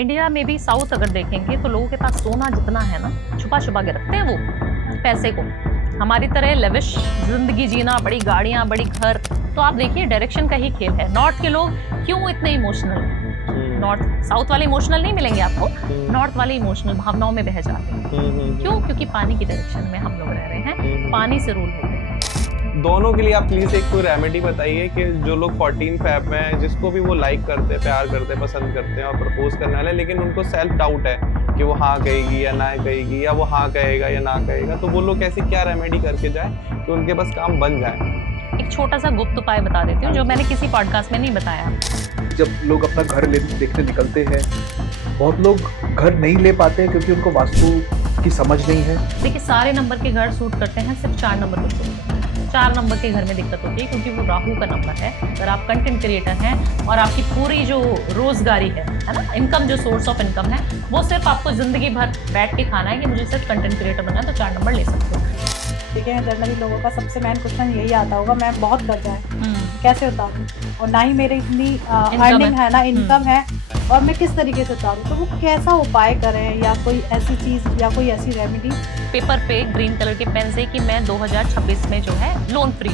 India में भी south अगर देखेंगे तो लोगों के पास सोना जितना है ना, छुपा छुपा के रखते हैं वो पैसे को। हमारी तरह लेविश जिंदगी जीना, बड़ी गाड़ियां, बड़ी घर, तो आप देखिए डायरेक्शन का ही खेल है। नॉर्थ के लोग क्यों इतने इमोशनल हैं? नॉर्थ साउथ वाले इमोशनल नहीं मिलेंगे आपको, नॉर्थ वाले इमोशनल भावनाओं में बह जाते हैं। क्यों? क्योंकि पानी की डायरेक्शन में हम लोग रह रहे हैं, पानी से रूल होते हैं। दोनों के लिए आप प्लीज एक कोई रेमेडी बताइए कि जो लोग 14 फैब में हैं, जिसको भी वो लाइक करते हैं, प्यार करते हैं, पसंद करते हैं और प्रपोज करने वाले, लेकिन उनको सेल्फ डाउट है कि वो हाँ कहेगी या ना कहेगी, या वो हाँ कहेगा या ना कहेगा, तो वो लोग ऐसी क्या रेमेडी करके जाए कि उनके पास काम बन जाए? एक छोटा सा गुप्त उपाय बता देती हूँ जो मैंने किसी पॉडकास्ट में नहीं बताया। जब लोग अपना घर देखने निकलते हैं, बहुत लोग घर नहीं ले पाते हैं क्योंकि उनको वास्तु की समझ नहीं है। देखिए, सारे नंबर के घर सूट करते हैं, सिर्फ 4 नंबर को सूट करते हैं। 4 नंबर के घर में दिक्कत होती है क्योंकि वो राहु का नंबर है। अगर आप कंटेंट क्रिएटर हैं और आपकी पूरी जो रोजगारी है ना, इनकम, जो सोर्स ऑफ इनकम है, वो सिर्फ आपको जिंदगी भर बैठ के खाना है कि मुझे सिर्फ कंटेंट क्रिएटर बनना है, तो 4 नंबर ले सकते हो। देखिए, जनरली लोगों का सबसे मेन क्वेश्चन यही आता होगा, मैं बहुत कर्जा है, कैसे उतारूं, और ना ही मेरी इतनी अर्निंग है ना, इनकम है, और मैं किस तरीके से उतारूं। तो वो कैसा उपाय करें, या कोई ऐसी चीज़ या कोई ऐसी रेमेडी? पेपर पे ग्रीन कलर के पेन से कि मैं 2026 में जो है लोन फ्री।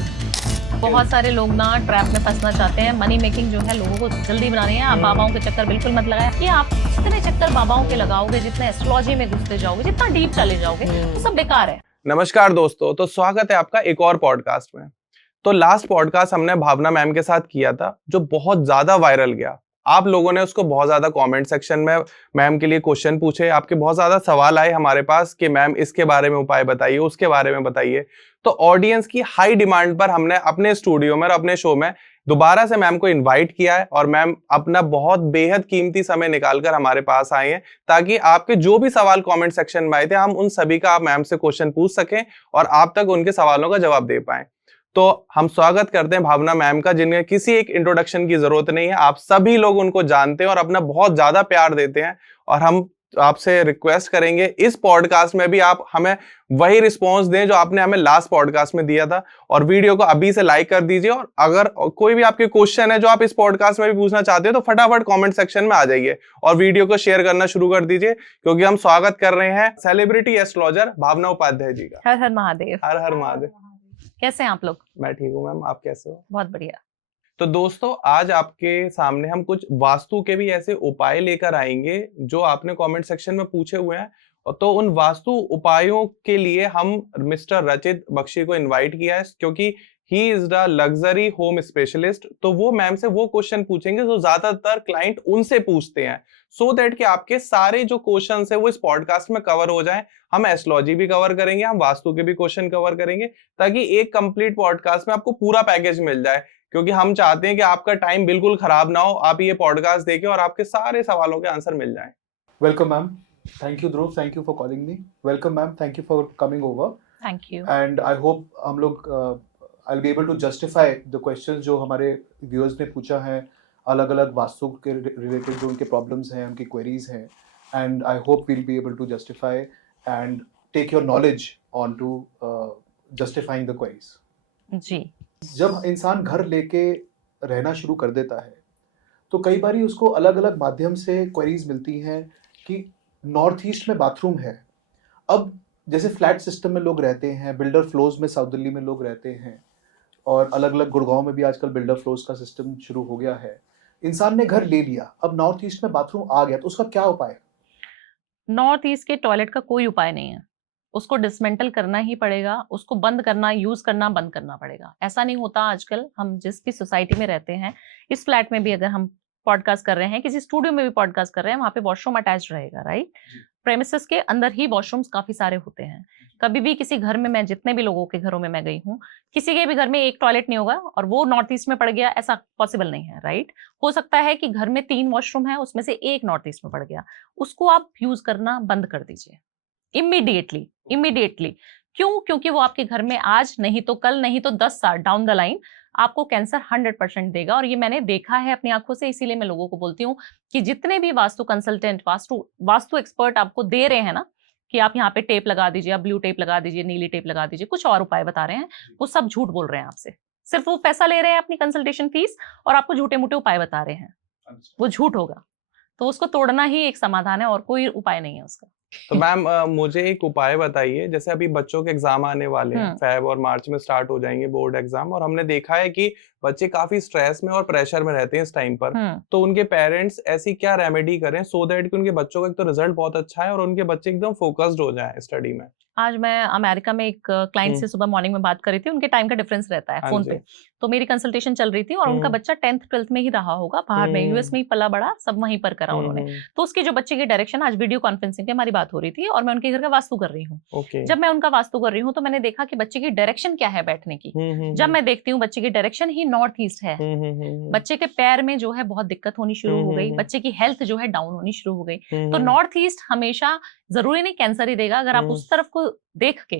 बहुत सारे लोग ना ट्रैप में फंसना चाहते हैं, मनी मेकिंग जो है लोगों को जल्दी बना रही है। आप बाबाओं के चक्कर बिल्कुल मत लगाएं कि आप जितने चक्कर बाबाओं के लगाओगे, जितने एस्ट्रोलॉजी में घुसते जाओगे, जितना डीप चले जाओगे, वो सब बेकार है। नमस्कार दोस्तों, तो स्वागत है आपका एक और पॉडकास्ट में। तो लास्ट पॉडकास्ट हमने भावना मैम के साथ किया था, जो बहुत ज्यादा वायरल गया। आप लोगों ने उसको बहुत ज्यादा कमेंट सेक्शन में मैम के लिए क्वेश्चन पूछे, आपके बहुत ज्यादा सवाल आए हमारे पास कि मैम इसके बारे में उपाय बताइए, उसके बारे में बताइए। तो ऑडियंस की हाई डिमांड पर हमने अपने स्टूडियो में और अपने शो में दोबारा से मैम को इनवाइट किया है, और मैम अपना बहुत बेहद कीमती समय निकालकर हमारे पास आए हैं ताकि आपके जो भी सवाल कमेंट सेक्शन में आए थे, हम उन सभी का आप मैम से क्वेश्चन पूछ सकें और आप तक उनके सवालों का जवाब दे पाएं। तो हम स्वागत करते हैं भावना मैम का, जिन्हें किसी एक इंट्रोडक्शन की जरूरत नहीं है। आप सभी लोग उनको जानते हैं और अपना बहुत ज्यादा प्यार देते हैं, और हम आपसे रिक्वेस्ट करेंगे इस पॉडकास्ट में भी आप हमें वही रिस्पांस दें जो आपने हमें लास्ट पॉडकास्ट में दिया था। और वीडियो को अभी से लाइक कर दीजिए, और अगर कोई भी आपके क्वेश्चन है जो आप इस पॉडकास्ट में भी पूछना चाहते हो, तो फटाफट कमेंट सेक्शन में आ जाइए और वीडियो को शेयर करना शुरू कर दीजिए, क्योंकि हम स्वागत कर रहे हैं सेलिब्रिटी एस्ट्रोलॉजर भावना उपाध्याय जी का। हर हर महादेव। हर हर महादेव। कैसे हैं आप लोग? मैं ठीक हूँ मैम, आप कैसे हो? बहुत बढ़िया। तो दोस्तों, आज आपके सामने हम कुछ वास्तु के भी ऐसे उपाय लेकर आएंगे जो आपने कमेंट सेक्शन में पूछे हुए हैं। तो उन वास्तु उपायों के लिए हम मिस्टर रचित बख्शी को इनवाइट किया है, क्योंकि he is the luxury home specialist. तो वो मैम से वो क्वेश्चन पूछेंगे जो ज्यादातर क्लाइंट उनसे पूछते हैं, सो दैट कि आपके सारे जो क्वेश्चन है वो इस पॉडकास्ट में कवर हो जाए। हम एस्ट्रोलॉजी भी कवर करेंगे, हम वास्तु के भी क्वेश्चन कवर करेंगे, ताकि एक कंप्लीट पॉडकास्ट में आपको पूरा पैकेज मिल जाए। क्योंकि हम चाहते हैं कि आपका टाइम बिल्कुल खराब ना हो, आप ये पॉडकास्ट देखें और आपके सारे सवालों के आंसर मिल जाएं। Welcome ma'am, thank you Dhruv, thank you for calling me. Welcome ma'am, thank you for coming over. Thank you. And I hope हम लोग I will be able to justify the questions जो हमारे व्यूअर्स ने पूछा है, अलग अलग वास्तु के रिलेटेड जो उनके प्रॉब्लम्स हैं, उनकी क्वेरीज हैं। And I hope we will be able to justify and take your knowledge on to justifying the queries. जी। जब इंसान घर लेके रहना शुरू कर देता है, तो कई बारी उसको अलग अलग माध्यम से क्वेरीज मिलती हैं कि नॉर्थ ईस्ट में बाथरूम है। अब जैसे फ्लैट सिस्टम में लोग रहते हैं, बिल्डर फ्लोज में साउथ दिल्ली में लोग रहते हैं, और अलग अलग गुड़गांव में भी आजकल बिल्डर फ्लोज का सिस्टम शुरू हो गया है। इंसान ने घर ले लिया, अब नॉर्थ ईस्ट में बाथरूम आ गया, तो उसका क्या उपाय है? नॉर्थ ईस्ट के टॉयलेट का कोई उपाय नहीं है, उसको डिसमेंटल करना ही पड़ेगा, उसको बंद करना, यूज करना बंद करना पड़ेगा। ऐसा नहीं होता आजकल, हम जिस भी सोसाइटी में रहते हैं, इस फ्लैट में भी अगर हम पॉडकास्ट कर रहे हैं, किसी स्टूडियो में भी पॉडकास्ट कर रहे हैं, वहां पे वॉशरूम अटैच रहेगा, राइट? प्रेमिसेस के अंदर ही वॉशरूम्स काफी सारे होते हैं। कभी भी किसी घर में, मैं जितने भी लोगों के घरों में मैं गई हूँ, किसी के भी घर में एक टॉयलेट नहीं होगा और वो नॉर्थ ईस्ट में पड़ गया, ऐसा पॉसिबल नहीं है, राइट? हो सकता है कि घर में 3 वॉशरूम है, उसमें से एक नॉर्थ ईस्ट में पड़ गया, उसको आप यूज करना बंद कर दीजिए इमीडिएटली। क्यों? क्योंकि वो आपके घर में आज नहीं तो कल, नहीं तो 10 साल डाउन द लाइन आपको कैंसर 100% देगा। और ये मैंने देखा है अपनी आंखों से, इसीलिए मैं लोगों को बोलती हूँ कि जितने भी वास्तु कंसल्टेंट, वास्तु एक्सपर्ट आपको दे रहे हैं ना कि आप यहाँ पे टेप लगा दीजिए, आप ब्लू टेप लगा दीजिए, नीली टेप लगा दीजिए, कुछ और उपाय बता रहे हैं, वो सब झूठ बोल रहे हैं आपसे। सिर्फ वो पैसा ले रहे हैं अपनी कंसल्टेशन फीस और आपको झूठे मूठे उपाय बता रहे हैं, वो झूठ होगा। तो उसको तोड़ना ही एक समाधान है और कोई उपाय नहीं है उसका। तो मैम मुझे एक उपाय बताइए, जैसे अभी बच्चों के एग्जाम आने वाले हैं, फेब और मार्च में स्टार्ट हो जाएंगे बोर्ड एग्जाम, और हमने देखा है कि बच्चे काफी स्ट्रेस में और प्रेशर में रहते हैं इस टाइम पर, तो उनके पेरेंट्स ऐसी क्या रेमेडी करें सो दैट कि उनके बच्चों का एक तो रिजल्ट बहुत अच्छा है और उनके बच्चे एकदम फोकस्ड हो जाएं स्टडी में। आज मैं अमेरिका में एक क्लाइंट से सुबह मॉर्निंग में बात कर रही थी, उनके टाइम का डिफरेंस रहता है फोन पे, तो मेरी कंसल्टेशन चल रही थी और उनका बच्चा 10th 12th में ही रहा होगा, बाहर में यूएस में ही पला बड़ा, सब वहीं पर करा उन्होंने। तो उसके जो बच्चे की डायरेक्शन, आज वीडियो कॉन्फ्रेंसिंग पे हमारी बात हो रही थी और मैं उनके घर का वास्तु कर रही हूँ। जब मैं उनका वास्तु कर रही हूँ तो मैंने देखा कि बच्चे की डायरेक्शन क्या है बैठने की। जब मैं देखती हूँ बच्चे की डायरेक्शन ही नॉर्थ ईस्ट है, बच्चे के पैर में जो है बहुत दिक्कत होनी शुरू हो गई, बच्चे की हेल्थ जो है डाउन होनी शुरू हो गई। तो नॉर्थ ईस्ट हमेशा जरूरी नहीं कैंसर ही देगा, अगर आप उस तरफ को देख के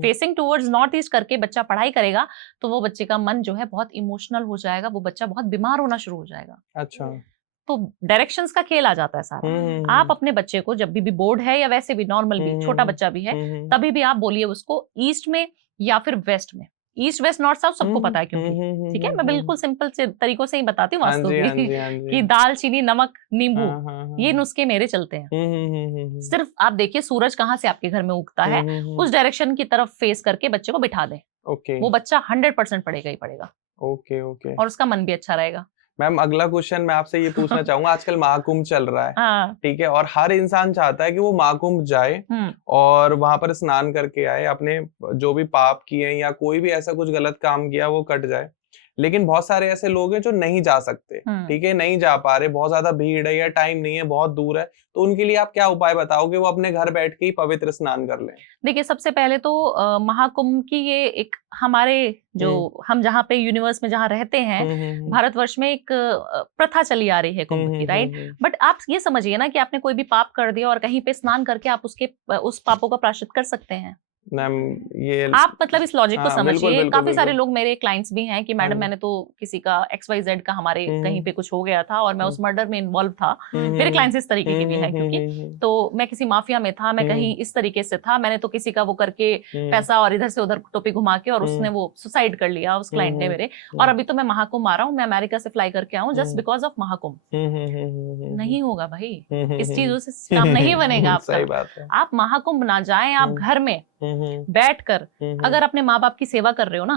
फेसिंग टूवर्ड्स नॉर्थ ईस्ट करके बच्चा पढ़ाई करेगा तो वो बच्चे का मन जो है बहुत इमोशनल हो जाएगा, वो बच्चा बहुत बीमार होना शुरू हो जाएगा। अच्छा, तो डायरेक्शंस का खेल आ जाता है सारा। आप अपने बच्चे को जब भी बोर्ड है या वैसे भी नॉर्मल भी छोटा बच्चा भी है, तभी भी आप बोलिए उसको ईस्ट में या फिर वेस्ट में, ईस्ट वेस्ट नॉर्थ साउथ सबको पता है क्योंकि, ठीक है, मैं बिल्कुल सिंपल से तरीकों से ही बताती हूँ वास्तु की दाल चीनी नमक नींबू, ये नुस्खे मेरे चलते हैं। सिर्फ आप देखिए सूरज कहाँ से आपके घर में उगता है, उस डायरेक्शन की तरफ फेस करके बच्चे को बिठा दें, वो बच्चा 100% पढ़ेगा ही पढ़ेगा। ओके। और उसका मन भी अच्छा रहेगा। मैम अगला क्वेश्चन मैं आपसे ये पूछना चाहूंगा, आजकल महाकुंभ चल रहा है, ठीक है, और हर इंसान चाहता है कि वो महाकुंभ जाए और वहां पर स्नान करके आए, अपने जो भी पाप किए या कोई भी ऐसा कुछ गलत काम किया वो कट जाए, लेकिन बहुत सारे ऐसे लोग हैं जो नहीं जा सकते, ठीक है, नहीं जा पा रहे, बहुत ज्यादा भीड़ है या टाइम नहीं है, बहुत दूर है, तो उनके लिए आप क्या उपाय बताओगे वो अपने घर बैठ के ही पवित्र स्नान कर लें? देखिए सबसे पहले तो महाकुंभ की ये एक हमारे जो हम जहाँ पे यूनिवर्स में जहाँ रहते हैं भारतवर्ष में एक प्रथा चली आ रही है कुंभ की, राइट। बट आप ये समझिए ना कि आपने कोई भी पाप कर दिया और कहीं पे स्नान करके आप उस पापों का प्रायश्चित कर सकते हैं। मैम ये आप मतलब इस लॉजिक को समझिए। काफी सारे लोग मेरे क्लाइंट्स भी हैं कि मैडम मैंने तो किसी का XYZ का हमारे कहीं पे कुछ हो गया था और मैं उस मर्डर में इन्वॉल्व था। मेरे क्लाइंट्स इस तरीके के भी हैं क्योंकि तो मैं किसी माफिया में था, मैं कहीं इस तरीके से था, मैंने तो किसी का वो करके पैसा और इधर से उधर टोपी घुमा के और उसने वो सुसाइड कर लिया उस क्लाइंट ने मेरे। और अभी तो मैं महाकुंभ आ रहा हूँ, मैं अमेरिका से फ्लाई करके आऊँ जस्ट बिकॉज ऑफ महाकुंभ। नहीं होगा भाई, इस चीजों से काम नहीं बनेगा आपका। आप महाकुंभ ना जाएं, आप घर में बैठकर अगर अपने माँ बाप की सेवा कर रहे हो ना,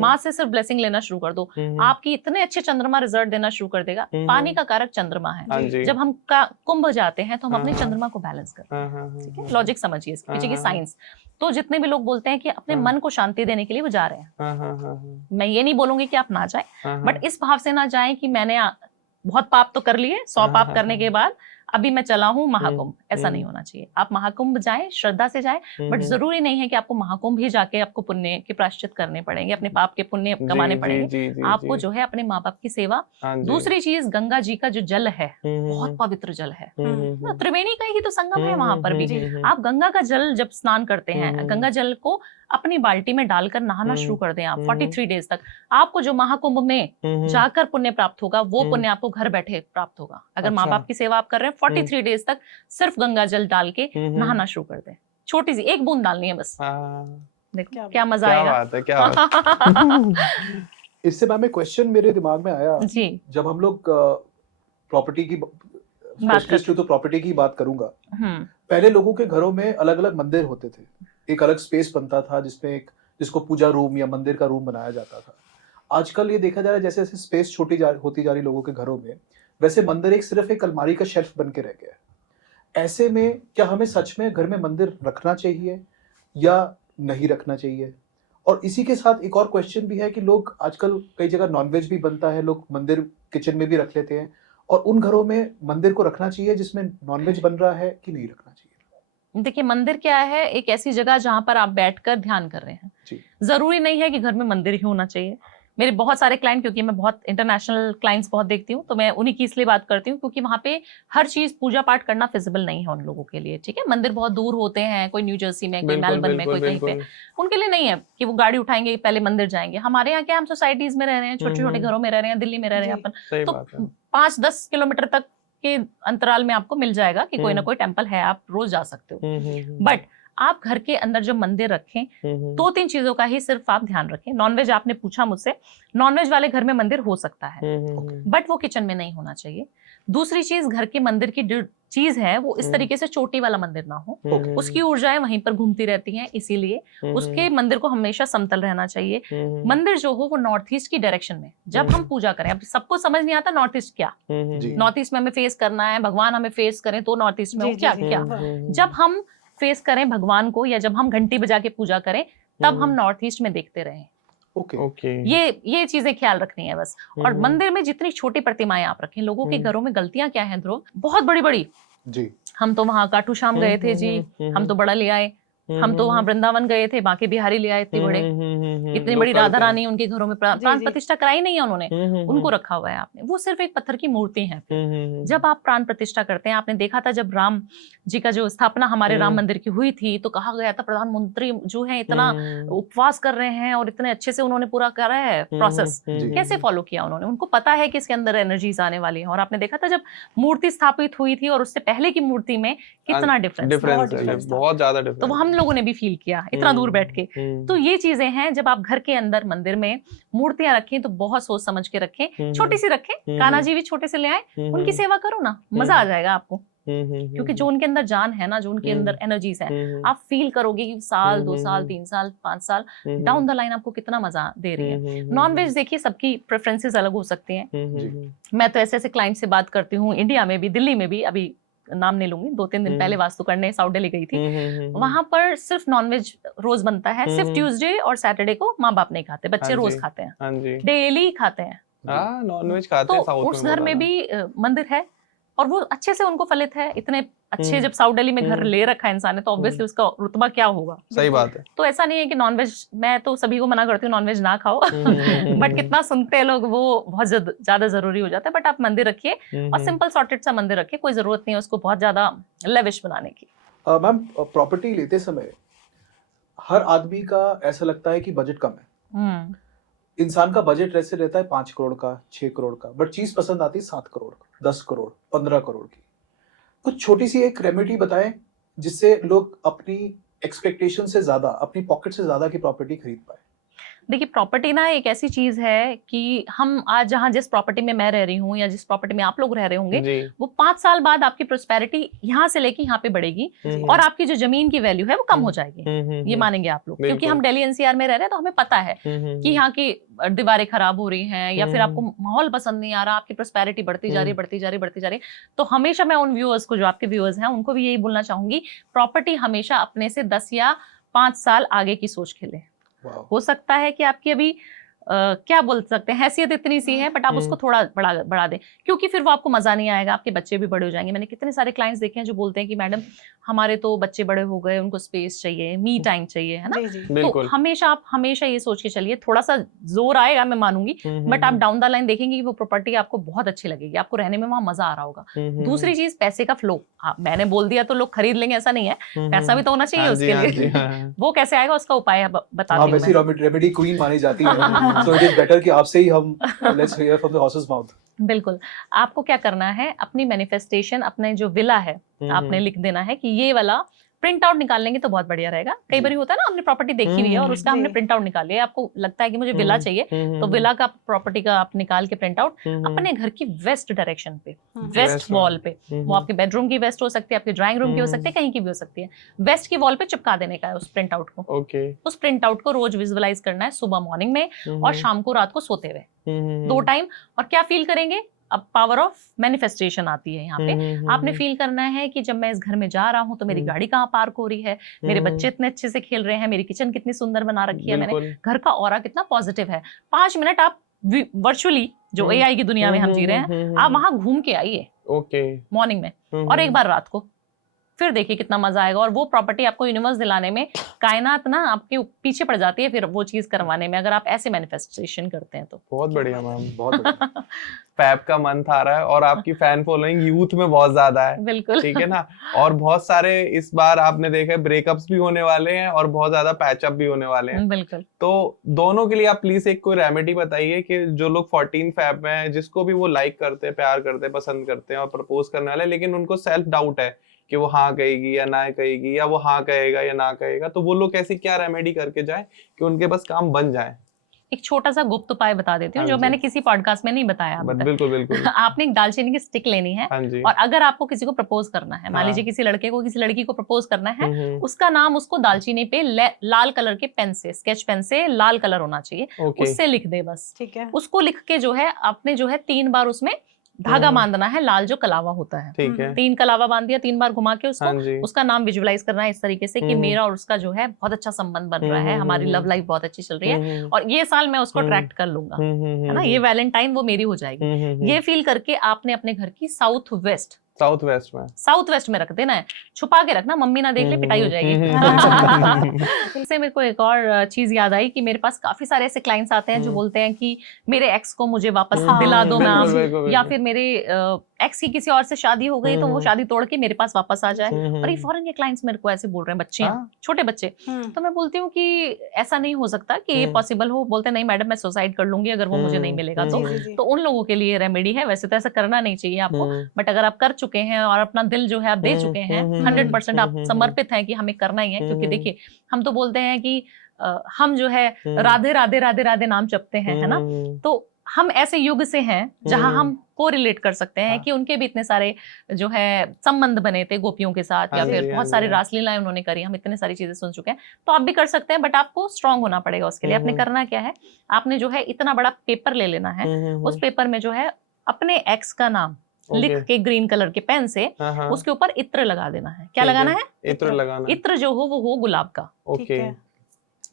माँ से सिर्फ ब्लेसिंग लेना शुरू कर दो, आपकी इतने अच्छे चंद्रमा रिजल्ट देना शुरू कर देगा। पानी का कारक चंद्रमा है, जब हम कुंभ जाते हैं तो हम अपने चंद्रमा को बैलेंस करते हैं, ठीक है। लॉजिक समझिए इसके पीछे की साइंस। तो जितने भी लोग बोलते हैं कि अपने मन को शांति देने के लिए वो जा रहे हैं, मैं ये नहीं बोलूंगी कि आप ना जाए, बट इस भाव से ना जाए कि मैंने बहुत पाप तो कर लिए, 100 पाप करने के बाद अभी मैं चला हूँ महाकुंभ, ऐसा नहीं होना चाहिए। आप महाकुंभ जाएं, श्रद्धा से जाएं, बट जरूरी नहीं है कि आपको महाकुंभ ही जाके आपको पुण्य के प्रायश्चित करने पड़ेंगे, अपने पाप के पुण्य कमाने पड़ेंगे। आपको जो है अपने माँ बाप की सेवा। दूसरी चीज, गंगा जी का जो जल है बहुत पवित्र जल है, त्रिवेणी का ही तो संगम है वहां पर भी। आप गंगा का जल जब स्नान करते हैं, गंगा जल को अपनी बाल्टी में डालकर नहाना शुरू कर दें आप 43 डेज तक। आपको जो महाकुंभ में जाकर पुण्य प्राप्त होगा वो पुण्य आपको घर बैठे प्राप्त होगा। अगर माँ बाप की सेवा आप कर रहे हैं 43 डेज तक सिर्फ गंगा जल डाल के नहाना शुरू कर दें। छोटी सी एक बूंद डालनी है बस, देखो क्या मजा आएगा। क्या बात है। इससे मैम एक क्वेश्चन मेरे दिमाग में आया जी, जब हम लोग प्रॉपर्टी की स्पेशलिस्ट तो प्रॉपर्टी की बात करूंगा। पहले लोगों के घरों में अलग अलग मंदिर होते थे, एक अलग स्पेस बनता था जिसमें जिसको पूजा रूम या मंदिर का रूम बनाया जाता था। आजकल ये देखा जा रहा है जैसे जैसे स्पेस होती जा रही लोगों के घरों में, वैसे मंदिर सिर्फ एक अलमारी का शेल्फ बन के रह गया है। ऐसे में क्या हमें सच में घर में मंदिर रखना चाहिए या नहीं रखना चाहिए? और इसी के साथ एक और क्वेश्चन भी है कि लोग आजकल कई जगह नॉनवेज भी बनता है, लोग मंदिर किचन में भी रख लेते हैं, और उन घरों में मंदिर को रखना चाहिए जिसमें नॉनवेज बन रहा है कि नहीं रखना चाहिए? देखिए मंदिर क्या है, एक ऐसी जगह जहां पर आप बैठकर ध्यान कर रहे हैं। जरूरी नहीं है कि घर में मंदिर ही होना चाहिए। मेरे बहुत सारे क्लाइंट, क्योंकि मैं बहुत इंटरनेशनल क्लाइंट्स बहुत देखती हूँ, तो मैं उन्हीं की इसलिए बात करती हूँ क्योंकि वहाँ पे हर चीज पूजा पाठ करना फिजिबल नहीं है उन लोगों के लिए, ठीक है। मंदिर बहुत दूर होते हैं, कोई न्यू जर्सी में, कोई मेलबर्न में, कोई कहीं पे, उनके लिए नहीं है कि वो गाड़ी उठाएंगे पहले मंदिर जाएंगे। हमारे यहाँ क्या, हम सोसाइटीज में रह रहे हैं, छोटे छोटे घरों में रह रहे हैं, दिल्ली में रह रहे हैं अपन, तो 5-10 किलोमीटर तक के अंतराल में आपको मिल जाएगा कि कोई ना कोई टेम्पल है, आप रोज जा सकते हो। बट आप घर के अंदर जो मंदिर रखें, 2-3 चीजों का ही सिर्फ आप ध्यान रखें। नॉनवेज आपने पूछा मुझसे, नॉनवेज वाले घर में मंदिर हो सकता है, बट वो किचन में नहीं होना चाहिए। दूसरी चीज, घर के मंदिर की जो चीज है वो इस तरीके से चोटी वाला मंदिर ना हो, उसकी ऊर्जाएं वहीं पर घूमती रहती हैं, इसीलिए उसके मंदिर को हमेशा समतल रहना चाहिए। मंदिर जो हो वो नॉर्थ ईस्ट की डायरेक्शन में जब हम पूजा करें, अब सबको समझ नहीं आता नॉर्थ ईस्ट क्या, नॉर्थ ईस्ट में हमें फेस करना है, भगवान हमें फेस करें तो नॉर्थ ईस्ट में क्या क्या, जब हम फेस करें भगवान को या जब हम घंटी बजा के पूजा करें तब हम नॉर्थ ईस्ट में देखते रहें। ओके ये चीजें ख्याल रखनी है बस। और मंदिर में जितनी छोटी प्रतिमाएं आप रखें, लोगों के घरों में गलतियां क्या है ध्रुव, बहुत बड़ी बड़ी जी। हम तो वहां काटू श्याम गए थे जी, हम तो बड़ा ले आए, हम तो वहां वृंदावन गए थे, बांके बिहारी ले आए इतने बड़े, इतनी बड़ी राधा रानी उनके घरों में प्राण प्रतिष्ठा कराई नहीं है उन्होंने, उनको रखा हुआ है आपने, वो सिर्फ एक पत्थर की मूर्ति है। जब आप प्राण प्रतिष्ठा करते हैं, आपने देखा था जब राम जी का जो स्थापना हमारे राम मंदिर की हुई थी तो कहा गया था प्रधानमंत्री जो है इतना उपवास कर रहे हैं और इतने अच्छे से उन्होंने पूरा करा है प्रोसेस, कैसे फॉलो किया उन्होंने, उनको पता है कि इसके अंदर एनर्जीज आने वाली है। और आपने देखा था जब मूर्ति स्थापित हुई थी और उससे पहले की मूर्ति में कितना डिफरेंस, बहुत ज्यादा डिफरेंस, तो वो हम लोगों ने भी फील किया इतना दूर बैठ के। तो ये चीजें हैं, जब आप घर के अंदर मंदिर में मूर्तियां रखें तो बहुत सोच समझ के रखें, छोटी सी रखें, कान्हा जी भी छोटे से ले आए, उनकी सेवा करो ना, मजा आ जाएगा आपको, क्योंकि जो उनके अंदर जान है ना, जो उनके अंदर एनर्जीज है, आप फील करोगे कि साल 2 साल 3 साल 5 साल डाउन द लाइन आपको कितना मजा दे रही है। नॉन वेज देखिए सबकी प्रेफरेंसेस अलग हो सकती हैं। मैं तो ऐसे ऐसे क्लाइंट से बात करती हूँ, इंडिया में भी, दिल्ली में भी, अभी नाम नहीं लूंगी, 2-3 दिन पहले वास्तु करने साउथ दिल्ली गई थी, वहां पर सिर्फ नॉनवेज रोज बनता है, सिर्फ ट्यूसडे और सैटरडे को माँ बाप नहीं खाते, बच्चे रोज खाते हैं, डेली खाते हैं, नॉनवेज खाते हैं। तो उस घर में भी मंदिर है और वो अच्छे से उनको फलित है, इतने अच्छे जब साउथ दिल्ली में घर ले रखा है इंसान ने तो ऑब्वियसली उसका रुतबा क्या होगा। सही बात है। तो ऐसा नहीं है कि नॉनवेज, मैं तो सभी को मना करती हूँ नॉनवेज ना खाओ बट कितना सुनते हैं लोग, वो बहुत ज्यादा जरूरी हो जाता है। बट आप मंदिर रखिए और सिंपल सॉर्टेड सा मंदिर रखिए, कोई जरूरत नहीं है उसको बहुत ज्यादा लेविश बनाने की। मैम, प्रॉपर्टी लेते समय हर आदमी का ऐसा लगता है कि बजट कम है, इंसान का बजट ऐसे रहता है 5 करोड़ का, 6 करोड़ का, बट चीज पसंद आती है 7 करोड़, 10 करोड़, 15 करोड़ की। कुछ छोटी सी एक रेमेडी बताएं जिससे लोग अपनी एक्सपेक्टेशन से ज्यादा, अपनी पॉकेट से ज्यादा की प्रॉपर्टी खरीद पाए। देखिए प्रॉपर्टी ना एक ऐसी चीज है कि हम आज जहाँ जिस प्रॉपर्टी में मैं रह रही हूँ या जिस प्रॉपर्टी में आप लोग रह रहे होंगे, वो 5 साल बाद आपकी प्रोस्पेरिटी यहाँ से लेके यहाँ पे बढ़ेगी और आपकी जो जमीन की वैल्यू है वो कम हो जाएगी, ये मानेंगे आप लोग, क्योंकि हम दिल्ली एनसीआर में रह रहे हैं तो हमें पता है कि यहाँ की दीवारें खराब हो रही हैं या फिर आपको माहौल पसंद नहीं आ रहा, आपकी प्रोस्पेरिटी बढ़ती जा रही है। तो हमेशा मैं उन व्यूअर्स को, जो आपके व्यूअर्स हैं, उनको भी यही बोलना चाहूंगी, प्रॉपर्टी हमेशा अपने से 10 या 5 साल आगे की सोच के ले। हो सकता है कि आपकी अभी क्या बोल सकते हैं, हैसियत इतनी सी है, बट आप उसको थोड़ा बढ़ा दें, क्योंकि फिर वो आपको मजा नहीं आएगा, आपके बच्चे भी बड़े हो जाएंगे। मैंने कितने सारे क्लाइंट्स देखे हैं जो बोलते हैं कि मैडम हमारे तो बच्चे बड़े हो गए, उनको स्पेस चाहिए, मी टाइम चाहिए, है ना। तो हमेशा आप हमेशा ये सोच के चलिए, थोड़ा सा जोर आएगा मैं मानूंगी, बट आप डाउन द लाइन देखेंगे कि वो प्रॉपर्टी आपको बहुत अच्छी लगेगी, आपको रहने में वहां मजा आ रहा होगा। दूसरी चीज, पैसे का फ्लो, मैंने बोल दिया तो लोग खरीद लेंगे ऐसा नहीं है, पैसा भी तो होना चाहिए उसके लिए। वो कैसे आएगा उसका उपाय बता दूं। वैसी रेमेडी क्वीन मानी जाती है, सो इट इज बेटर कि आपसे ही हम let's hear from the horses mouth. बिल्कुल, आपको क्या करना है, अपनी मैनिफेस्टेशन, अपने जो विला है आपने लिख देना है कि ये वाला प्रिंट आउट निकाल लेंगे तो बहुत बढ़िया रहेगा। कई बार होता है ना, हमने प्रॉपर्टी देखी हुई है और उसका हमने प्रिंट आउट निकाल लिया, आपको लगता है कि मुझे विला चाहिए, तो विला का प्रॉपर्टी का आप निकाल के प्रिंट आउट अपने घर की वेस्ट डायरेक्शन पे, वेस्ट वॉल पे, वो आपके बेडरूम की वेस्ट हो सकती है, आपके ड्राइंग रूम की हो सकती है, कहीं की भी हो सकती है, वेस्ट की वॉल पे चिपका देने का है उस प्रिंट आउट को। उस प्रिंट आउट को रोज विजुअलाइज करना है, सुबह मॉर्निंग में और शाम को रात को सोते हुए 2 टाइम। और क्या फील करेंगे, अब पावर ऑफ मैनिफेस्टेशन आती है यहाँ पे। आपने फील करना है कि जब मैं इस घर में जा रहा हूँ तो मेरी गाड़ी कहाँ पार्क हो रही है, मेरे बच्चे इतने अच्छे से खेल रहे हैं, मेरी किचन कितनी सुंदर बना रखी है मैंने, घर का ऑरा कितना पॉजिटिव है। 5 मिनट आप वर्चुअली, जो एआई की दुनिया में हम जी रहे हैं, आप वहां घूम के आइए मॉर्निंग में और एक बार रात को, फिर देखिए कितना मजा आएगा। और वो प्रॉपर्टी आपको यूनिवर्स दिलाने में, कायनात ना आपके पीछे पड़ जाती है फिर वो चीज करवाने में, अगर आप ऐसे मैनिफेस्टेशन करते हैं तो। बहुत बढ़िया मैम, बहुत बढ़िया। फैब का मंथ आ रहा है और आपकी फैन फॉलोइंग यूथ में बहुत ज्यादा है, बिल्कुल, ठीक है ना। और बहुत सारे इस बार आपने देखा है ब्रेकअप्स भी होने वाले हैं और बहुत ज्यादा पैचअप भी होने वाले हैं, बिल्कुल। तो दोनों के लिए आप प्लीज एक कोई रेमेडी बताइए कि जो लोग 14 फैब में हैं, जिसको भी वो लाइक करते हैं, प्यार करते हैं, पसंद करते हैं और प्रपोज करने वाले, लेकिन उनको सेल्फ डाउट है कि वो हाँ कहेगी या ना कहेगी, या वो हाँ कहेगा या ना कहेगा, तो वो लोग ऐसी क्या रेमेडी करके जाए कि उनके बस काम बन जाए। एक छोटा सा गुप्त उपाय बता देती हूँ हाँ जो जी। मैंने किसी पॉडकास्ट में नहीं बताया अभी तक। बिल्कुल बिल्कुल। आपने एक दालचीनी की स्टिक लेनी है, हाँ जी। और अगर आपको किसी को प्रपोज करना है, मान हाँ। लीजिए किसी लड़के को किसी लड़की को प्रपोज करना है, हम्म, उसका नाम उसको दालचीनी पे लाल कलर के पेन से, स्केच पेन से, लाल कलर होना चाहिए, ओके। उससे लिख दे बस। ठीक है। उसको लिख के जो है आपने जो है 3 बार उसमें धागा बांधना है, लाल जो कलावा होता है, ठीक है। 3 कलावा बांध दिया, 3 बार घुमा के उसको, हाँ जी। उसका नाम विजुअलाइज करना है इस तरीके से कि मेरा और उसका जो है बहुत अच्छा संबंध बन रहा है, हमारी लव लाइफ बहुत अच्छी चल रही है, और ये साल मैं उसको अट्रैक्ट कर लूंगा, है ना, ये वैलेंटाइन वो मेरी हो जाएगी। ये फील करके आपने अपने घर की साउथ वेस्ट में रख देना है, छुपा के रखना, मम्मी ना देख ले पिटाई हो जाएगी। इससे मेरे को एक और चीज याद आई कि मेरे पास काफी सारे ऐसे क्लाइंट्स आते हैं जो बोलते हैं कि मेरे एक्स को मुझे वापस दिला दो मैम, या फिर मेरे एक्स की किसी और से शादी हो गई तो वो शादी तोड़ के मेरे पास वापस आ जाए। और ये फॉरेन के क्लाइंट्स मेरे को ऐसे बोल रहे हैं, बच्चे हैं, छोटे बच्चे। तो मैं बोलती हूँ कि ऐसा नहीं हो सकता कि ये पॉसिबल हो। बोलते नहीं मैडम मैं सुसाइड कर लूंगी अगर वो मुझे नहीं मिलेगा तो उन लोगों के लिए रेमेडी है। वैसे तो ऐसा करना नहीं चाहिए आपको, बट अगर आप कर चुके हैं और अपना दिल जो है आप दे चुके हैं, 100% आप समर्पित हैं कि हमें करना ही है, क्योंकि देखिए हम तो बोलते हैं कि हम जो है राधे राधे राधे राधे नाम जपते हैं, है ना, तो हम ऐसे युग से हैं जहां हम को रिलेट कर सकते हैं कि उनके भी इतने सारे जो है संबंध बने थे गोपियों के साथ, या फिर बहुत सारी रासलीलाएं उन्होंने करी, हम इतने सारी चीजें सुन चुके हैं। तो आप भी कर सकते हैं, बट आपको स्ट्रांग होना पड़ेगा उसके लिए। आपने करना क्या है, आपने जो है इतना बड़ा पेपर ले लेना है, उस पेपर में जो है अपने एक्स का नाम लिख के ग्रीन कलर के पेन से उसके ऊपर इत्र लगा देना है। क्या लगाना है? इत्र लगाना। इत्र जो हो वो हो गुलाब का। ओके।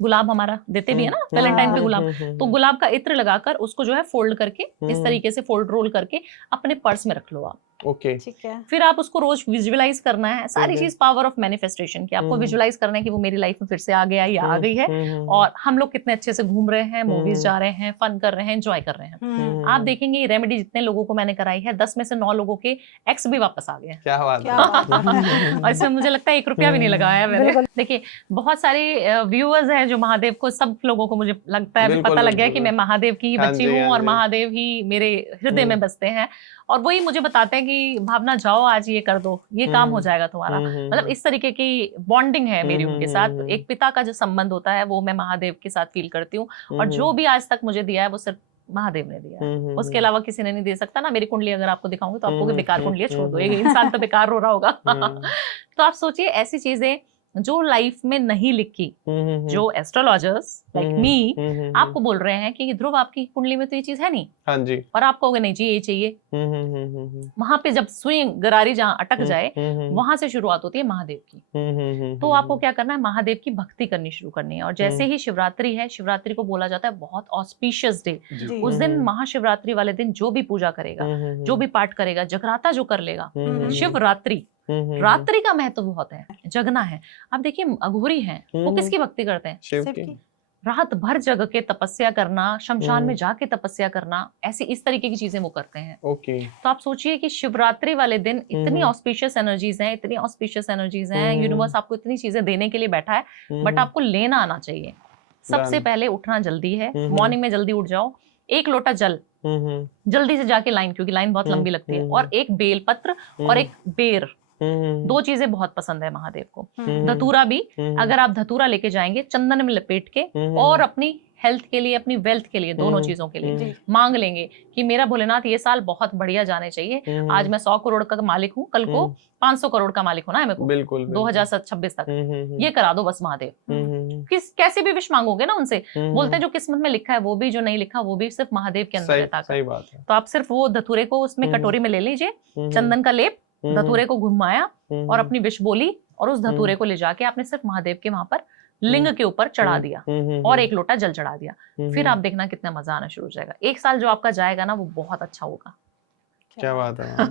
गुलाब हमारा देते भी है ना वैलेंटाइन पे गुलाब, तो गुलाब का इत्र लगाकर उसको जो है फोल्ड करके इस तरीके से फोल्ड रोल करके अपने पर्स में रख लो आप। ओके। ठीक है। फिर आप उसको रोज विजुअलाइज करना है, सारी चीज पावर ऑफ मैनिफेस्टेशन की आपको विजुअलाइज करना है कि वो मेरी लाइफ में फिर से आ गया या आ गई है, और हम लोग कितने अच्छे से घूम रहे हैं, मूवीज जा रहे हैं, फन कर रहे हैं, एंजॉय कर रहे हैं। आप देखेंगे ये रेमेडी जितने लोगों को मैंने कराई है 10 में से 9 लोगों के एक्स भी वापस आ गए। क्या बात है। और इसमें मुझे लगता है 1 रुपया भी नहीं लगाया है मैंने। देखिए बहुत सारे व्यूअर्स हैं जो महादेव को, सब लोगों को मुझे लगता है पता लग गया कि मैं महादेव की बच्ची हूँ और महादेव ही मेरे हृदय में बसते हैं, और वही मुझे बताते हैं कि भावना जाओ आज ये कर दो, ये काम हो जाएगा तुम्हारा। मतलब इस तरीके की बॉन्डिंग है मेरी उनके साथ। एक पिता का जो संबंध होता है वो मैं महादेव के साथ फील करती हूँ, और जो भी आज तक मुझे दिया है वो सिर्फ महादेव ने दिया है, उसके अलावा किसी ने नहीं दे सकता ना। मेरी कुंडली अगर आपको दिखाऊंगी तो आपको बेकार कुंडली छोड़ दो, ये इंसान तो बेकार हो रहा होगा। तो आप सोचिए ऐसी चीजें जो लाइफ में नहीं लिखी, जो एस्ट्रोलॉजर्स लाइक मी आपको बोल रहे हैं कि ध्रुव आपकी कुंडली में तो ये चीज है नहीं, हाँ जी, और आप कहोगे नहीं जी ये चाहिए, वहां पे जब सुई गरारी जहां अटक जाए वहां से शुरुआत होती है महादेव की। तो आपको क्या करना है, महादेव की भक्ति करनी शुरू करनी है। और जैसे ही शिवरात्रि है, शिवरात्रि को बोला जाता है बहुत ऑस्पिशियस डे। उस दिन महाशिवरात्रि वाले दिन जो भी पूजा करेगा, जो भी पाठ करेगा, जगराता जो कर लेगा, शिवरात्रि रात्रि का महत्व बहुत है, जगना है। आप देखिए अघोरी हैं, वो किसकी भक्ति करते हैं? शिव की। रात भर जग के तपस्या करना, शमशान में जाके तपस्या करना, ऐसी इस तरीके की चीजें वो करते हैं। ओके। तो आप सोचिए कि शिवरात्रि वाले दिन इतनी ऑस्पिशियस एनर्जीज हैं, इतनी ऑस्पिशियस एनर्जीज हैं, यूनिवर्स आपको इतनी चीजें देने के लिए बैठा है, बट आपको लेना आना चाहिए। सबसे पहले उठना जल्दी है, मॉर्निंग में जल्दी उठ जाओ, 1 लोटा जल जल्दी से जाके लाइन, क्योंकि लाइन बहुत लंबी लगती है, और 1 बेलपत्र और 1 बेर, 2 चीजें बहुत पसंद है महादेव को। धतूरा भी, अगर आप धतूरा लेके जाएंगे चंदन में लपेट के, और अपनी हेल्थ के लिए, अपनी वेल्थ के लिए, दोनों चीजों के लिए मांग लेंगे कि मेरा भोलेनाथ ये साल बहुत बढ़िया जाने चाहिए। आज मैं 100 करोड़ का मालिक हूँ, कल को 500 करोड़ का मालिक होना है मेरे को, बिल्कुल 2026 तक ये करा दो बस महादेव। कैसे भी विश मांगोगे ना उनसे, बोलते हैं जो किस्मत में लिखा है वो भी, जो नहीं लिखा वो भी, सिर्फ महादेव के अंदर रहता है। सही बात है। तो आप सिर्फ वो धतूरे को उसमें कटोरी में ले लीजिए, चंदन का लेप, धतूरे को घुमाया और अपनी विश बोली, और उस धतूरे को ले जाके आपने सिर्फ महादेव के वहां पर लिंग के ऊपर चढ़ा दिया, और 1 लोटा जल चढ़ा दिया। फिर आप देखना कितना मजा आना शुरू हो जाएगा। 1 साल जो आपका जाएगा ना वो बहुत अच्छा होगा। क्या बात है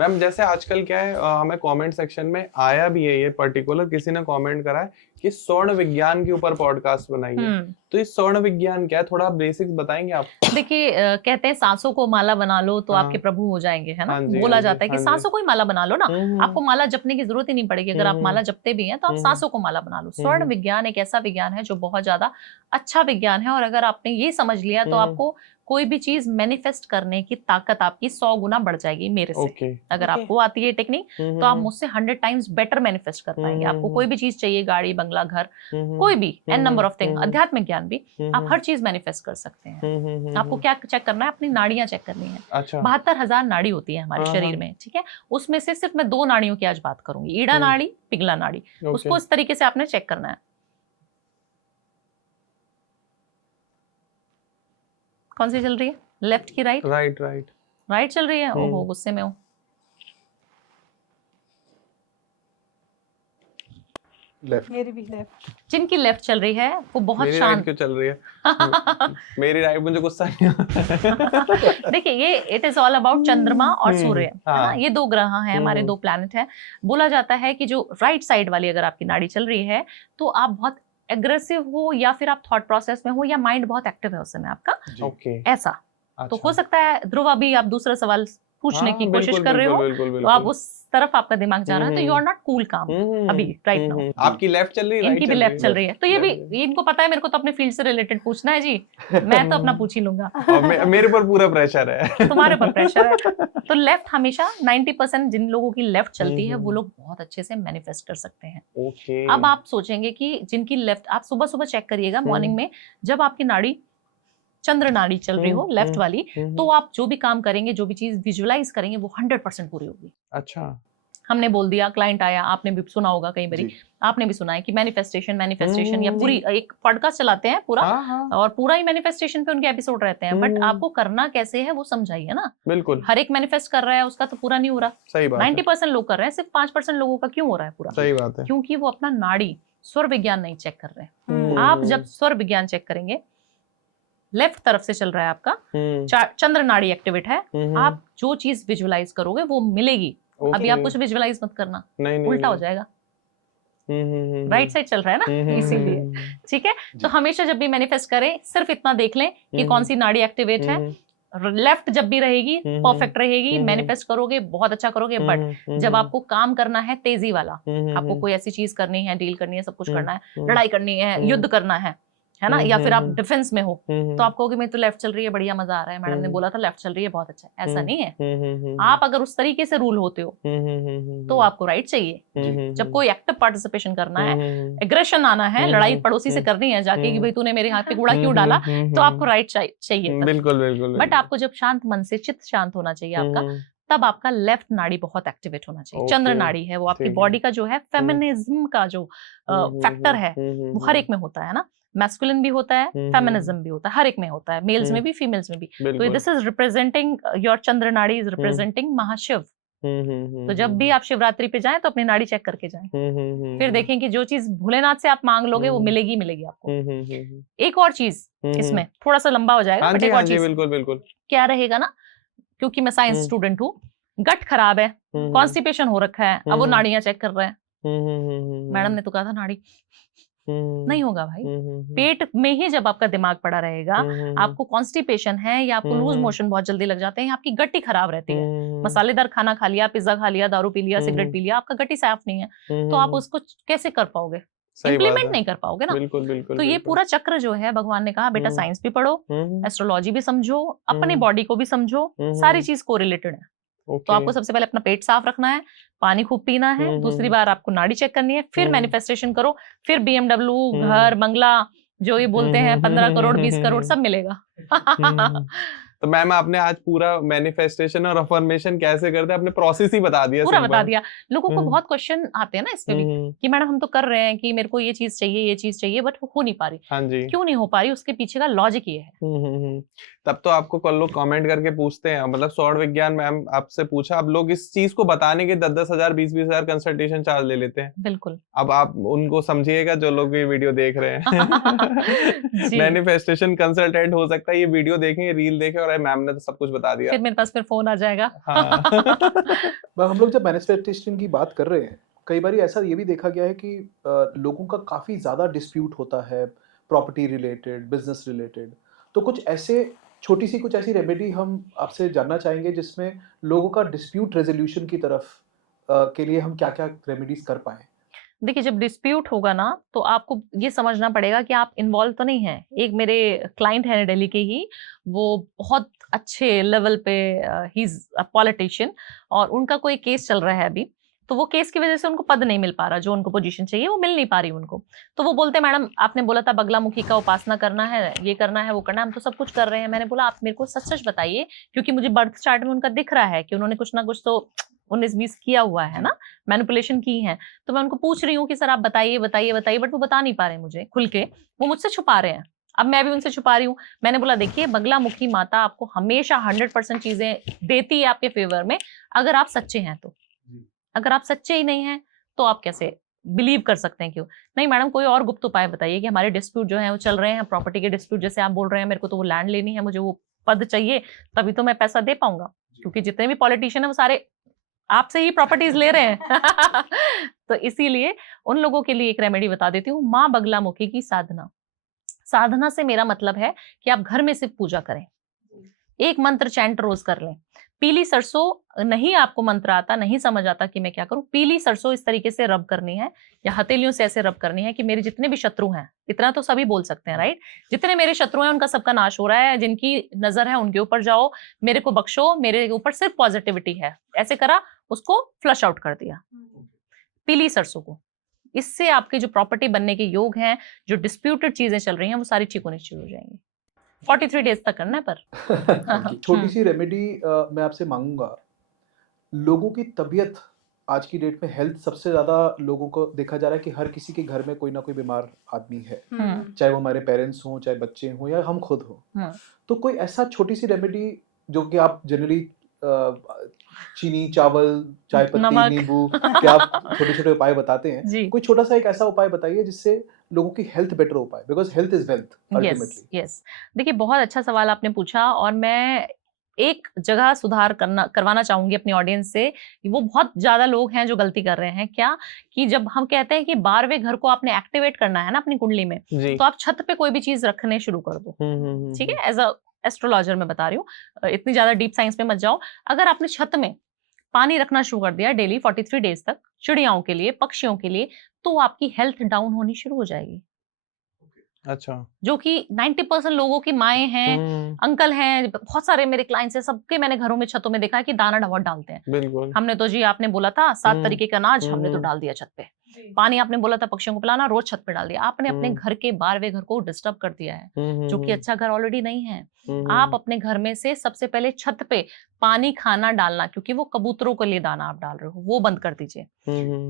मैम। जैसे आजकल क्या है, हमें कमेंट सेक्शन में आया भी है, ये पर्टिकुलर किसी ने कमेंट करा है कि स्वर्ण विज्ञान के ऊपर पॉडकास्ट बनाइए। तो ये स्वर्ण विज्ञान क्या है, थोड़ा बेसिक्स बताएंगे आप? देखिए कहते हैं सांसों को माला बना लो तो आपके प्रभु हो जाएंगे, है ना। बोला जाता है कि सांसों को ही माला बना लो ना, आपको माला जपने की जरूरत ही नहीं पड़ेगी। अगर आप माला जपते भी हैं तो आप सांसों को माला बना लो। स्वर्ण विज्ञान एक ऐसा विज्ञान है जो बहुत ज्यादा अच्छा विज्ञान है, और अगर आपने ये समझ लिया तो आपको कोई भी चीज मैनिफेस्ट करने की ताकत आपकी 100 गुना बढ़ जाएगी मेरे से। ओके। अगर Okay. आपको आती है टेक्निक तो आप मुझसे 100 टाइम्स बेटर मैनिफेस्ट कर पाएंगे। आपको कोई भी चीज चाहिए, गाड़ी, बंगला, घर, कोई भी एन नंबर ऑफ थिंग, आध्यात्मिक ज्ञान भी, आप हर चीज मैनिफेस्ट कर सकते हैं। आपको क्या चेक करना है? अपनी नाड़ियां चेक करनी है। अच्छा। 72,000 नाड़ी होती है हमारे हाँ, शरीर हाँ। में, ठीक है। उसमें से सिर्फ मैं 2 नाड़ियों की आज बात करूंगी, ईड़ा नाड़ी, पिंगला नाड़ी। उसको इस तरीके से आपने चेक करना है। कौन सी चल रही है? लेफ्ट की राइट? राइट राइट राइट चल रही है। ओहो, गुस्से में हूँ। लेफ्ट। मेरी भी लेफ्ट। जिनकी लेफ्ट चल रही है वो बहुत मेरी राइट शांत। क्यों चल रही है? मेरी राइट, मुझे गुस्सा नहीं आता। देखिए, ये इट इज ऑल अबाउट चंद्रमा और सूर्य, है ना। हाँ। ये 2 ग्रह हैं, हमारे 2 प्लैनेट हैं। बोला जाता है कि जो राइट साइड वाली अगर आपकी नाड़ी चल रही है तो आप बहुत एग्रेसिव हो, या फिर आप थॉट प्रोसेस में हो, या माइंड बहुत एक्टिव है उस समय आपका, ओके। ऐसा। तो हो सकता है ध्रुव अभी आप दूसरा सवाल पूछने की कोशिश कर रहे हो, तो आप उस तरफ आपका दिमाग जा रहा है, तो यू आर नॉट कूल काम अभी राइट नाउ। आपकी लेफ्ट चल रही है, इनकी भी लेफ्ट चल रही है, तो ये भी इनको पता है। मेरे को तो अपने फील्ड से रिलेटेड पूछना है जी, मैं तो अपना पूछ ही लूंगा। मेरे पर पूरा प्रेशर है। तुम्हारे पर प्रेशर है। तो लेफ्ट हमेशा 90% जिन लोगों की लेफ्ट चलती है वो लोग बहुत अच्छे से मैनिफेस्ट कर सकते हैं। ओके। अब आप सोचेंगे कि जिनकी लेफ्ट, आप सुबह सुबह चेक करिएगा मॉर्निंग में, जब आपकी नाड़ी चंद्र नाड़ी चल रही हो लेफ्ट वाली, तो आप जो भी काम करेंगे, जो भी चीज विजुअलाइज करेंगे, वो 100% पूरी होगी। अच्छा। हमने बोल दिया, क्लाइंट आया, आपने भी सुना होगा कई बारी, आपने भी सुना है कि मैनिफेस्टेशन या पूरी एक पॉडकास्ट चलाते हैं पूरा, और पूरा ही मैनिफेस्टेशन पे उनके एपिसोड रहते हैं, बट आपको करना कैसे है वो समझाइए ना। बिल्कुल। हर एक मैनिफेस्ट कर रहा है, उसका तो पूरा नहीं हो रहा। सही बात है। 90% लोग कर रहे हैं, सिर्फ 5% लोगों का क्यों हो रहा है पूरा? सही बात है। क्योंकि वो अपना नाड़ी स्वर विज्ञान नहीं चेक कर रहे। आप जब स्वर विज्ञान चेक करेंगे, लेफ्ट तरफ से चल रहा है आपका, चंद्र नाड़ी एक्टिवेट है, आप जो चीज विजुअलाइज करोगे वो मिलेगी। अभी आप कुछ विजुअलाइज मत करना, उल्टा हो जाएगा। राइट साइड चल रहा है ना, इसीलिए। ठीक है, तो हमेशा जब भी मैनिफेस्ट करें, सिर्फ इतना देख लें कि कौन सी नाड़ी एक्टिवेट है। लेफ्ट जब भी रहेगी परफेक्ट रहेगी, मैनिफेस्ट करोगे बहुत अच्छा करोगे। बट जब आपको काम करना है तेजी वाला, आपको कोई ऐसी चीज करनी है, डील करनी है, सब कुछ करना है, लड़ाई करनी है, युद्ध करना है ना, या फिर आप डिफेंस में हो, तो आप कहोगे मैं तो लेफ्ट चल रही है, बढ़िया मजा आ रहा है, मैडम ने बोला था लेफ्ट चल रही है, बहुत अच्छा है। ऐसा नहीं है। आप अगर उस तरीके से रूल होते हो तो आपको राइट चाहिए। जब कोई एक्टिव पार्टिसिपेशन करना है, एग्रेशन आना है, लड़ाई पड़ोसी से करनी है जाके कि भाई तूने मेरे हाथ पे कूड़ा क्यों डाला, तो आपको राइट चाहिए। बिल्कुल बिल्कुल। बट आपको जब शांत मन से, चित्त शांत होना चाहिए आपका, तब आपका लेफ्ट नाड़ी बहुत एक्टिवेट होना चाहिए। चंद्र नाड़ी है वो आपकी बॉडी का जो है फेमिनिज्म का जो फैक्टर है वो हर एक में होता है ना। मैस्कुलिन भी होता है, फेमिनिज्म भी होता है, हर एक में होता है, मेल्स में भी, फीमेल्स में भी। तो दिस इज रिप्रेजेंटिंग योर चंद्र नाड़ी इज रिप्रेजेंटिंग महाशिव। तो जब भी आप शिवरात्रि पे जाएं तो अपनी नाड़ी चेक करके जाएं, फिर देखें कि जो चीज भोलेनाथ से आप मांग लोगे वो मिलेगी मिलेगी आपको। एक और चीज, इसमें थोड़ा सा लंबा हो जाएगा, बट एक और चीज बिल्कुल बिल्कुल क्या रहेगा ना, क्योंकि मैं साइंस स्टूडेंट हूँ, गट खराब है, कॉन्स्टिपेशन हो रखा है, अब वो नाड़ियां चेक कर रहे हैं। मैडम ने तो कहा था नाड़ी नहीं होगा भाई। पेट में ही जब आपका दिमाग पड़ा रहेगा, आपको कॉन्स्टिपेशन है या आपको लूज मोशन बहुत जल्दी लग जाते हैं, आपकी गट्टी खराब रहती है, मसालेदार खाना खा लिया, पिज्जा खा लिया, दारू पी लिया, सिगरेट पी लिया, आपका गट्टी साफ नहीं है, तो आप उसको कैसे कर पाओगे? इम्प्लीमेंट नहीं कर पाओगे ना। बिल्कुल बिल्कुल। तो ये पूरा चक्र जो है, भगवान ने कहा बेटा साइंस भी पढ़ो, एस्ट्रोलॉजी भी समझो, अपनी बॉडी को भी समझो, सारी चीज को रिलेटेड है। तो आपको सबसे पहले अपना पेट साफ रखना है, पानी खूब पीना है, दूसरी बार आपको नाड़ी चेक करनी है, फिर मैनिफेस्टेशन करो, फिर BMW, घर, बंगला, जो ये बोलते हैं 15 करोड़ 20 करोड़ सब मिलेगा। तो मैम आपने आज पूरा मैनिफेस्टेशन और अफर्मेशन कैसे करते हैं आपने प्रोसेस ही बता दिया, पूरा बता दिया। लोगों को बहुत क्वेश्चन आते हैं ना इसमें भी कि मैडम हम तो कर रहे हैं कि मेरे को ये चीज चाहिए बट हो नहीं पा रही। हाँ जी। क्यों नहीं हो पा रही, उसके पीछे का लॉजिक ये है। तब तो आपको कल लोग कमेंट करके पूछते हैं, मतलब स्वर्ण विज्ञान मैम आपसे पूछा, अब लोग इस चीज को बताने के 10-10 हजार 20-20 हजार कंसल्टेशन चार्ज ले लेते हैं। बिल्कुल। अब आप उनको समझिएगा जो लोग ये वीडियो देख रहे हैं। मैनिफेस्टेशन कंसल्टेंट हो सकता है ये वीडियो देखेंगे, रील देखे और मैम ने तो सब कुछ बता दिया, फिर मेरे पास फिर फोन आ जाएगा। हाँ। हम लोग जब मैनिफेस्टेशन की बात कर रहे हैं, कई बार ऐसा ये भी देखा गया है कि लोगों का काफी ज्यादा डिस्प्यूट होता है प्रॉपर्टी रिलेटेड, बिजनेस रिलेटेड। तो कुछ ऐसी रेमेडी हम आपसे जानना चाहेंगे जिसमें लोगों का डिस्प्यूट रेजोल्यूशन की तरफ के लिए हम क्या क्या रेमेडीज कर पाए। देखिए जब डिस्प्यूट होगा ना तो आपको ये समझना पड़ेगा कि आप इन्वॉल्व तो नहीं है। एक मेरे क्लाइंट है दिल्ली के ही, वो बहुत अच्छे लेवल पे, ही इज अ पॉलिटिशियन, और उनका कोई केस चल रहा है अभी, तो वो केस की वजह से उनको पद नहीं मिल पा रहा, जो उनको पोजीशन चाहिए वो मिल नहीं पा रही उनको। तो वो बोलते मैडम आपने बोला था बगलामुखी का उपासना करना है, ये करना है, वो करना है, हम तो सब कुछ कर रहे हैं। मैंने बोला आप मेरे को सच सच बताइए, क्योंकि मुझे बर्थ चार्ट में उनका दिख रहा है कि उन्होंने कुछ ना कुछ तो 19-20 किया हुआ है ना, मैनिपुलेशन की है। तो मैं उनको पूछ रही हूँ कि सर आप बताइए बताइए बताइए, बट वो बता नहीं पा रहे मुझे खुल के, वो मुझसे छुपा रहे हैं। अब मैं भी उनसे छुपा रही हूँ। मैंने बोला देखिए बगलामुखी माता आपको हमेशा 100% चीजें देती है आपके फेवर में, अगर आप सच्चे हैं तो। अगर आप सच्चे ही नहीं हैं तो आप कैसे बिलीव कर सकते हैं? क्यों नहीं मैडम, कोई और गुप्त उपाय बताइए कि हमारे डिस्प्यूट जो है वो चल रहे हैं, प्रॉपर्टी के डिस्प्यूट, जैसे आप बोल रहे हैं मेरे को तो वो लैंड लेनी है, मुझे वो पद चाहिए, तभी तो मैं पैसा दे पाऊंगा, क्योंकि जितने भी पॉलिटिशियन है वो सारे आपसे ही प्रॉपर्टीज ले रहे हैं। तो इसीलिए उन लोगों के लिए एक रेमेडी बता देती हूँ, माँ बगलामुखी की साधना। साधना से मेरा मतलब है कि आप घर में सिर्फ पूजा करें, एक मंत्र चैंट रोज कर लें। पीली सरसों, नहीं आपको मंत्र आता, नहीं समझ आता कि मैं क्या करूं, पीली सरसों इस तरीके से रब करनी है, या हथेलियों से ऐसे रब करनी है कि मेरे जितने भी शत्रु हैं, इतना तो सभी बोल सकते हैं राइट, जितने मेरे शत्रु हैं उनका सबका नाश हो रहा है, जिनकी नजर है उनके ऊपर जाओ, मेरे को बख्शो, मेरे ऊपर सिर्फ पॉजिटिविटी है, ऐसे करा, उसको फ्लश आउट कर दिया पीली सरसों को। इससे आपके जो प्रॉपर्टी बनने के योग हैं, जो डिस्प्यूटेड चीजें चल रही हैं, वो सारी ठीक होनी शुरू हो जाएंगी। 43 डेज तक करना है पर। छोटी सी रेमेडी मैं आपसे मांगूंगा। लोगों की तबीयत आज की डेट में, हेल्थ सबसे ज्यादा लोगों को देखा जा रहा है कि हर किसी के घर में कोई ना कोई बीमार आदमी है, चाहे वो हमारे पेरेंट्स हों, चाहे बच्चे हों, या हम खुद हों। तो कोई ऐसा छोटी सी रेमेडी जो कि आप जनरली चीनी, चावल, चाय पत्ती, नींबू के आप छोटे छोटे उपाय बताते हैं, कोई छोटा सा एक ऐसा उपाय बताइए जिससे लोगों की हेल्थ बेटर हो पाए, because health is wealth ultimately. Yes, देखिए बहुत अच्छा सवाल आपने पूछा, और मैं एक जगह सुधार करवाना चाहूंगी अपनी ऑडियंस से। वो बहुत ज्यादा लोग हैं जो गलती कर रहे हैं, क्या कि जब हम कहते हैं कि 12वें घर को आपने एक्टिवेट करना है ना अपनी कुंडली में, तो आप छत पे कोई भी चीज रखने शुरू कर दो, ठीक है, एज अ एस्ट्रोलॉजर मैं बता रही हूँ, इतनी ज्यादा डीप साइंस में मत जाओ। अगर आपने छत में पानी रखना शुरू कर दिया डेली 43 डेज तक, चिड़ियाओं के लिए, पक्षियों के लिए, तो आपकी हेल्थ डाउन होनी शुरू हो जाएगी। अच्छा, जो कि 90% लोगों की माएं हैं, अंकल हैं, बहुत सारे मेरे क्लाइंट्स हैं, सबके मैंने घरों में, छतों में देखा है कि दाना बहुत डालते हैं। बिल्कुल। हमने तो जी, आपने बोला था 7 तरीके का अनाज, हमने तो डाल दिया छत पे। पानी आपने बोला था पक्षियों को पिलाना, रोज छत पे डाल दिया। आपने अपने घर के 12वें घर को डिस्टर्ब कर दिया है, जो कि अच्छा घर ऑलरेडी नहीं है। आप अपने घर में से सबसे पहले छत पे पानी, खाना डालना, क्योंकि वो कबूतरों के लिए दाना आप डाल रहे हो, वो बंद कर दीजिए,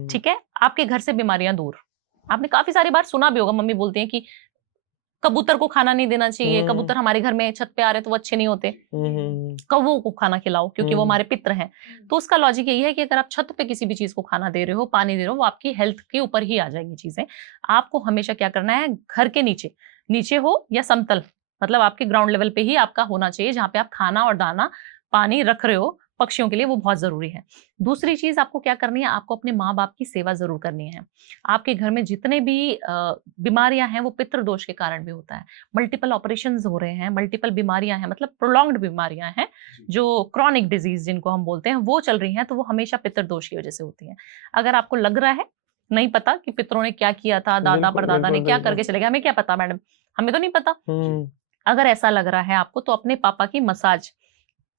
ठीक है। आपके घर से बीमारियां दूर। आपने काफी सारी बार सुना भी होगा, मम्मी बोलती है कि कबूतर को खाना नहीं देना चाहिए, कबूतर हमारे घर में छत पे आ रहे तो वो अच्छे नहीं होते, कौवों को खाना खिलाओ क्योंकि वो हमारे पित्र हैं। तो उसका लॉजिक यही है कि अगर आप छत पे किसी भी चीज को खाना दे रहे हो, पानी दे रहे हो, वो आपकी हेल्थ के ऊपर ही आ जाएगी चीजें। आपको हमेशा क्या करना है, घर के नीचे हो या समतल, मतलब आपके ग्राउंड लेवल पे ही आपका होना चाहिए, जहाँ पे आप खाना और दाना, पानी रख रहे हो पक्षियों के लिए, वो बहुत जरूरी है। दूसरी चीज आपको क्या करनी है, आपको अपने माँ बाप की सेवा जरूर करनी है। आपके घर में जितने भी बीमारियां हैं वो पितृदोष के कारण भी होता है। मल्टीपल ऑपरेशंस हो रहे हैं, मल्टीपल बीमारियां हैं, मतलब प्रोलॉन्ग्ड बीमारियां हैं, जो क्रॉनिक डिजीज जिनको हम बोलते हैं, वो चल रही हैं, तो वो हमेशा पितृदोष की वजह से होती है। अगर आपको लग रहा है नहीं पता कि पितरों ने क्या किया था, दादा परदादा ने क्या करके चले गए, हमें क्या पता मैडम, हमें तो नहीं पता। अगर ऐसा लग रहा है आपको, तो अपने पापा की मसाज,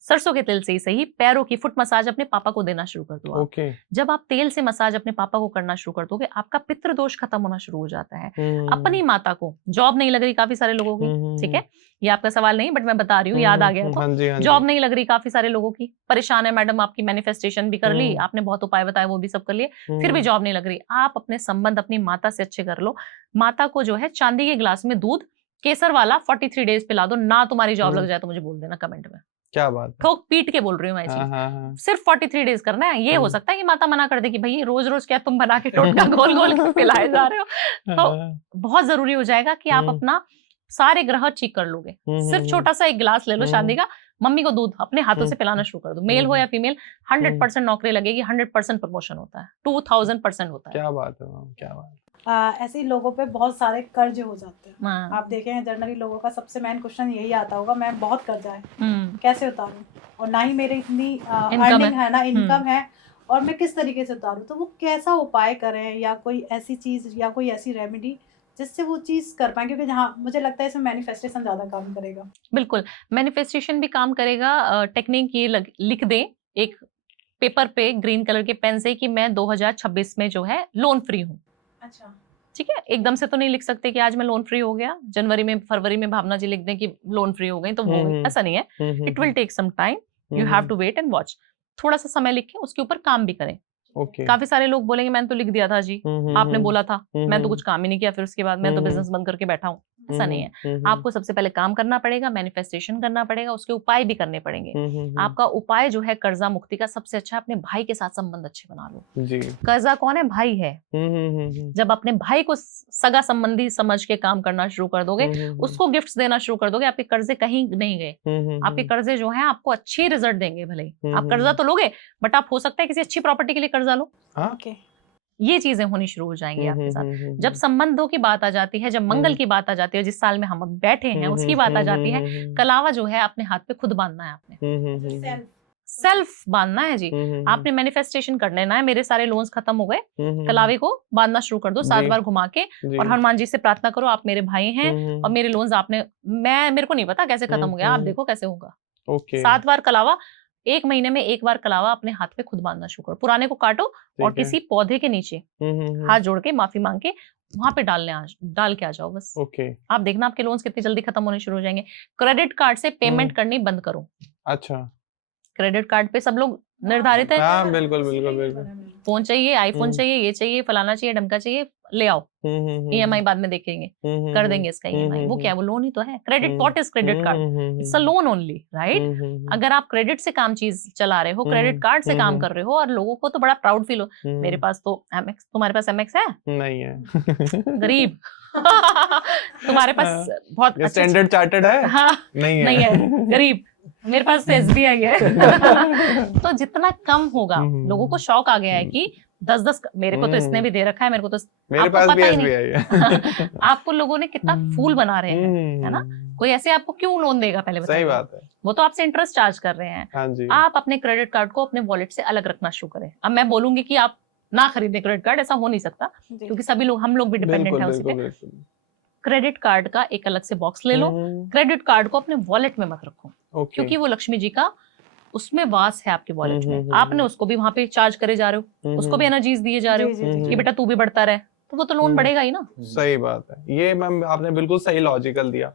सरसों के तेल से ही सही, पैरों की फुट मसाज अपने पापा को देना शुरू कर दो। Okay. जब आप तेल से मसाज अपने पापा को करना शुरू कर दोगे, आपका पितृदोष खत्म होना शुरू हो जाता है। अपनी माता को जॉब नहीं लग रही काफी सारे लोगों की, ठीक है, ये आपका सवाल नहीं, बट मैं बता रही हूँ, याद आ गया तो। जॉब नहीं लग रही काफी सारे लोगों की, परेशान है मैडम, आपकी मैनिफेस्टेशन भी कर ली आपने, बहुत उपाय बताए वो भी सब कर लिए, फिर भी जॉब नहीं लग रही। आप अपने संबंध अपनी माता से अच्छे कर लो। माता को जो है चांदी के गिलास में दूध केसर वाला 43 डेज पिला दो ना, तुम्हारी जॉब लग जाए तो मुझे बोल देना कमेंट में। क्या बात है, ठोक पीट के बोल रही हूँ मैं चीज। सिर्फ 43 डेज करना है। ये हो सकता है कि माता मना कर दे कि भाई रोज रोज क्या तुम बना के टोटका गोल गोल के पिलाए जा रहे हो, तो बहुत जरूरी हो जाएगा कि आप अपना सारे ग्रह ठीक कर लोगे। सिर्फ छोटा सा एक गिलास ले लो चांदी का, मम्मी को दूध अपने हाथों से पिलाना शुरू कर दो, मेल हो या फीमेल, 100% नौकरी लगेगी, 100% प्रमोशन होता है, 2000% होता है। क्या बात है मैम, क्या बात। ऐसे लोगों पे बहुत सारे कर्ज हो जाते हैं। आप देखें जनरली लोगों का सबसे मेन क्वेश्चन यही आता होगा, मैं बहुत कर्जा है, कैसे उतारूं, और ना ही मेरी इतनी अर्निंग है ना, इनकम है, और मैं किस तरीके से उतारूं, तो वो कैसा उपाय करें या कोई ऐसी चीज या कोई ऐसी रेमेडी जिससे वो चीज कर पाए, क्योंकि जहाँ मुझे लगता है इसमें मैनिफेस्टेशन ज्यादा काम करेगा। बिल्कुल, मैनिफेस्टेशन भी काम करेगा। टेक्निक ये लिख दें एक पेपर पे ग्रीन कलर के पेन से कि मैं 2026 में जो है लोन फ्री हूँ। अच्छा, ठीक है, एकदम से तो नहीं लिख सकते कि आज मैं लोन फ्री हो गया। जनवरी में, फरवरी में भावना जी लिख दें कि लोन फ्री हो गई तो वो हो गई, ऐसा नहीं है। It will take some time, you have to wait and watch. थोड़ा सा समय लिखें, उसके ऊपर काम भी करें। ओके। काफी सारे लोग बोलेंगे मैंने तो लिख दिया था जी, आपने बोला था, मैं तो कुछ काम ही नहीं किया, फिर उसके बाद मैं तो बिजनेस बंद करके बैठा हूँ। ऐसा नहीं है, आपको सबसे पहले काम करना पड़ेगा, मैनिफेस्टेशन करना पड़ेगा, उसके उपाय भी करने पड़ेंगे। आपका उपाय जो है कर्जा मुक्ति का सबसे अच्छा, अपने भाई के साथ संबंध अच्छे बना लो जी। कर्जा कौन है? भाई है। जब अपने भाई को सगा संबंधी समझ के काम करना शुरू कर दोगे, उसको गिफ्ट्स देना शुरू कर दोगे, आपके कर्जे कहीं नहीं गए। आपके कर्जे जो हैं आपको अच्छे रिजल्ट देंगे। भले ही आप कर्जा तो लोगे, बट आप हो सकता है किसी अच्छी प्रॉपर्टी के लिए कर्जा लो। ओके, ये चीजें होनी शुरू हो जाएंगी आपके साथ। जब संबंधों की बात आ जाती है, जब मंगल की बात आ जाती है, जिस साल में हम अब बैठे हैं उसकी बात आ जाती है, कलावा जो है अपने हाथ पे खुद बांधना है। आपने सेल्फ बांधना है जी। आपने मैनिफेस्टेशन कर लेना है, मेरे सारे लोन्स खत्म हो गए, कलावे को बांधना शुरू कर दो 7 बार घुमा के, और हनुमान जी से प्रार्थना करो, आप मेरे भाई हैं और मेरे लोन्स आपने, मेरे को नहीं पता कैसे खत्म हो गया, आप देखो कैसे होगा। 7 बार कलावा, 1 महीने में 1 बार कलावा अपने हाथ पे खुद बांधना शुरू करो। पुराने को काटो और किसी पौधे के नीचे हाथ जोड़ के माफी मांग के वहां पे डाल के आ जाओ बस। ओके। आप देखना आपके लोन्स कितनी जल्दी खत्म होने शुरू हो जाएंगे। क्रेडिट कार्ड से पेमेंट करनी बंद करो। अच्छा। क्रेडिट कार्ड पे सब लोग निर्धारित है, हाँ बिल्कुल बिल्कुल बिल्कुल। फोन चाहिए, आईफोन चाहिए, ये चाहिए, फलाना चाहिए, ढमका चाहिए, ले आओ, ईएमआई बाद में देखेंगे, कर देंगे इसका ईएमआई। वो क्या है? वो लोन ही तो है। Credit, what is credit card? It's a loan only, right? अगर आप क्रेडिट से काम चीज चला रहे हो, क्रेडिट कार्ड से काम कर रहे हो, और लोगों को तो बड़ा प्राउड फील हो, मेरे पास तो एमएक्स, तुम्हारे पास एमएक्स है? नहीं है। गरीब। तुम्हारे पास बहुत स्टैंडर्ड चार्टर्ड है? हाँ, नहीं है। गरीब। मेरे पास तो एसबीआई है। तो जितना कम होगा, लोगों को शौक आ गया है कि 10-10 मेरे को तो इसने भी दे रखा है, मेरे को तो मेरे पास भी एसबीआई है। आपको लोगों ने कितना फूल बना रहे हैं, है ना? कोई ऐसे आपको क्यों लोन देगा? पहले बताइए। सही बात है। वो तो आपसे इंटरेस्ट चार्ज कर रहे हैं। हाँ जी। आप अपने क्रेडिट कार्ड को अपने वॉलेट से अलग रखना शुरू करें। अब मैं बोलूंगी कि आप ना खरीदें क्रेडिट कार्ड, ऐसा हो नहीं सकता, क्योंकि सभी लोग, हम लोग भी डिपेंडेंट है उस पे। क्रेडिट कार्ड का एक अलग से बॉक्स ले लो। क्रेडिट कार्ड को अपने वॉलेट में मत रखो, क्योंकि वो लक्ष्मी जी का उसमें वास है आपके वॉलेट में। आपने उसको भी वहां पे चार्ज करे जा रहे हो, उसको भी एनर्जीज दिए जा रहे हो कि बेटा तू भी बढ़ता रहे, तो वो तो लोन बढ़ेगा ही ना। सही बात है, ये मैम आपने बिल्कुल सही लॉजिकल दिया।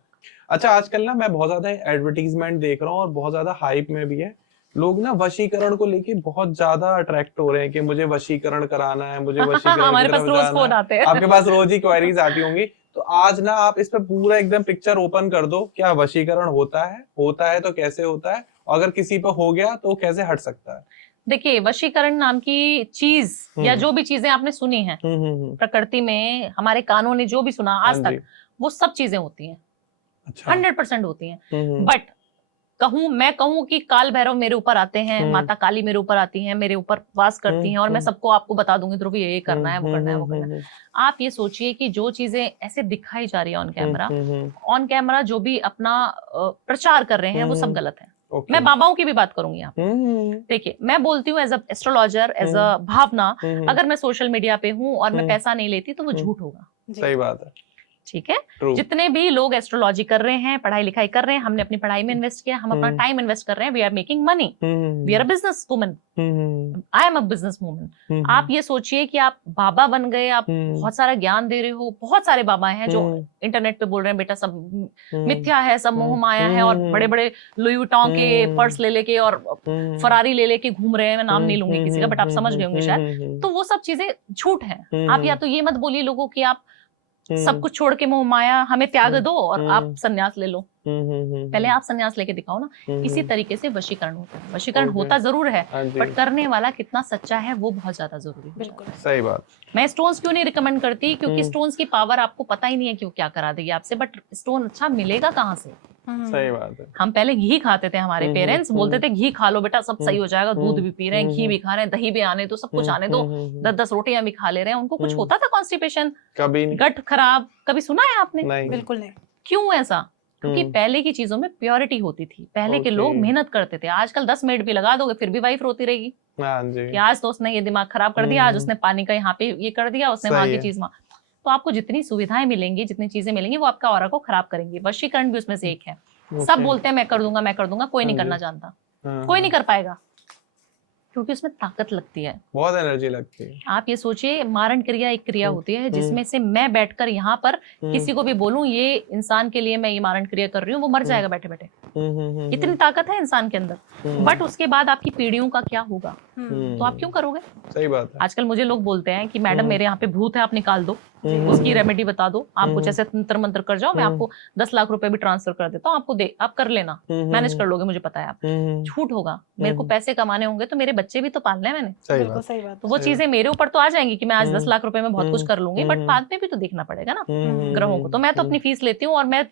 अच्छा, आजकल ना मैं बहुत ज्यादा एडवर्टीजमेंट देख रहा हूँ और बहुत ज्यादा हाइप में भी है। लोग ना वशीकरण को लेके बहुत ज्यादा अट्रैक्ट हो रहे हैं कि मुझे वशीकरण कराना है, मुझे वशीकरण हमारे पास रोज फोन आते हैं। आपके पास रोज ही क्वेरीज आती होंगी, तो आज ना आप इस पे पूरा एकदम पिक्चर ओपन कर दो। क्या वशीकरण होता है तो कैसे होता है, अगर किसी पे हो गया तो कैसे हट सकता है? देखिए, वशीकरण नाम की चीज या जो भी चीजें आपने सुनी है प्रकृति में, हमारे कानों ने जो भी सुना आज तक, वो सब चीजें होती हैं। अच्छा। 100% होती हैं। बट मैं कहूं कि काल भैरव मेरे ऊपर आते हैं, माता काली मेरे ऊपर आती हैं, मेरे ऊपर वास करती हैं, और मैं सबको आपको बता दूंगी ध्रुव ये करना है, वो करना है, वो करना है। आप ये सोचिए कि जो चीजें ऐसे दिखाई जा रही है ऑन कैमरा जो भी अपना प्रचार कर रहे हैं, वो सब गलत है। मैं बाबाओं की भी बात करूंगी यहाँ पे। देखिए, मैं बोलती हूँ as a astrologer, as a Bhavna, अगर मैं सोशल मीडिया पे हूँ और मैं पैसा नहीं लेती तो वो झूठ होगा। सही बात है। ठीक है। जितने भी लोग एस्ट्रोलॉजी कर रहे हैं, पढ़ाई लिखाई कर रहे हैं, हमने अपनी पढ़ाई में इन्वेस्ट किया, हम अपना टाइम इन्वेस्ट कर रहे हैं, we are making money, we are a business woman, I am a business woman. आप ये सोचिए कि आप बाबा बन गए, आप बहुत सारा ज्ञान दे रहे हो। बहुत सारे बाबा हैं जो इंटरनेट पे बोल रहे हैं बेटा सब मिथ्या है, सब मोह माया है, और बड़े बड़े लुई वुइटन के पर्स ले लेके और फरारी ले लेके घूम रहे हैं। मैं नाम नहीं लूंगी किसी का, बट आप समझ गए होंगे शायद। तो वो सब चीजें झूठ है। आप या तो ये मत बोलिए लोगों की आप सब कुछ छोड़ के मोह माया हमें त्याग दो और आप सन्यास ले लो। पहले आप सन्यास लेके दिखाओ ना। इसी तरीके से वशीकरण होता है। वशीकरण होता जरूर है, बट करने वाला कितना सच्चा है वो बहुत ज्यादा जरूरी है। बिल्कुल सही बात। मैं स्टोन्स क्यों नहीं रिकमेंड करती, क्योंकि स्टोन्स की पावर आपको पता ही नहीं है कि वो क्या करा देगी आपसे, बट स्टोन अच्छा मिलेगा कहाँ से? सही बात है। हम पहले घी खाते थे, हमारे पेरेंट्स बोलते थे घी खा लो बेटा सब सही हो जाएगा। दूध भी पी रहे हैं, घी भी खा रहे हैं, दही भी आने दो, सब कुछ आने दो, 10-10 रोटियां भी खा ले रहे हैं। उनको कुछ होता था कॉन्स्टिपेशन, कभी नहीं, गट खराब, कभी सुना है आपने? नहीं। बिल्कुल नहीं। क्यों ऐसा? क्योंकि पहले की चीजों में प्योरिटी होती थी, पहले के लोग मेहनत करते थे। आजकल 10 मिनट भी लगा दोगे फिर भी वाइफ रोती रहेगी। हाँ जी, कि आज तो उसने ये दिमाग खराब कर दिया, आज उसने पानी का यहाँ पे ये कर दिया, उसने वहां सही की है। चीज वहां। तो आपको जितनी सुविधाएं मिलेंगी, जितनी चीजें मिलेंगी, वो आपका ऑरा को खराब करेंगी। वशीकरण भी उसमें से एक है। सब ओके। बोलते हैं मैं कर दूंगा, मैं कर दूंगा, कोई नहीं हाँ जी। करना जानता, हाँ, कोई हाँ, नहीं कर पाएगा, क्योंकि उसमें ताकत लगती है। बहुत एनर्जी लगती है। आप ये सोचिए, मारण क्रिया एक क्रिया होती है जिसमें से मैं बैठकर यहाँ पर हम्म, किसी को भी बोलूं ये इंसान के लिए मैं ये मारण क्रिया कर रही हूँ, वो मर जाएगा बैठे बैठे। इतनी ताकत है इंसान के अंदर। बट उसके बाद आपकी पीढ़ियों का क्या होगा, तो आप क्यों करोगे? सही बात है। आजकल मुझे लोग बोलते हैं कि मैडम मेरे यहाँ पे भूत है, आप निकाल दो, उसकी रेमेडी बता दो, आप कुछ ऐसे तंत्र मंत्र कर जाओ, मैं आपको 10 लाख रुपए भी ट्रांसफर कर देता हूँ, आपको दे, आप कर लेना, मैनेज कर लोगे, मुझे पता है आप। झूठ होगा। मेरे को पैसे कमाने होंगे तो मेरे बच्चे भी तो पालने हैं मैंने। सही बिल्कुल बात। सही बात तो वो सही चीजें मेरे ऊपर तो आ जाएंगी कि मैं आज 10 लाख रुपए में बहुत कुछ हम्म, कर लूंगी, बट हम्म, बाद में भी तो देखना पड़ेगा ना ग्रहों को। तो मैं तो हम्म, अपनी फीस लेती हूँ और मैं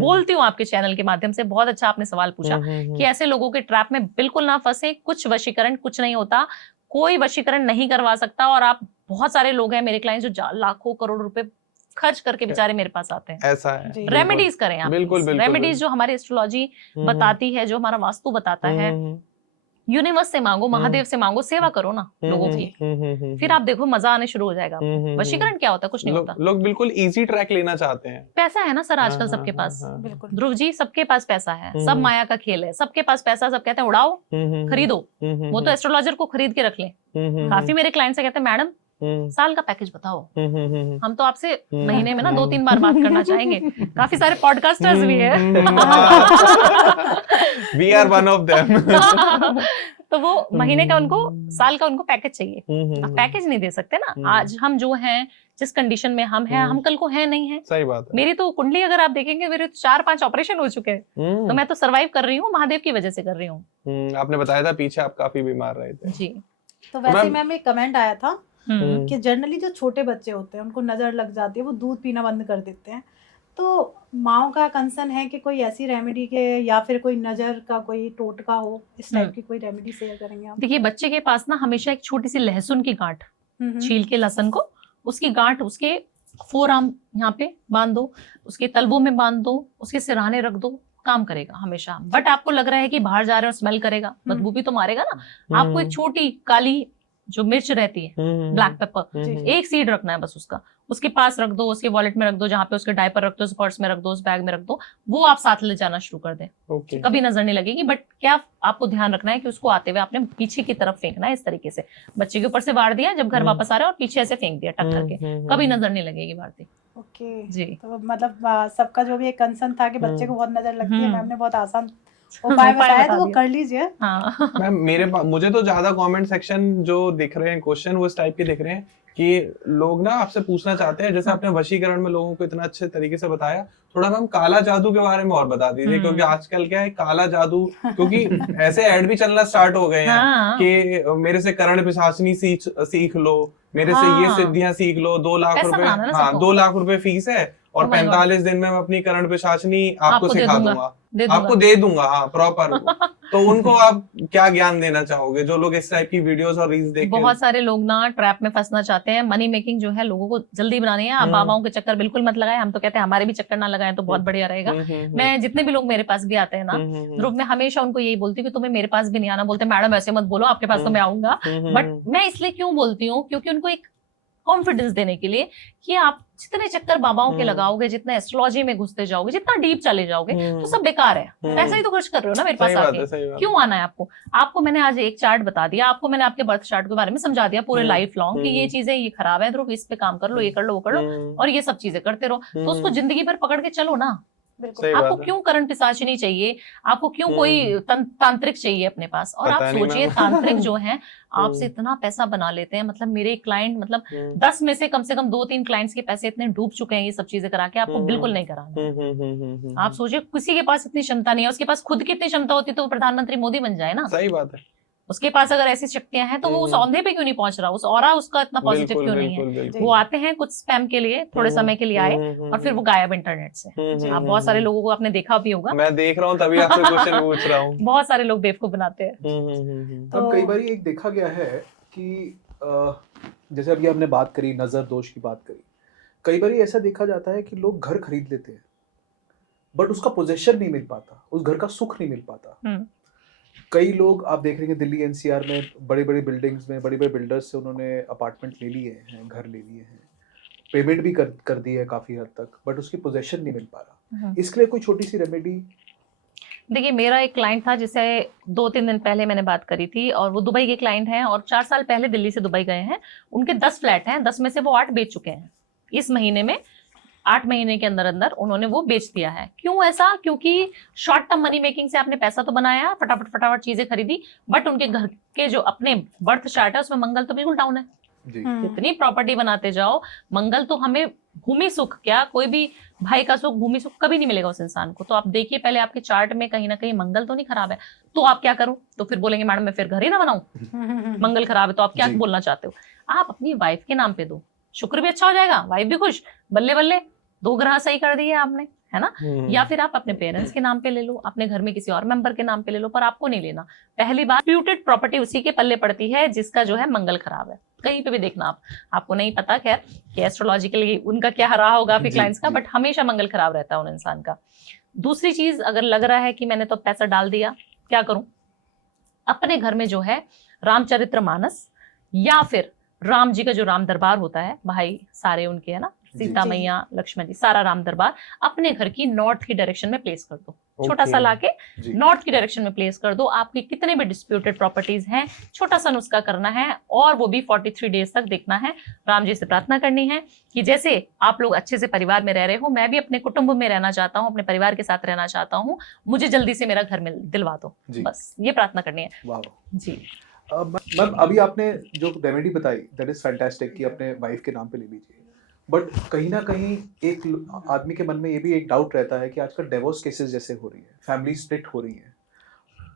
बोलती हूँ आपके चैनल के माध्यम से। बहुत अच्छा आपने सवाल पूछा कि ऐसे लोगों के ट्रैप में बिल्कुल ना फंसे। कुछ वशीकरण कुछ नहीं होता, कोई वशीकरण नहीं करवा सकता। और आप, बहुत सारे लोग हैं मेरे क्लाइंट जो लाखों करोड़ रुपए खर्च करके बेचारे मेरे पास आते हैं। ऐसा है। जी। रेमेडीज करें आप, बिल्कुल, बिल्कुल, रेमेडीज जो हमारी एस्ट्रोलॉजी बताती है, जो हमारा वास्तु बताता है, यूनिवर्स से मांगो, महादेव से मांगो, सेवा करो ना लोगों की। फिर आप देखो मजा आने शुरू हो जाएगा आपको। वशीकरण क्या होता है? कुछ नहीं होता। लोग बिल्कुल इजी ट्रैक लेना चाहते हैं। पैसा है ना सर आजकल हाँ, सबके हाँ, पास। हाँ, बिल्कुल ध्रुव जी, सबके पास पैसा है, सब माया का खेल है, सबके पास पैसा। सब कहते हैं उड़ाओ, खरीदो। वो तो एस्ट्रोलॉजर को खरीद के रख ले। काफी मेरे क्लाइंट से कहते हैं मैडम साल का पैकेज बताओ, हम तो आपसे महीने में ना 2-3 बार बात करना चाहेंगे। काफी सारे पॉडकास्टर्स भी है। We are one of them. तो वो महीने का उनको, साल का उनको पैकेज चाहिए। आप पैकेज नहीं दे सकते ना। आज हम जो हैं, जिस कंडीशन में हम हैं, हम कल को है नहीं है। सही बात है। मेरी तो कुंडली अगर आप देखेंगे, मेरे तो 4-5 ऑपरेशन हो चुके हैं। तो मैं तो सरवाइव कर रही हूँ, महादेव की वजह से कर रही हूँ। आपने बताया था पीछे आप काफी बीमार रहे थे। जी। तो वैसे मैम- मैम एक कमेंट आया था कि जनरली जो छोटे बच्चे होते हैं उनको नजर लग जाती है, वो दूध पीना बंद कर देते हैं। तो माओ का कंसर्न है कि कोई ऐसी रेमेडी के, या फिर कोई नजर का कोई टोटका हो, इस टाइप की कोई रेमेडी शेयर करेंगे आप? देखिए, बच्चे के पास ना हमेशा एक छोटी सी लहसुन की गांठ, छील के लहसुन को, उसकी गांठ उसके फोरआर्म यहाँ पे बांध दो, उसके तलवों में बांध दो, उसके सिरहाने रख दो, काम करेगा हमेशा। बट आपको लग रहा है कि बाहर जा रहे हो, स्मेल करेगा, बदबू भी तो मारेगा ना। आपको एक छोटी काली जो मिर्च रहती है, ब्लैक पेपर, एक सीड रखना है बस उसका, उसके पास रख दो, उसके वॉलेट में रख दो, जहाँ पे उसके डायपर रख दो, उस पर्स में रख दो, उस बैग में रख दो, वो आप साथ ले जाना शुरू कर दें। ओके। कभी नजर नहीं लगेगी। बट क्या आपको ध्यान रखना है कि उसको आते हुए आपने पीछे की तरफ फेंकना है, इस तरीके से बच्चे के ऊपर से वार दिया, जब घर वापस आ रहे हैं और पीछे ऐसे फेंक दिया टक करके, कभी नजर नहीं लगेगी भारती। ओके जी। तो मतलब सबका जो भी एक कंसर्न था कि बच्चे को बहुत नजर लगती है, मैम ने बहुत आसान उपाय उपाय बताया, बता तो वो दिया। कर लीजिए। हाँ। मैम मुझे तो ज्यादा कमेंट सेक्शन जो दिख रहे हैं, क्वेश्चन वो इस टाइप के दिख रहे हैं कि लोग ना आपसे पूछना चाहते हैं, जैसे आपने वशीकरण में लोगों को इतना अच्छे तरीके से बताया, थोड़ा मैम काला जादू के बारे में और बता दीजिए। क्योंकि आजकल क्या है, काला जादू, क्योंकि ऐसे ऐड भी चलना स्टार्ट हो गए हैं हाँ। कि मेरे से करण पिशाचनी सीख लो, मेरे से ये हाँ। सिद्धियां सीख लो, 2 लाख पैसा रुपए, बनाना ना हाँ सबको। 2 लाख रुपए फीस है और Oh my God। 45 दिन में मैं अपनी करण पिशाचनी आपको आपको दे सिखा दूंगा। दूंगा, दे दूंगा। आपको दे दूंगा, हाँ प्रॉपर। तो उनको आप क्या ज्ञान देना चाहोगे, जो लोग इस टाइप की वीडियोस और रील्स देख के? बहुत सारे लोग ना ट्रैप में फंसना चाहते हैं। मनी मेकिंग जो है लोगों को जल्दी बनानी है। आप बाबाओं के चक्कर बिल्कुल मत लगाएं। हम तो कहते हैं हमारे भी चक्कर ना लगाएं तो बहुत बढ़िया रहेगा। मैं जितने भी लोग मेरे पास भी आते हैं ना ग्रुप में, हमेशा उनको यही बोलती हूँ कि तुम्हें मेरे पास भी नहीं आना। बोलते मैडम ऐसे मत बोलो, आपके पास तो मैं आऊंगा। बट मैं इसलिए क्यों बोलती हूँ, क्योंकि उनको एक कॉन्फिडेंस देने के लिए कि आप जितने चक्कर बाबाओं के लगाओगे, जितने एस्ट्रोलॉजी में घुसते जाओगे, जितना डीप चले जाओगे, तो सब बेकार है। पैसा ही तो खर्च कर रहे हो ना मेरे पास आके। क्यों आना है आपको? आपको मैंने आज एक चार्ट बता दिया, आपको मैंने आपके बर्थ चार्ट के बारे में समझा दिया पूरे लाइफ लॉन्ग कि ये चीजें ये खराब है, ध्रुव इस पे काम कर लो, ये कर लो, वो कर लो, और ये सब चीजें करते रहो। तो उसको जिंदगी भर पकड़ के चलो ना। बिल्कुल। आपको क्यों करण पिशाचिनी चाहिए? आपको क्यों कोई तांत्रिक चाहिए अपने पास? और आप सोचिए, तांत्रिक जो हैं आपसे इतना पैसा बना लेते हैं। मतलब मेरे क्लाइंट, मतलब 10 में से कम 2-3 क्लाइंट्स के पैसे इतने डूब चुके हैं ये सब चीजें करा के। आपको बिल्कुल नहीं कराना। आप सोचिए, किसी के पास इतनी क्षमता नहीं है। उसके पास खुद की इतनी क्षमता होती तो वो प्रधानमंत्री मोदी बन जाए ना। सही बात है। उसके पास अगर ऐसी शक्तियां हैं तो वो उस औंधे पे क्यों नहीं पहुंच रहा? उस ऑरा उसका इतना पॉजिटिव क्यों नहीं है? वो आते हैं कुछ स्पैम के लिए, थोड़े समय के लिए आए और फिर वो गायब इंटरनेट से। आप बहुत सारे लोगों को आपने देखा भी होगा। मैं देख रहा हूँ, तभी आपसे क्वेश्चन पूछ रहा हूँ। बहुत सारे लोग बेवकूफ बनाते हैं। अब कई बार एक देखा गया है कि जैसे अभी हमने बात करी, नजर दोष की बात करी, कई बार ऐसा देखा जाता है कि लोग घर खरीद लेते हैं बट उसका पोजेशन नहीं मिल पाता, उस घर का सुख नहीं मिल पाता। कई लोग आप देख रहे हैं दिल्ली एनसीआर में बड़ी बड़ी बिल्डिंग्स में बड़े बड़े बिल्डर्स से उन्होंने अपार्टमेंट ले लिए हैं, घर ले लिए हैं, पेमेंट भी कर दी है काफ़ी हद तक, बट उसकी पोजेशन नहीं मिल पा रहा। इसके लिए कोई छोटी सी रेमेडी? देखिए, मेरा एक क्लाइंट था जिसे 2-3 दिन पहले मैंने बात करी थी, और वो दुबई के क्लाइंट हैं और 4 साल पहले दिल्ली से दुबई गए हैं। उनके 10 फ्लैट हैं, 10 में से वो 8 बेच चुके हैं। इस महीने में 8 महीने के अंदर अंदर उन्होंने वो बेच दिया है। क्यों ऐसा? क्योंकि शॉर्ट टर्म मनी मेकिंग से आपने पैसा तो बनाया, फटाफट चीजें खरीदी, बट उनके घर के जो अपने बर्थ चार्ट है उसमें मंगल तो बिल्कुल डाउन है। जितनी प्रॉपर्टी बनाते जाओ, मंगल तो हमें भूमि सुख क्या, कोई भी भाई का सुख, भूमि सुख कभी नहीं मिलेगा उस इंसान को। तो आप देखिए पहले आपके चार्ट में कहीं ना कहीं मंगल तो नहीं खराब है। तो आप क्या करो? तो फिर बोलेंगे मैडम मैं फिर घर ही ना बनाऊं, मंगल खराब है। तो आप क्या बोलना चाहते हो? आप अपनी वाइफ के नाम पे दो, शुक्र भी अच्छा हो जाएगा, वाइफ भी खुश, बल्ले बल्ले 2 ग्रह सही कर दिए आपने, है ना। या फिर आप अपने पेरेंट्स के नाम पे ले लो, अपने घर में किसी और मेंबर के नाम पे ले लो, पर आपको नहीं लेना। पहली बात, डिस्प्यूटेड प्रॉपर्टी उसी के पल्ले पड़ती है जिसका जो है मंगल खराब है। कहीं पे भी देखना आपको नहीं पता खैर कि एस्ट्रोलॉजिकली उनका क्या रहा होगा आपके क्लाइंट्स का, बट हमेशा मंगल खराब रहता है उन इंसान का। दूसरी चीज, अगर लग रहा है कि मैंने तो पैसा डाल दिया, क्या करूं? अपने घर में जो है रामचरितमानस या फिर राम जी का जो राम दरबार होता है, भाई सारे उनके, है ना, सीता मैया, लक्ष्मण जी, सारा राम दरबार अपने घर की नॉर्थ की डायरेक्शन में प्लेस कर दो। छोटा सा लाके नॉर्थ की डायरेक्शन में प्लेस कर दो। आपकी कितने भी डिस्प्यूटेड प्रॉपर्टीज हैं, छोटा सा नुस्खा करना है, और वो भी 43 डेज तक देखना है। राम जी से प्रार्थना करनी है कि जैसे आप लोग अच्छे से परिवार में रह रहे हो, मैं भी अपने कुटुंब में रहना चाहता हूँ, अपने परिवार के साथ रहना चाहता हूँ, मुझे जल्दी से मेरा घर दिलवा दो। बस ये प्रार्थना करनी है। वाह जी मैम, अभी आपने जो रेमेडी बताई दैट इज फैंटास्टिक कि अपने वाइफ के नाम पे ले लीजिए, बट कहीं ना कहीं एक आदमी के मन में ये भी एक डाउट रहता है कि आजकल डिवोर्स केसेस जैसे हो रही है, फैमिली स्प्लिट हो रही है,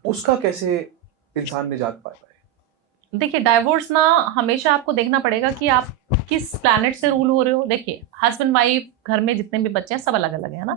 उसका कैसे इंसान निजात पा पाए? देखिए, डाइवोर्स ना हमेशा आपको देखना पड़ेगा कि आप किस प्लैनेट से रूल हो रहे हो। देखिए, हस्बैंड वाइफ घर में जितने भी बच्चे हैं सब अलग अलग है ना।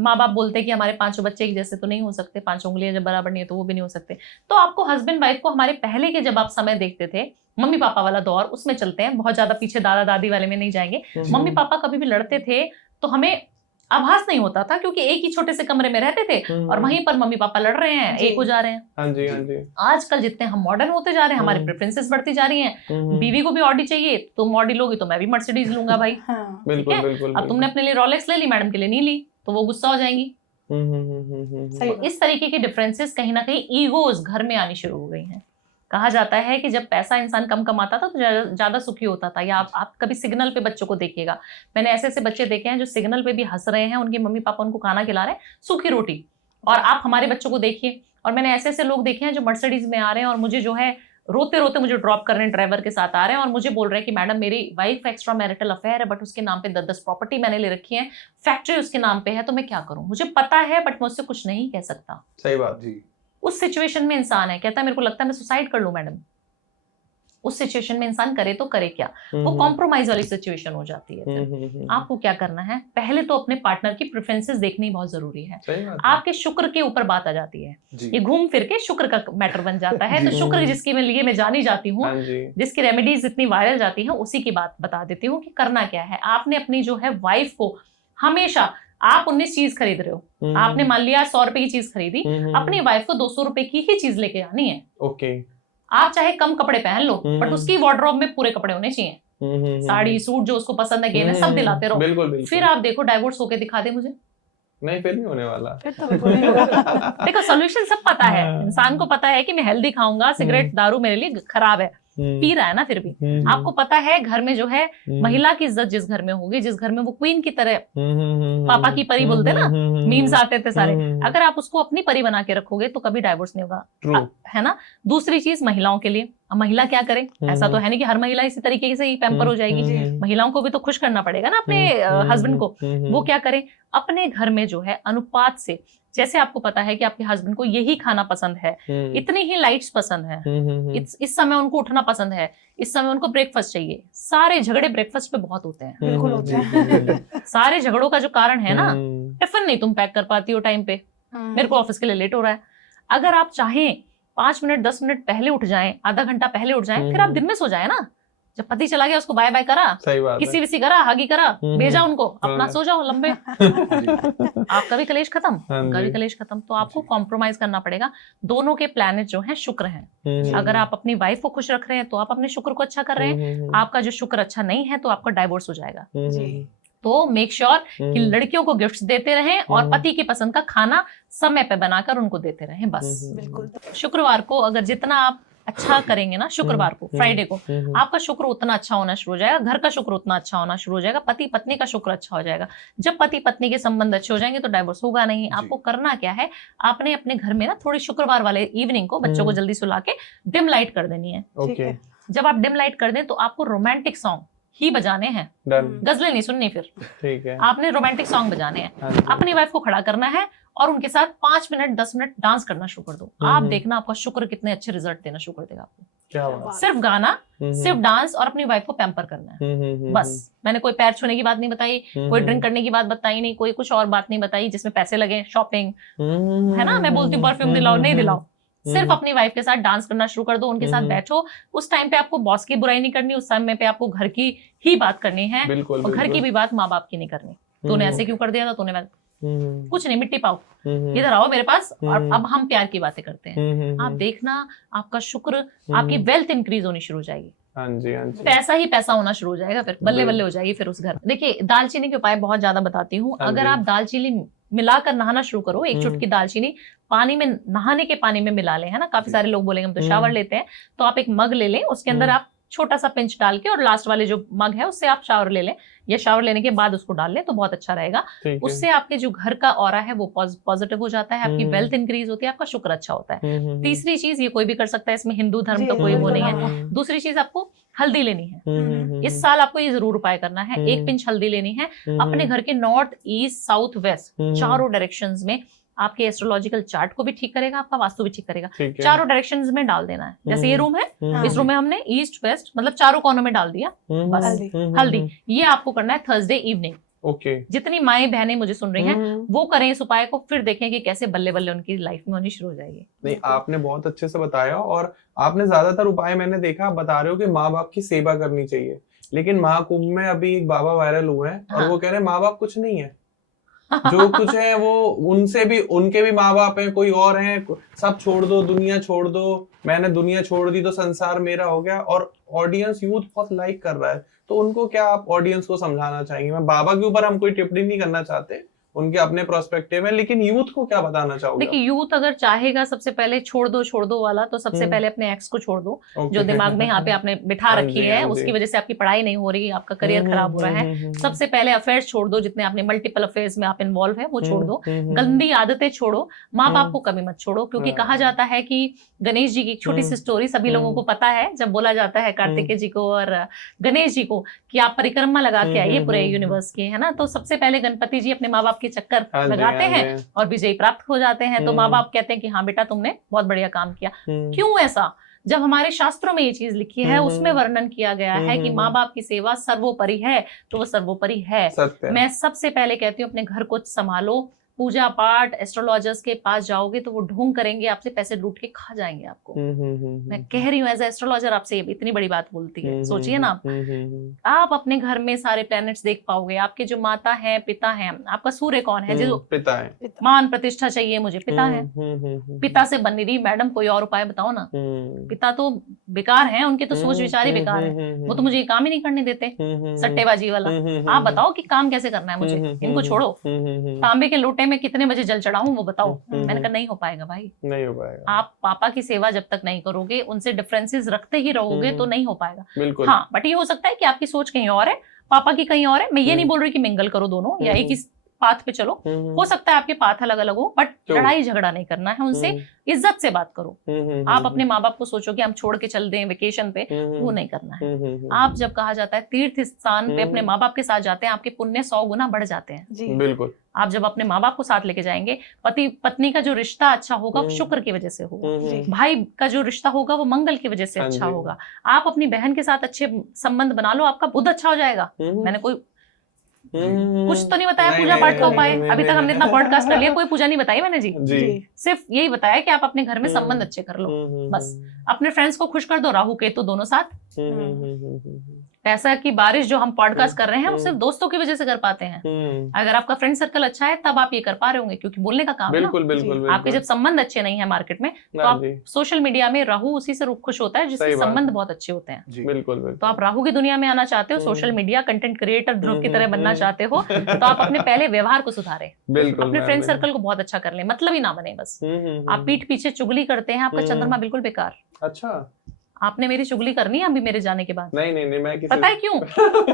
माँ बाप बोलते हैं कि हमारे 5 बच्चे एक जैसे तो नहीं हो सकते, 5 उंगलियां जब बराबर नहीं है तो वो भी नहीं हो सकते। तो आपको हस्बैंड वाइफ को हमारे पहले के जब आप समय देखते थे, मम्मी पापा वाला दौर, उसमें चलते हैं, बहुत ज्यादा पीछे दादा दादी वाले में नहीं जाएंगे। मम्मी पापा कभी भी लड़ते थे तो हमें आभास नहीं होता था, क्योंकि एक ही छोटे से कमरे में रहते थे और वहीं पर मम्मी पापा लड़ रहे हैं, एक हो जा रहे हैं। हाँ जी, हाँ जी। आजकल जितने हम मॉडर्न होते जा रहे हैं, हमारे प्रेफरेंसेस बढ़ती जा रही हैं। बीवी को भी ऑडी चाहिए, तुम ऑडी लोगी तो मैं भी मर्सिडीज लूंगा भाई। बिल्कुल बिल्कुल। अब तुमने अपने लिए रोलेक्स ले ली, मैडम के लिए नहीं ली, तो वो गुस्सा हो जाएंगी। तो इस तरीके के डिफरेंसेस कहीं ना कहीं ईगोज घर में आनी शुरू हो गई हैं। कहा जाता है कि जब पैसा इंसान कम कमाता था तो ज्यादा सुखी होता था। या आप कभी सिग्नल पे बच्चों को देखिएगा, मैंने ऐसे ऐसे बच्चे देखे हैं जो सिग्नल पे भी हंस रहे हैं, उनके मम्मी पापा उनको खाना खिला रहे हैं, सूखी रोटी। और आप हमारे बच्चों को देखिए, और मैंने ऐसे ऐसे लोग देखे हैं जो मर्सिडीज में आ रहे हैं और मुझे जो है रोते रोते मुझे ड्रॉप करने ड्राइवर के साथ आ रहे हैं और मुझे बोल रहे हैं कि मैडम मेरी वाइफ एक्स्ट्रा मैरिटल अफेयर है, बट उसके नाम पे 10 प्रॉपर्टी मैंने ले रखी है, फैक्ट्री उसके नाम पे है, तो मैं क्या करूं? मुझे पता है बट मैं उससे कुछ नहीं कह सकता। सही बात जी। उस सिचुएशन में इंसान है, कहता है मेरे को लगता है मैं सुसाइड कर लूं मैडम। उस सिचुएशन में इंसान करे तो करे क्या? वो कॉम्प्रोमाइज वाली सिचुएशन हो जाती है। फिर आपको क्या करना है? पहले तो अपने पार्टनर की प्रेफरेंसेस देखनी बहुत जरूरी है। आपके शुक्र के ऊपर बात आ जाती है, ये घूम फिर के शुक्र का मैटर बन जाता है। तो शुक्र जिसकी लिए मैं जानी जाती हूँ, जिसकी रेमेडीज इतनी वायरल जाती है, उसी की बात बता देती हूँ कि करना क्या है। आपने अपनी जो है वाइफ को हमेशा, आप 19 चीज खरीद रहे हो, आपने मान लिया 100 रुपए की चीज खरीदी, अपनी वाइफ को 200 रुपए की ही चीज लेके आनी है। ओके। आप चाहे कम कपड़े पहन लो, बट उसकी वार्डरोब में पूरे कपड़े होने चाहिए। साड़ी सूट जो उसको पसंद है, गहने सब दिलाते रहो। बिल्कुल। फिर आप देखो डाइवोर्स होके दिखा दे मुझे। नहीं, फिर नहीं होने वाला। फिर तो बिल्कुल नहीं होगा। देखो सोल्यूशन सब पता है, इंसान को पता है कि मैं हेल्दी खाऊंगा, सिगरेट दारू मेरे लिए खराब है, पी रहा है ना, फिर भी आपको पता है घर में जो है महिला की इज्जत जिस घर में होगी, जिस घर में वो क्वीन की तरह, पापा की परी बोलते ना, मीम्स आते थे सारे, अगर आप उसको अपनी परी बना के रखोगे तो कभी डाइवोर्स नहीं होगा, है ना। दूसरी चीज महिलाओं के लिए, महिला क्या करे? ऐसा तो है नहीं कि हर महिला इसी तरीके से ही पैम्पर हो जाएगी। महिलाओं को भी तो खुश करना पड़ेगा ना अपने हस्बैंड को। वो क्या करे? अपने घर में जो है अनुपात से, जैसे आपको पता है कि आपके हस्बैंड को यही खाना पसंद है, इतनी ही लाइट्स पसंद है, इस समय उनको उठना पसंद है, इस समय उनको ब्रेकफास्ट चाहिए। सारे झगड़े ब्रेकफास्ट पे बहुत होते हैं। बिल्कुल होते हैं। सारे झगड़ों का जो कारण है ना, टिफिन नहीं तुम पैक कर पाती हो टाइम पे, मेरे को ऑफिस के लिए लेट हो रहा है। अगर आप चाहें 5 मिनट 10 मिनट पहले उठ जाएं, आधा घंटा पहले उठ जाएं, फिर आप दिन में सो जाए ना। जब पति चला गया उसको बाय बाय करा, सही बात किसी है। विसी करा, हगी करा, भेजा उनको, अपना हाँ। सो जाओ लंबे। आपका भी कलेश खत्म, हाँ उनका भी जी। कलेश खत्म। तो आपको जी। कॉम्प्रोमाइज करना पड़ेगा। दोनों के प्लैनेट जो हैं शुक्र हैं। अगर आप अपनी वाइफ को खुश रख रहे हैं तो आप अपने शुक्र को अच्छा कर रहे हैं। आपका जो शुक्र अच्छा नहीं है तो आपका डाइवोर्स हो जाएगा। जी। तो मेक श्योर कि लड़कियों को गिफ्ट्स देते रहें और पति की पसंद का खाना समय पे बनाकर उनको देते रहें, बस। बिल्कुल। शुक्रवार को अगर जितना आप अच्छा करेंगे ना, शुक्रवार को, फ्राइडे को, आपका शुक्र उतना अच्छा होना शुरू हो जाएगा, घर का शुक्र उतना अच्छा होना शुरू हो जाएगा, पति पत्नी का शुक्र अच्छा हो जाएगा। जब पति पत्नी के संबंध अच्छे हो जाएंगे तो डाइवोर्स होगा नहीं। आपको करना क्या है, आपने अपने घर में ना थोड़ी शुक्रवार वाले इवनिंग को बच्चों को जल्दी सुला के डिम लाइट कर देनी है। ठीक है। जब आप डिम लाइट कर दें तो आपको रोमांटिक सॉन्ग ही बजाने हैं, डन, गजलें नहीं सुननी। फिर ठीक है। आपने रोमांटिक सॉन्ग बजाने हैं, हाँ जी। अपनी वाइफ को खड़ा करना है और उनके साथ 5 मिनट 10 मिनट डांस करना शुरू कर दो। आप देखना आपका शुक्र कितने अच्छे रिजल्ट देना शुरू कर देगा आपको। क्या बात। सिर्फ गाना, सिर्फ डांस और अपनी वाइफ को पैम्पर करना है, बस। मैंने कोई पैर छूने की बात नहीं बताई, कोई ड्रिंक करने की बात बताई नहीं, कोई कुछ और बात नहीं बताई जिसमें पैसे लगे, शॉपिंग है ना। मैं बोलती हूँ परफ्यूम दिलाओ, नहीं दिलाओ, सिर्फ अपनी वाइफ के साथ डांस करना शुरू कर दो, उनके साथ बैठो। उस टाइम पे आपको बॉस की बुराई नहीं करनी, उस समय पे आपको घर की ही बात करनी है। बिल्कुल, और घर की बिल्कुल। भी बात माँ बाप की नहीं करनी। तूने ऐसे क्यों कर दिया था, तूने कुछ नहीं, मिट्टी पाओ, इधर आओ मेरे पास, और अब हम प्यार की बातें करते हैं। आप देखना आपका शुक्र, आपकी वेल्थ इंक्रीज होनी शुरू हो जाएगी। हाँ जी, हाँ जी। पैसा ही पैसा होना शुरू हो जाएगा, फिर बल्ले बल्ले हो जाएगी फिर उस घर। देखिए, दालचीनी के उपाय बहुत ज्यादा बताती हूँ। हाँ अगर जी। आप दालचीनी मिलाकर नहाना शुरू करो, एक चुटकी दालचीनी पानी में, नहाने के पानी में मिला लें, है ना। काफी सारे लोग बोलेंगे हम तो शावर लेते हैं, तो आप एक मग ले लें, उसके अंदर आप छोटा सा पिंच डाल के, और लास्ट वाले जो मग है उससे आप शावर ले लें, या शावर लेने के बाद उसको डाल लें तो बहुत अच्छा रहेगा। ठीक है। उससे आपके जो घर का ऑरा है वो पॉजिटिव हो जाता है, आपकी वेल्थ इंक्रीज होती है, आपका शुक्र अच्छा होता है। तीसरी चीज, ये कोई भी कर सकता है, इसमें हिंदू धर्म का कोई वो नहीं है। दूसरी चीज, आपको हल्दी लेनी है। इस साल आपको ये जरूर उपाय करना है। एक पिंच हल्दी लेनी है, अपने घर के नॉर्थ, ईस्ट, साउथ, वेस्ट, चारों डायरेक्शंस में आपके एस्ट्रोलॉजिकल चार्ट को भी ठीक करेगा, आपका वास्तु भी ठीक करेगा। ठीक है। चारों डायरेक्शंस में डाल देना है। जैसे ये रूम है, इस रूम में हमने ईस्ट वेस्ट मतलब चारों कोनों में डाल दिया, बस। हल्दी ये आपको करना है थर्सडे इवनिंग। ओके। जितनी माएं बहनें मुझे सुन रही हैं वो करें इस उपाय को, फिर देखें कि कैसे बल्ले बल्ले उनकी लाइफ में होनी शुरू हो जाएगी। नहीं, आपने बहुत अच्छे से बताया, और आपने ज्यादातर उपाय मैंने देखा, आप बता रहे हो कि माँ बाप की सेवा करनी चाहिए, लेकिन महाकुंभ में अभी एक बाबा वायरल हुए हैं और वो कह रहे हैं माँ बाप कुछ नहीं है, जो कुछ है वो उनसे भी, उनके भी माँ बाप हैं, कोई और हैं, सब छोड़ दो, दुनिया छोड़ दो, मैंने दुनिया छोड़ दी तो संसार मेरा हो गया। और ऑडियंस, यूथ बहुत लाइक कर रहा है, तो उनको क्या आप ऑडियंस को समझाना चाहेंगे? मैं बाबा के ऊपर हम कोई टिप्पणी नहीं करना चाहते, उनके अपने प्रोस्पेक्टिव है, लेकिन यूथ को क्या बताना चाहोगे? देखिए, यूथ अगर चाहेगा सबसे पहले छोड़ दो वाला, तो सबसे पहले अपने एक्स को छोड़ दो, जो दिमाग में यहाँ पे आपने बिठा हाँ रखी जी, है, हाँ जी। उसकी वजह से आपकी पढ़ाई नहीं हो रही, आपका करियर खराब हो रहा है। सबसे पहले अफेयर्स छोड़ दो, जितने आपने मल्टीपल अफेयर्स में आप इन्वॉल्व है वो छोड़ दो। गंदी आदतें छोड़ो, माँ बाप को कभी मत छोड़ो, क्योंकि कहा जाता है कि गणेश जी की एक छोटी सी स्टोरी सभी लोगों को पता है। जब बोला जाता है कार्तिकेय जी को और गणेश जी को कि आप परिक्रमा लगा के आइए पूरे यूनिवर्स की, है ना, तो सबसे पहले गणपति जी अपने माँ बाप के चक्कर लगाते हैं और विजय प्राप्त हो जाते हैं। तो माँ बाप कहते हैं कि हाँ बेटा, तुमने बहुत बढ़िया काम किया। क्यों ऐसा? जब हमारे शास्त्रों में ये चीज लिखी है, उसमें वर्णन किया गया है कि माँ बाप की सेवा सर्वोपरि है, तो वो सर्वोपरि है। मैं सबसे पहले कहती हूँ अपने घर को संभालो, पूजा पाठ, एस्ट्रोलॉजर्स के पास जाओगे तो वो ढोंग करेंगे, आपसे पैसे लूट के खा जाएंगे आपको। मैं कह रही हूँ एज एस्ट्रोलॉजर आपसे इतनी बड़ी बात बोलती है, सोचिए ना आप अपने घर में सारे प्लैनेट्स देख पाओगे, आपके जो माता है, पिता है, आपका सूर्य कौन है, जो पिता है, मान प्रतिष्ठा चाहिए मुझे, पिता है। पिता से बन नहीं रही मैडम, कोई और उपाय बताओ ना। पिता तो बेकार है, उनकी तो सोच विचार ही बेकार है, वो तो मुझे ये काम ही नहीं करने देते, सट्टेबाजी वाला। आप बताओ कि काम कैसे करना है मुझे, इनको छोड़ो। तांबे के लोटे में कितने बजे जल चढ़ाऊं वो बताओ। मैंने कहा नहीं हो पाएगा भाई, नहीं हो पाएगा। आप पापा की सेवा जब तक नहीं करोगे, उनसे डिफरेंसेस रखते ही रहोगे तो नहीं हो पाएगा। बिल्कुल। हाँ, बट ये हो सकता है कि आपकी सोच कहीं और है, पापा की कहीं और है। मैं ये नहीं बोल रही कि मिंगल करो दोनों या एक ही पाथ पे चलो, हो सकता है आपके पाथ अलग अलग हो, बट लड़ाई झगड़ा नहीं करना है उनसे, इज्जत से बात करो। आप अपने माँ बाप को सोचो कि हम छोड़ के चल दें वेकेशन पे, वो नहीं करना है। आप जब कहा जाता है तीर्थ स्थान पे अपने माँ बाप के साथ जाते हैं, आपके पुण्य 100 गुना बढ़ जाते हैं। बिल्कुल। आप जब अपने माँ बाप को साथ लेके जाएंगे, पति पत्नी का जो रिश्ता अच्छा होगा शुक्र की वजह से होगा, भाई का जो रिश्ता होगा वो मंगल की वजह से अच्छा होगा। आप अपनी बहन के साथ अच्छे संबंध बना लो, आपका बुध अच्छा हो जाएगा। मैंने कोई कुछ तो नहीं बताया नहीं, पूजा नहीं, पाठ का नहीं, उपाय। नहीं, अभी तक नहीं, हमने इतना नहीं। पॉडकास्ट कर लिया, कोई पूजा नहीं बताई मैंने जी। जी सिर्फ यही बताया कि आप अपने घर में संबंध अच्छे कर लो, बस। अपने फ्रेंड्स को खुश कर दो, राहु केतु दोनों साथ। पैसा की बारिश जो हम पॉडकास्ट कर रहे हैं वो सिर्फ दोस्तों की वजह से कर पाते हैं। अगर आपका फ्रेंड सर्कल अच्छा है तब आप ये कर पा रहे होंगे, क्योंकि बोलने का काम है ना। बिल्कुल बिल्कुल आपके जब संबंध अच्छे नहीं है मार्केट में, तो आप सोशल मीडिया में राहु उसी से खुश होता है जिससे संबंध बहुत अच्छे होते हैं। बिल्कुल। तो आप राहु की दुनिया में आना चाहते हो, सोशल मीडिया कंटेंट क्रिएटर ध्रुव की तरह बनना चाहते हो, तो आप अपने पहले व्यवहार को सुधारें, अपने फ्रेंड सर्कल को बहुत अच्छा कर लें, मतलब ही ना बने बस। आप पीठ पीछे चुगली करते हैं, आपका चंद्रमा बिल्कुल बेकार। अच्छा, आपने मेरी चुगली करनी है अभी मेरे जाने के बाद। नहीं मैं पता है क्यों?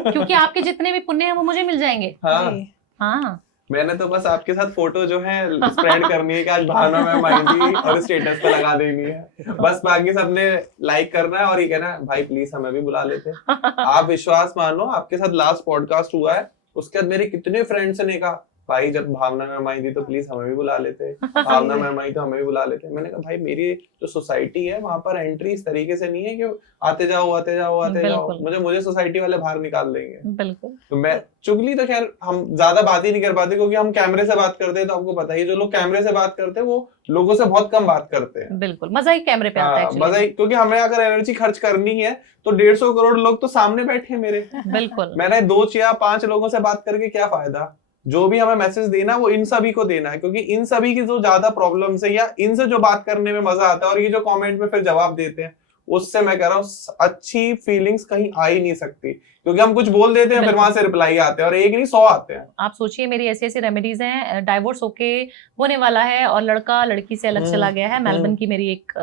क्योंकि आपके जितने भी पुण्य हैं वो मुझे मिल जाएंगे। हाँ, मैंने तो बस आपके साथ फोटो जो है स्प्रेड करनी है कि आज भावना मैम आई थी और स्टेटस पे लगा देनी है, बस बाकी सबने लाइक करना है और ये कहना है भाई प्लीज हमें भी बुला लेते। आप विश्वास मानो, आपके साथ लास्ट पॉडकास्ट हुआ है, उसके बाद मेरे कितने फ्रेंड्स ने कहा भाई जब भावना मैम आई थी तो प्लीज हमें भी बुला लेते, भावना मैम आई तो हमें भी बुला लेते। मैंने कहा भाई मेरी जो सोसाइटी है वहां पर एंट्री इस तरीके से नहीं है कि आते जाओ, मुझे सोसाइटी वाले बाहर निकाल देंगे। बिल्कुल। तो मैं चुगली तो खैर हम ज्यादा बात ही नहीं कर पाते, क्योंकि हम कैमरे से बात करते हैं तो आपको पता ही, जो लोग कैमरे से बात करते हैं वो लोगों से बहुत कम बात करते हैं। बिल्कुल, मजा ही कैमरे पे आता है। मजा ही, क्योंकि हमें अगर एनर्जी खर्च करनी है तो 150 करोड़ लोग तो सामने बैठे हैं मेरे। बिल्कुल। मैंने 2 या 5 लोगों से बात करके क्या फायदा? जो भी हमें मैसेज देना वो इन सभी को देना है, क्योंकि इन सभी की जो ज्यादा प्रॉब्लम्स है या इनसे जो बात करने में मजा आता है, और ये जो कमेंट में फिर जवाब देते हैं, उससे मैं कह रहा हूँ अच्छी फीलिंग्स कहीं आ ही नहीं सकती, क्योंकि हम कुछ बोल देते हैं फिर वहां से रिप्लाई आते हैं, और एक नहीं 100 आते हैं। आप सोचिए मेरी ऐसी रेमेडीज हैं, डाइवोर्स होके होने वाला है और लड़का लड़की से अलग चला गया है। मेलबर्न की मेरी एक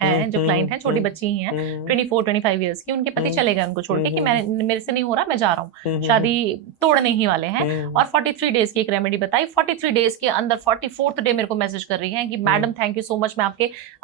है जो क्लाइंट है, छोटी बच्ची ही है, 24-25 इयर्स की। उनके पति चले गए उनको छोड़ के कि मेरे से नहीं हो रहा, मैं जा रहा हूँ, शादी तोड़ने ही वाले हैं। और 43 डेज की एक रेमेडी बताई। 43 डेज के अंदर 44th डे मेरे को मैसेज कर रही है कि madam thank you so much, मैं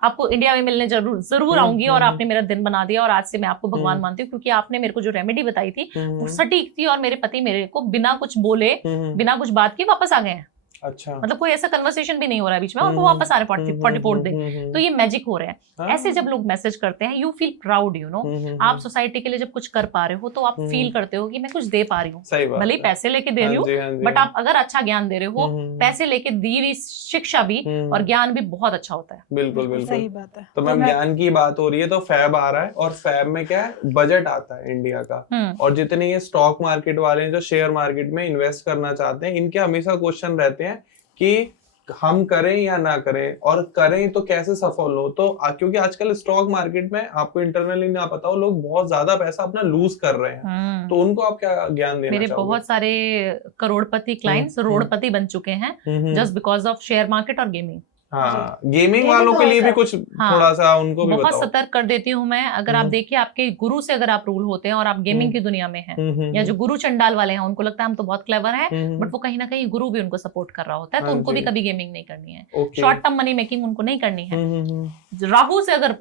आपको इंडिया में मिलने जरूर आऊंगी, और आपने मेरा दिन बना दिया, और आज से मैं आपको भगवान मानती हूँ, क्योंकि आपने मेरे को जो रेमेडी बताई थी वो सटीक थी, और मेरे पति मेरे को बिना कुछ बोले बिना कुछ बात की वापस आ गए हैं। अच्छा, मतलब कोई ऐसा कन्वर्सेशन भी नहीं हो रहा है बीच में, और वो वापस आ रहे 44 डे। तो ये मैजिक हो रहे हैं। ऐसे जब लोग मैसेज करते हैं, you feel proud, you know. आप सोसाइटी के लिए जब कुछ कर पा रहे हो तो आप फील करते हो कि मैं कुछ दे पा रही हूँ, भले ही पैसे लेके दे रही हूँ, बट आप अगर अच्छा ज्ञान दे रहे हो, पैसे लेके दी हुई शिक्षा भी और ज्ञान भी बहुत अच्छा होता है। बिल्कुल सही बात है। तो मैम ज्ञान की बात हो रही है, तो फैब आ रहा है, और फैब में क्या है, बजट आता है इंडिया का, और जितने ये स्टॉक मार्केट वाले हैं जो शेयर मार्केट में इन्वेस्ट करना चाहते हैं, इनके हमेशा क्वेश्चन रहते हैं कि हम करें या ना करें, और करें तो कैसे सफल हो। तो क्योंकि आजकल स्टॉक मार्केट में आपको इंटरनली ना पता हो, लोग बहुत ज्यादा पैसा अपना लूज कर रहे हैं, तो उनको आप क्या ज्ञान देना मेरे चाहोगे? बहुत सारे करोड़पति क्लाइंट्स रोडपति बन चुके हैं just because of share market और गेमिंग। हाँ, गेमिंग वालों के लिए भी कुछ थोड़ा सा उनको भी बहुत बताओ। सतर्क कर देती हूँ मैं। अगर आप देखिए, आपके गुरु से अगर आप रूल होते हैं और आप गेमिंग की दुनिया में हैं, या जो गुरु चंडाल वाले हैं, उनको लगता है हम तो बहुत क्लेवर हैं, बट वो कहीं ना कहीं गुरु भी उनको सपोर्ट कर रहा होता है, तो उनको भी कभी गेमिंग नहीं करनी है। शॉर्ट टर्म मनी मेकिंग उनको नहीं करनी है। राहु से अगर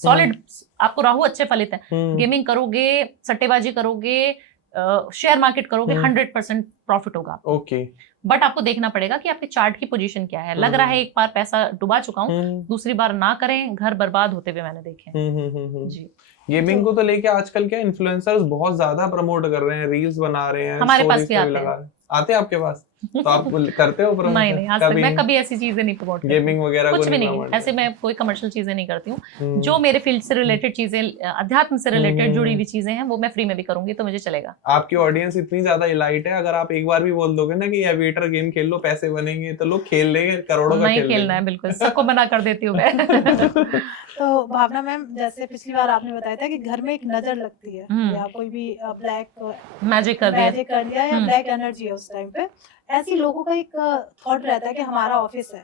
सॉलिड आपको राहु अच्छे फलित है, गेमिंग करोगे, सट्टेबाजी करोगे, शेयर मार्केट करोगे, 100% प्रॉफिट होगा। ओके, बट आपको देखना पड़ेगा कि आपके चार्ट की पोजीशन क्या है। लग रहा है एक बार पैसा डुबा चुका हूँ, दूसरी बार ना करें, घर बर्बाद होते हुए मैंने देखे जी। गेमिंग को तो लेके आजकल क्या इन्फ्लुएंसर्स बहुत ज्यादा प्रमोट कर रहे हैं, रील्स बना रहे हैं, हमारे पास भी आते हैं आपके पास, तो आप करते हो प्रमोट? नहीं, आज तक मैं कभी ऐसी चीजें नहीं प्रमोट करती, गेमिंग वगैरह कुछ भी नहीं। ऐसे मैं कोई कमर्शियल चीजें नहीं करती हूँ। जो मेरे फील्ड से रिलेटेड चीजें, अध्यात्म से रिलेटेड जुड़ी हुई चीजें हैं, वो मैं फ्री में भी करूंगी तो मुझे चलेगा। आपकी ऑडियंस इतनी ज्यादा इलाइट है, अगर आप एक बार भी बोल दोगे ना कि एविएटर गेम खेल लो, पैसे बनेंगे, तो लोग खेल लेंगे, करोड़ों का नहीं खेलना है, बिल्कुल सबको मना कर देती हूँ मैं। तो भावना मैम, जैसे पिछली बार आपने बताया था कि घर में एक नजर लगती है, या कोई भी ब्लैक मैजिक कर दिया या ब्लैक एनर्जी है उस टाइम पे, ऐसी लोगों का एक थॉट रहता है कि हमारा ऑफिस है,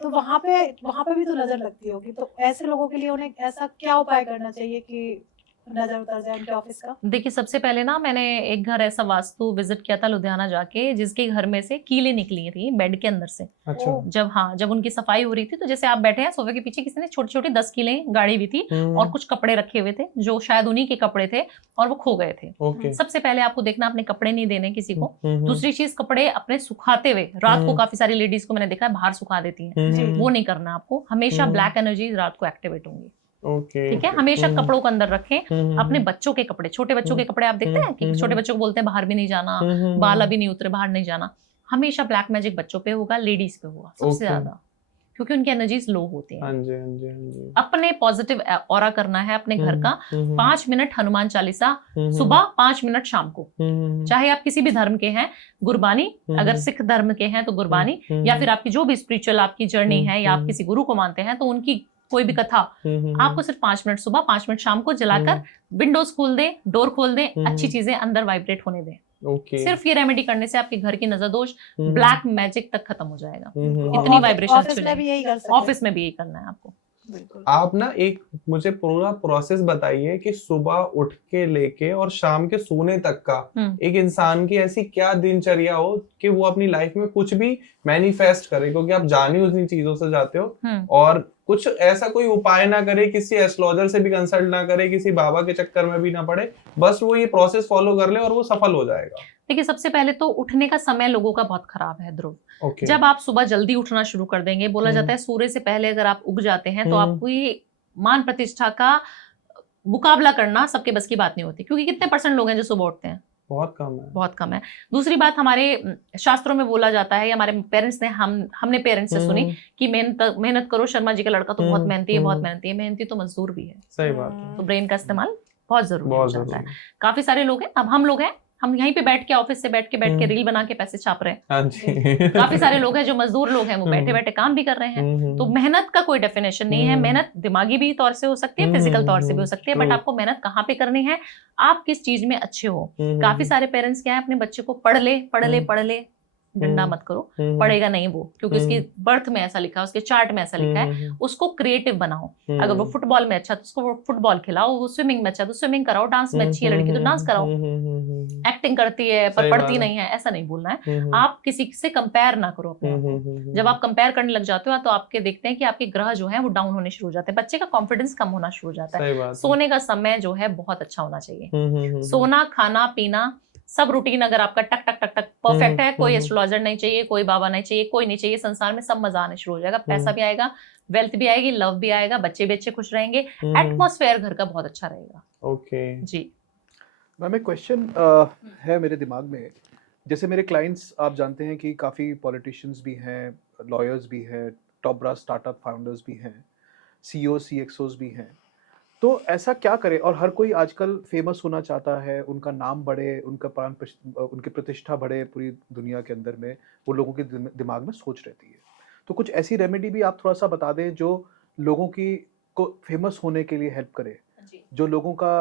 तो वहां पे भी तो नजर लगती होगी। तो ऐसे लोगों के लिए उन्हें ऐसा क्या उपाय करना चाहिए कि नजर उतर जाए उनके ऑफिस का? देखिए, सबसे पहले ना मैंने एक घर ऐसा वास्तु विजिट किया था लुधियाना जाके, जिसके घर में से कीलें निकली थी बेड के अंदर से। अच्छा। जब उनकी सफाई हो रही थी, तो जैसे आप बैठे हैं सोफे के पीछे, किसी ने छोटी छोटी 10 कीलें गाड़ी हुई थी, और कुछ कपड़े रखे हुए थे जो शायद उन्हीं के कपड़े थे, और वो खो गए थे। सबसे पहले आपको देखना, अपने कपड़े नहीं देने किसी को। दूसरी चीज, कपड़े अपने सुखाते हुए, रात को काफी सारी लेडीज को मैंने देखा है बाहर सुखा देती है, वो नहीं करना आपको। हमेशा ब्लैक एनर्जी रात को एक्टिवेट होंगी। ओके ठीक है, हमेशा कपड़ों को अंदर रखें। अपने बच्चों के कपड़े, छोटे बच्चों के कपड़े आप देखते हैं कि छोटे बच्चों को बोलते हैं बाहर भी नहीं जाना, बाल अभी नहीं उतरे, बाहर नहीं जाना। हमेशा ब्लैक मैजिक बच्चों पे होगा, लेडीज पे होगा सबसे ज्यादा, क्योंकि उनकी एनर्जीज लो होती हैं। हाँ जी, हाँ जी, हाँ जी। अपने पॉजिटिव ऑरा करना है अपने घर का। 5 मिनट हनुमान चालीसा सुबह, 5 मिनट शाम को, चाहे आप किसी भी धर्म के हैं, गुरबानी, अगर सिख धर्म के हैं तो गुरबानी, या फिर आपकी जो भी स्पिरिचुअल आपकी जर्नी है या आप किसी गुरु को मानते हैं तो उनकी कोई भी कथा आपको सिर्फ 5 मिनट सुबह, 5 मिनट शाम को जलाकर विंडोज खोल दें, डोर खोल दें, अच्छी चीजें अंदर वाइब्रेट होने दें। सिर्फ ये रेमेडी करने से आपके घर की नजर दोष, ब्लैक मैजिक तक खत्म हो जाएगा। इतनी वाइब्रेशन ऑफिस में भी यही कर सकते हैं। ऑफिस में भी यही करना है आपको। बिल्कुल। आप ना एक मुझे पूरा प्रोसेस बताइए कि सुबह उठ के लेके और शाम के सोने तक का एक इंसान की ऐसी क्या दिनचर्या हो कि वो अपनी लाइफ में कुछ भी मैनिफेस्ट करे, क्योंकि आप जान ही उन्हीं चीजों से जाते हो, और कुछ ऐसा कोई उपाय ना करे, किसी एस्ट्रोलॉजर से भी कंसल्ट ना करे, किसी बाबा के चक्कर में भी ना पड़े, बस वो ये प्रोसेस फॉलो कर ले और वो सफल हो जाएगा। देखिए, सबसे पहले तो उठने का समय लोगों का बहुत खराब है ध्रुव। जब आप सुबह जल्दी उठना शुरू कर देंगे, बोला जाता है सूर्य से पहले अगर आप उग जाते हैं तो आपको ये मान प्रतिष्ठा का मुकाबला करना सबके बस की बात नहीं होती, क्योंकि कितने % लोग हैं जो सुबह उठते हैं? बहुत कम है, बहुत कम है। दूसरी बात, हमारे शास्त्रों में बोला जाता है, हमारे पेरेंट्स ने हमने पेरेंट्स से सुनी कि मेहनत करो, शर्मा जी का लड़का तो बहुत मेहनती है, बहुत मेहनती है। मेहनती तो मजदूर भी है। सही बात है। तो ब्रेन का इस्तेमाल बहुत जरूरी हो जाता है। काफी सारे लोग हैं, अब हम लोग हैं, हम यहीं पे बैठ के ऑफिस से बैठ के रील बना के पैसे छाप रहे हैं। हाँ जी। काफी सारे लोग हैं जो मजदूर लोग हैं, वो बैठे बैठे काम भी कर रहे हैं। तो मेहनत का कोई डेफिनेशन नहीं है। मेहनत दिमागी भी तौर से हो सकती है, फिजिकल तौर से भी हो सकती है, बट आपको मेहनत कहाँ पे करनी है, आप किस चीज में अच्छे हो। काफी सारे पेरेंट्स क्या है, अपने बच्चे को पढ़ ले, डंडा मत करो, पढ़ेगा नहीं वो, क्योंकि उसकी बर्थ में ऐसा लिखा है, उसके चार्ट में ऐसा लिखा है। उसको क्रिएटिव बनाओ। अगर वो फुटबॉल में अच्छा तो उसको वो फुटबॉल खिलाओ, वो स्विमिंग में अच्छा तो स्विमिंग कराओ, डांस में अच्छी है लड़की तो डांस कराओ। एक्टिंग करती है पर पढ़ती नहीं है, ऐसा नहीं बोलना है। आप किसी से कंपेयर ना करो अपने आप को। जब आप कंपेयर करने लग जाते हो तो आपके देखते हैं कि आपके ग्रह जो है वो डाउन होने शुरू हो जाते हैं, बच्चे का कॉन्फिडेंस कम होना शुरू हो जाता है। सोने का समय जो है बहुत अच्छा होना चाहिए। सोना, खाना, पीना, सब रूटीन अगर आपका टक टक टक टक परफेक्ट है, कोई एस्ट्रोलॉजर नहीं चाहिए, कोई बाबा नहीं चाहिए, कोई नहीं चाहिए, संसार में सब मजा आने शुरू हो जाएगा। पैसा भी आएगा, वेल्थ भी आएगी, लव भी आएगा, बच्चे भी अच्छे खुश रहेंगे, एटमॉस्फेयर घर का बहुत अच्छा रहेगा। ओके जी मैम, एक क्वेश्चन है मेरे दिमाग में। जैसे मेरे क्लाइंट्स, आप जानते हैं कि काफ़ी पॉलिटिशियंस भी हैं, लॉयर्स भी हैं, टॉप ब्रास स्टार्टअप फाउंडर्स भी हैं, सीईओ सीएक्सओस भी हैं। तो ऐसा क्या करे, और हर कोई आजकल फेमस होना चाहता है, उनका नाम बढ़े, उनकी प्रतिष्ठा बढ़े पूरी दुनिया के अंदर में, वो लोगों के दिमाग में सोच रहती है। तो कुछ ऐसी रेमेडी भी आप थोड़ा सा बता दें जो लोगों को फेमस होने के लिए हेल्प करे, जो लोगों का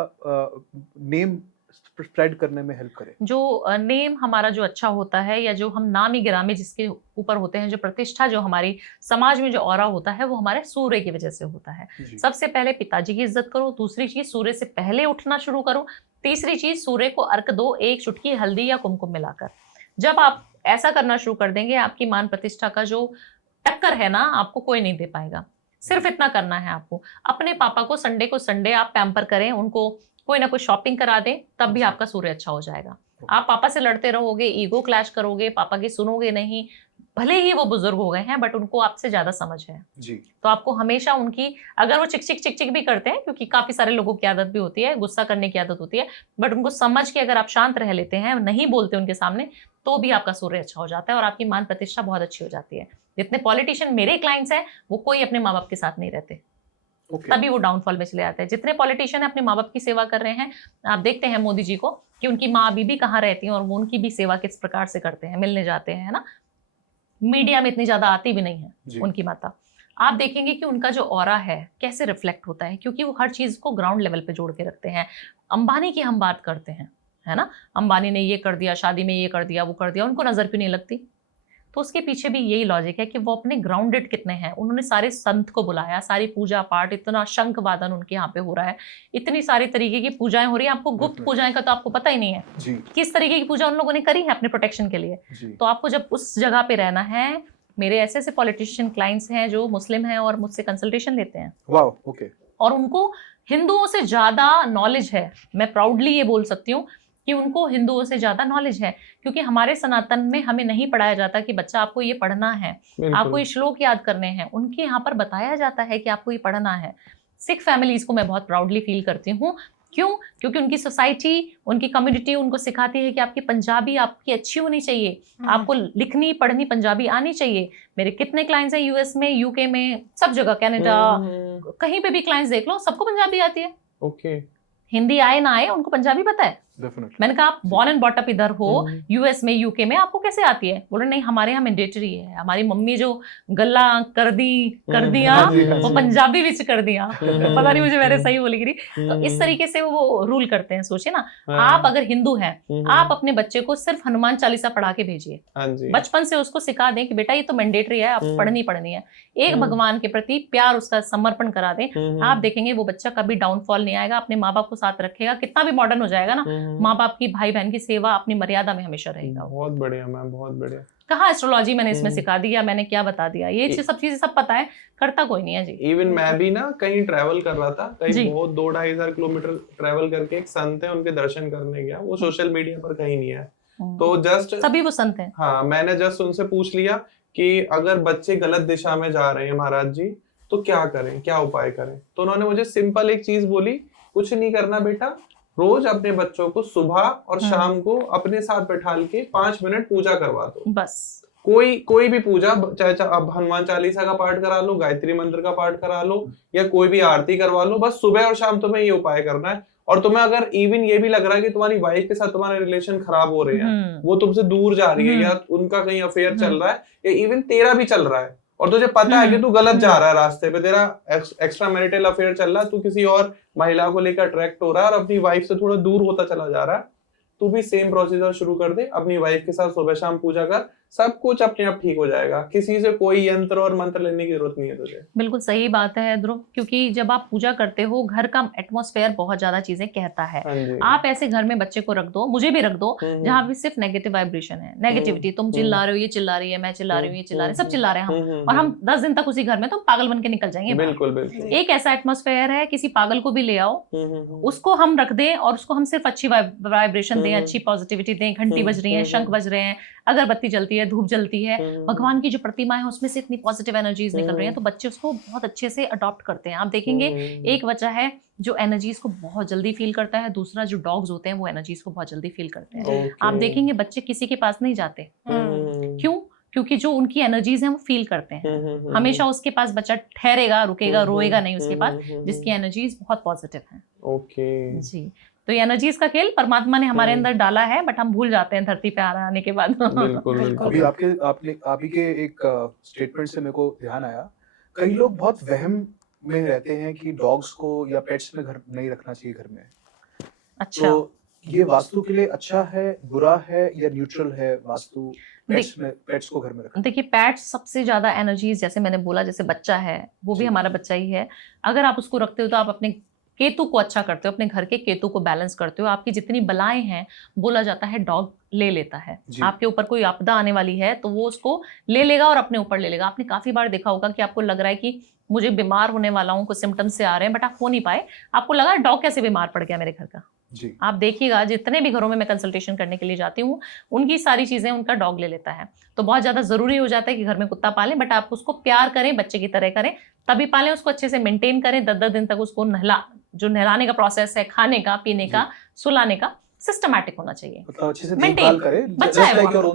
नेम स्प्रेड करने में हेल्प करे। जो नेम हमारा जो अच्छा होता है, या जो हम नामी गिरामी जिसके ऊपर होते हैं, जो प्रतिष्ठा जो हमारी समाज में जो ऑरा होता है, वो हमारे सूर्य की वजह से होता है। सबसे पहले पिताजी की इज्जत करो, दूसरी चीज सूर्य से पहले उठना शुरू करो, तीसरी चीज सूर्य को अर्घ दो, एक चुटकी हल्दी या कुमकुम मिलाकर। जब आप ऐसा करना शुरू कर देंगे, आपकी मान प्रतिष्ठा का जो टक्कर है ना, आपको कोई नहीं दे पाएगा। सिर्फ इतना करना है आपको। अपने पापा को संडे आप पैम्पर करें, उनको कोई ना कोई शॉपिंग करा दें, तब भी आपका सूर्य अच्छा हो जाएगा। आप पापा से लड़ते रहोगे, ईगो क्लैश करोगे, पापा की सुनोगे नहीं, भले ही वो बुजुर्ग हो गए हैं बट उनको आपसे ज्यादा समझ है जी। तो आपको हमेशा उनकी, अगर वो चिक चिक भी करते हैं, क्योंकि काफी सारे लोगों की आदत भी होती है, गुस्सा करने की आदत होती है, बट उनको समझ के अगर आप शांत रह लेते हैं, नहीं बोलते उनके सामने, तो भी आपका सूर्य अच्छा हो जाता है और आपकी मान प्रतिष्ठा बहुत अच्छी हो जाती है। जितने पॉलिटिशियन मेरे क्लाइंट्स हैं, वो कोई अपने माँ बाप के साथ नहीं रहते, तभी वो डाउनफॉल में चले जाते हैं। जितने पॉलिटिशियन अपने माँ बाप की सेवा कर रहे हैं, आप देखते हैं मोदी जी को कि उनकी माँ बीबी कहाँ रहती हैं और वो उनकी भी सेवा किस प्रकार से करते हैं, मिलने जाते हैं, है ना। मीडिया में इतनी ज्यादा आती भी नहीं है उनकी माता। आप देखेंगे कि उनका जो ऑरा है कैसे रिफ्लेक्ट होता है, क्योंकि वो हर चीज को ग्राउंड लेवल पे जोड़ के रखते हैं। अंबानी की हम बात करते हैं, है ना, अंबानी ने ये कर दिया, शादी में ये कर दिया, वो कर दिया, उनको नजर क्यों नहीं लगती? तो उसके पीछे भी यही लॉजिक है कि वो अपने ग्राउंडेड कितने हैं। उन्होंने सारे संत को बुलाया, सारी पूजा पाठ, इतना शंख वादन उनके यहाँ पे हो रहा है, इतनी सारी तरीके की पूजाएं हो रही है। आपको गुप्त पूजाएं का तो आपको पता ही नहीं है जी। किस तरीके की पूजा उन लोगों ने करी है अपने प्रोटेक्शन के लिए। तो आपको जब उस जगह पे रहना है, मेरे ऐसे ऐसे पॉलिटिशियन क्लाइंट्स हैं जो मुस्लिम हैं और मुझसे कंसल्टेशन लेते हैं। Wow, okay. और उनको हिंदुओं से ज्यादा नॉलेज है, मैं प्राउडली ये बोल सकती हूँ कि उनको हिंदुओं से ज्यादा नॉलेज है, क्योंकि हमारे सनातन में हमें नहीं पढ़ाया जाता कि बच्चा आपको ये पढ़ना है, आपको ये श्लोक याद करने हैं। उनके यहाँ पर बताया जाता है कि आपको ये पढ़ना है। सिख फैमिलीज को मैं बहुत प्राउडली फील करती हूँ। क्यों? क्योंकि उनकी सोसाइटी, उनकी कम्युनिटी उनको सिखाती है कि आपकी पंजाबी आपकी अच्छी होनी चाहिए, आपको लिखनी पढ़नी पंजाबी आनी चाहिए। मेरे कितने क्लाइंट्स हैं यूएस में, यूके में, सब जगह, कनाडा, कहीं पे भी क्लाइंट्स देख लो, सबको पंजाबी आती है। ओके, हिंदी आए ना आए, उनको पंजाबी पता है। डेफिनेटली। मैंने कहा आप बॉर्न एंड बॉट अप इधर हो, यूएस में, यूके में, आपको कैसे आती है? बोले नहीं, हमारे यहाँ मैंडेटरी है। हमारी मम्मी जो गल्ला कर दिया वो पंजाबी विच कर दिया। पता नहीं मुझे मैंने सही बोली कि नहीं। तो इस तरीके से वो रूल करते हैं। सोचिए ना, आप अगर हिंदू हैं, आप अपने बच्चे को सिर्फ हनुमान चालीसा पढ़ा के भेजिए, बचपन से उसको सिखा दें कि बेटा ये तो मैंडेटरी है, आप पढ़नी है। एक भगवान के प्रति प्यार, उसका समर्पण करा दें, आप देखेंगे वो बच्चा कभी डाउनफॉल नहीं आएगा, अपने माँ बाप को साथ रखेगा। कितना भी मॉडर्न हो जाएगा ना, माँ बाप की, भाई बहन की सेवा अपनी मर्यादा में हमेशा रहेगा। बहुत बढ़िया मैम, बहुत बढ़िया। कहाँ एस्ट्रोलॉजी मैंने इसमें सिखा दिया, मैंने क्या बता दिया, ये सब चीजें सब पता है, करता कोई नहीं है जी। इवन मैं भी ना कहीं ट्रैवल कर रहा था, कहीं बहुत 2-2.5 हजार किलोमीटर ट्रैवल करके एक संत है, उनके दर्शन करने गया। वो सोशल मीडिया पर कहीं नहीं है, तो जस्ट सभी वो संत हैं। हाँ, मैंने जस्ट उनसे पूछ लिया कि अगर बच्चे गलत दिशा में जा रहे हैं महाराज जी, तो क्या करें, क्या उपाय करें? तो उन्होंने मुझे सिंपल एक चीज बोली, कुछ नहीं करना बेटा, रोज अपने बच्चों को सुबह और शाम को अपने साथ बैठा के 5 मिनट पूजा करवा दो। बस कोई भी पूजा, चाहे अब हनुमान चालीसा का पाठ करा लो, गायत्री मंत्र का पाठ करा लो, या कोई भी आरती करवा लो। बस सुबह और शाम तुम्हें ये उपाय करना है। और तुम्हें अगर इवन ये भी लग रहा है कि तुम्हारी वाइफ के साथ तुम्हारे रिलेशन खराब हो रहे हैं, वो तुमसे दूर जा रही है, या उनका कहीं अफेयर चल रहा है, या इवन तेरा भी चल रहा है, और तुझे पता है कि तू गलत जा रहा है रास्ते पे, तेरा एक्स्ट्रा मैरिटल अफेयर चल रहा है, तू किसी और महिला को लेकर अट्रैक्ट हो रहा है और अपनी वाइफ से थोड़ा दूर होता चला जा रहा है, तू भी सेम प्रोसीजर शुरू कर दे। अपनी वाइफ के साथ सुबह शाम पूजा कर, सब कुछ अपने आप ठीक हो जाएगा। किसी से कोई यंत्र और मंत्र लेने की जरूरत नहीं है तुझे। बिल्कुल सही बात है ध्रुव, क्योंकि जब आप पूजा करते हो, घर का एटमॉस्फेयर बहुत ज्यादा चीजें कहता है। आप ऐसे घर में बच्चे को रख दो, मुझे भी रख दो, जहाँ भी सिर्फ नेगेटिव वाइब्रेशन है, नेगेटिविटी, तुम चिल्ला रहे हो, ये चिल्ला रही है, मैं चिल्ला रही हूँ, ये चिल्ला रहे, सब चिल्ला रहे हैं हम, और हम 10 दिन तक उसी घर में तो पागल बन के निकल जाएंगे। बिल्कुल बिल्कुल। एक ऐसा एटमॉस्फेयर है, किसी पागल को भी ले आओ, उसको हम रख दें और उसको हम सिर्फ अच्छी वाइब्रेशन दें, अच्छी पॉजिटिविटी दें। घंटी बज रही है, शंख बज रहे हैं, अगरबत्ती जलती है, धूप जलती है, भगवान की जो प्रतिमा है उसमें से इतनी पॉजिटिव एनर्जीज निकल रही हैं, तो बच्चे उसको बहुत अच्छे से अडॉप्ट करते हैं। आप देखेंगे एक बच्चा है जो एनर्जीज को बहुत जल्दी फील करता है, दूसरा जो डॉग्स होते हैं वो एनर्जीज को बहुत जल्दी फील करते हैं। आप देखेंगे बच्चे किसी के पास नहीं जाते, क्यों? क्योंकि जो उनकी एनर्जीज हैं वो फील करते हैं। हमेशा उसके पास बच्चा ठहरेगा, रुकेगा, रोएगा नहीं उसके पास, जिसकी एनर्जीज बहुत पॉजिटिव हैं। ओके जी, तो ये एनर्जीज का खेल परमात्मा ने हमारे अंदर डाला है, बट हम भूल जाते हैं धरती पे आने के बाद। अभी आप ही के एक स्टेटमेंट से मेरे को ध्यान आया, कई लोग बहुत वहम में रहते हैं कि डॉग्स को या पेट्स में घर नहीं रखना चाहिए घर में। अच्छा, तो ये वास्तु के लिए अच्छा है, बुरा है, या न्यूट्रल है वास्तु पेट्स को घर में रखना? देखिए, पेट्स सबसे ज्यादा एनर्जीज, जैसे मैंने बोला, जैसे बच्चा है वो भी हमारा बच्चा ही है। अगर आप उसको रखते हो तो आप अपने केतु को अच्छा करते हो, अपने घर के केतु को बैलेंस करते हो। आपकी जितनी बलाएं हैं, बोला जाता है डॉग ले लेता है। आपके ऊपर कोई आपदा आने वाली है तो वो उसको ले लेगा और अपने ऊपर ले लेगा। आपने काफी बार देखा होगा कि आपको लग रहा है कि मुझे बीमार होने वाला हूँ, कुछ सिम्टम्स से आ रहे हैं, बट आप हो नहीं पाए। आपको लगा डॉग कैसे बीमार पड़ गया मेरे घर का। जी। आप देखिएगा, जितने भी घरों में मैं कंसल्टेशन करने के लिए जाती हूँ, उनकी सारी चीजें उनका डॉग ले लेता है। तो बहुत ज्यादा जरूरी हो जाता है कि घर में कुत्ता पालें, बट आप उसको प्यार करें, बच्चे की तरह करें, तभी पालें। उसको अच्छे से मेंटेन करें, 10-10 दिन तक उसको नहलाने का प्रोसेस है, खाने का, पीने का, सुलाने का सिस्टमैटिक होना चाहिए, अच्छे से मेंटेन। बच्चा है वो।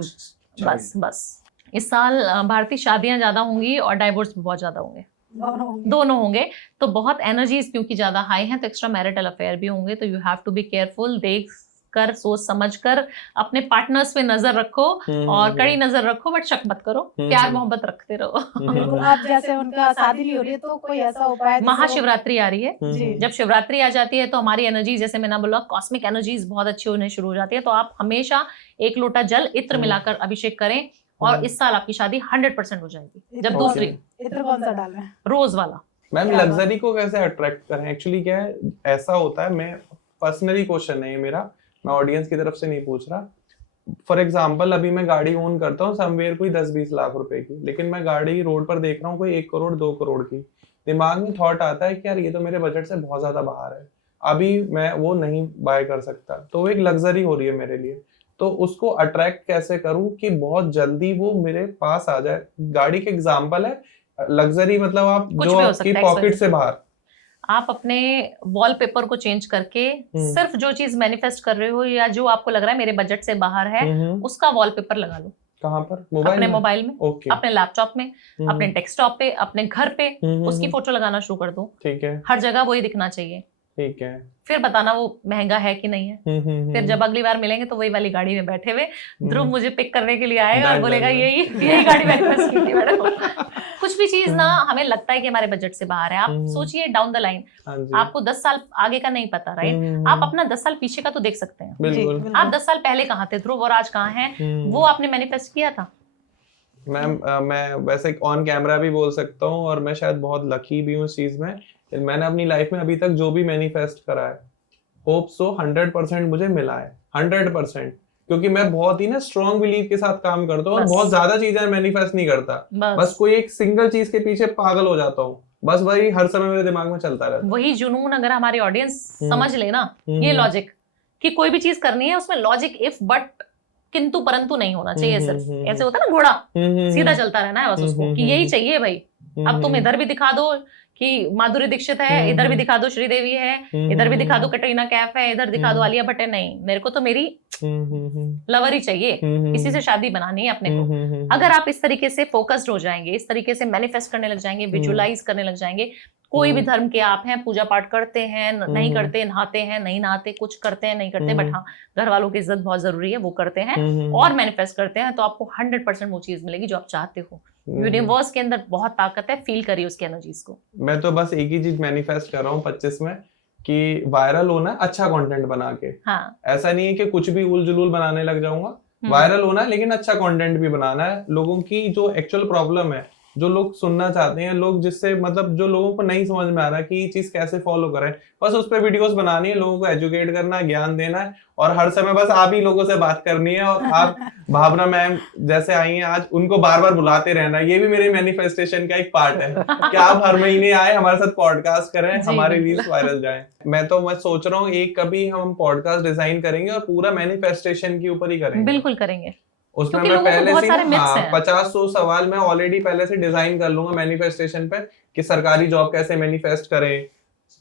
बस बस इस साल भारतीय शादियां ज्यादा होंगी और डाइवोर्स भी बहुत ज्यादा होंगे, दोनों होंगे। तो बहुत एनर्जीज क्योंकि ज्यादा हाई हैं, तो एक्स्ट्रा मैरिटल अफेयर भी होंगे। तो you have to be careful, देख कर, सोच समझ कर अपने पार्टनर्स पे नजर रखो, और कड़ी नजर रखो, बट शक मत करो, प्यार मोहब्बत रखते रहो। बिल्कुल। आप जैसे उनका शादी नहीं हो रही है तो कोई ऐसा उपाय? महाशिवरात्रि आ रही है, जब शिवरात्रि आ जाती है तो हमारी एनर्जी, जैसे मैंने बोला, कॉस्मिक एनर्जीज बहुत अच्छी होने शुरू हो जाती है। तो आप हमेशा 1 लोटा जल इत्र मिलाकर अभिषेक करें, और इस साल आपकी शादी 100% हो जाएगी। जब दूसरी इत्र कौन सा डालना है? रोज वाला। मैम, लग्जरी को कैसे अट्रैक्ट करें? एक्चुअली क्या है, ऐसा होता है, मैं पर्सनली क्वेश्चन है ये मेरा, मैं ऑडियंस की तरफ से नहीं पूछ रहा। फॉर एग्जांपल, अभी मैं गाड़ी ओन करता हूँ समवेयर कोई 10-20 लाख रुपए की, लेकिन मैं गाड़ी रोड पर देख रहा हूँ कोई 1 करोड़ 2 करोड़ की। दिमाग में थॉट आता है कि यार ये तो मेरे बजट से बहुत ज्यादा बाहर है, अभी मैं वो नहीं बाय कर सकता, तो वो एक लग्जरी हो रही है मेरे लिए। तो उसको अट्रैक्ट कैसे करूं कि बहुत जल्दी वो मेरे पास आ जाए? गाड़ी के एग्जांपल है, लग्जरी मतलब आप जो आपकी पॉकेट से बाहर। आप अपने वॉलपेपर को चेंज करके सिर्फ जो चीज मैनिफेस्ट कर रहे हो या जो आपको लग रहा है मेरे बजट से बाहर है उसका वॉलपेपर लगा लो। कहाँ पर? अपने मोबाइल में, ओके, अपने लैपटॉप में, अपने डेस्कटॉप पे, अपने घर पे उसकी फोटो लगाना शुरू कर दो। ठीक है, हर जगह वही दिखना चाहिए। ठीक है। फिर बताना वो महंगा है कि नहीं है। फिर जब अगली बार मिलेंगे तो वही वाली गाड़ी में बैठे हुए ध्रुव मुझे पिक करने के लिए आएगा और बोलेगा यही गाड़ी मैनिफेस्ट की थी मैडम। कुछ भी चीज ना हमें लगता है कि हमारे बजट से बाहर है, आप सोचिए डाउन द लाइन, आपको 10 साल आगे का नहीं पता, राइट? आप अपना 10 साल पीछे का तो देख सकते हैं। बिल्कुल। आप 10 साल पहले कहाँ थे ध्रुव और आज कहाँ हैं, वो आपने मैनिफेस्ट किया था। मैम मैं वैसे ऑन कैमरा भी बोल सकता हूँ और मैं शायद बहुत लकी भी हूँ इस चीज में। मैंने अपनी लाइफ में अभी तक जो भी मैनिफेस्ट करा है, होप सो 100% मुझे मिला है, 100%, क्योंकि मैं बहुत ही ना स्ट्रॉन्ग बिलीव के साथ काम करता हूँ और बहुत ज्यादा चीजें मैनिफेस्ट नहीं करता, बस कोई एक सिंगल चीज के पीछे पागल हो जाता हूँ, बस वही हर समय मेरे दिमाग में चलता रहता है। वही जुनून अगर हमारी ऑडियंस समझ ले ना, ये लॉजिक कि कोई भी चीज करनी है उसमें लॉजिक इफ बट किंतु परंतु नहीं होना चाहिए। सिर्फ ऐसे होता है ना घोड़ा सीधा चलता रहना है बस उसको कि यही चाहिए भाई। अब तुम इधर भी दिखा दो कि माधुरी दीक्षित है, इधर भी दिखा दो श्रीदेवी है, इधर भी दिखा दो कटरीना कैफ है, इधर दिखा दो आलिया भट्ट है, नहीं मेरे को तो मेरी लवर ही चाहिए, इसी से शादी बनानी है अपने को। अगर आप इस तरीके से फोकस्ड हो जाएंगे, इस तरीके से मैनिफेस्ट करने लग जाएंगे, विजुअलाइज करने लग जाएंगे, कोई भी धर्म के आप हैं, पूजा पाठ करते हैं नहीं करते, नहाते हैं नहीं नहाते, कुछ करते हैं नहीं करते, बट हाँ घर वालों की इज्जत बहुत जरूरी है, वो करते हैं और मैनिफेस्ट करते हैं, तो आपको 100% वो चीज मिलेगी जो आप चाहते हो। यूनिवर्स के अंदर बहुत ताकत है, फील करिए उसकी एनर्जीज को। मैं तो बस एक ही चीज मैनिफेस्ट कर रहा हूँ 25 में कि वायरल होना है अच्छा कंटेंट बना के। हाँ। ऐसा नहीं है कि कुछ भी उल जुलूल बनाने लग जाऊंगा, वायरल होना है लेकिन अच्छा कंटेंट भी बनाना है। लोगों की जो एक्चुअल प्रॉब्लम है, जो लोग सुनना चाहते हैं, लोग जिससे मतलब जो लोगों को नहीं समझ में आ रहा है कि ये चीज कैसे फॉलो करें, बस उस पर वीडियोस बनानी है, लोगों को एजुकेट करना है, ज्ञान देना है और हर समय बस आप ही लोगों से बात करनी है। और आप भावना मैम जैसे आई हैं आज, उनको बार बार बुलाते रहना, ये भी मेरे मैनिफेस्टेशन का एक पार्ट है कि आप हर महीने आए, हमारे साथ पॉडकास्ट करें, हमारे रील्स वायरल जाएं। मैं सोच रहा हूँ एक कभी हम पॉडकास्ट डिजाइन करेंगे और पूरा मैनिफेस्टेशन के ऊपर ही करेंगे। बिल्कुल करेंगे, उसमें मैं पहले से 50-100 सवाल मैं ऑलरेडी पहले से डिजाइन कर लूंगा मैनिफेस्टेशन पे कि सरकारी जॉब कैसे मैनिफेस्ट करें,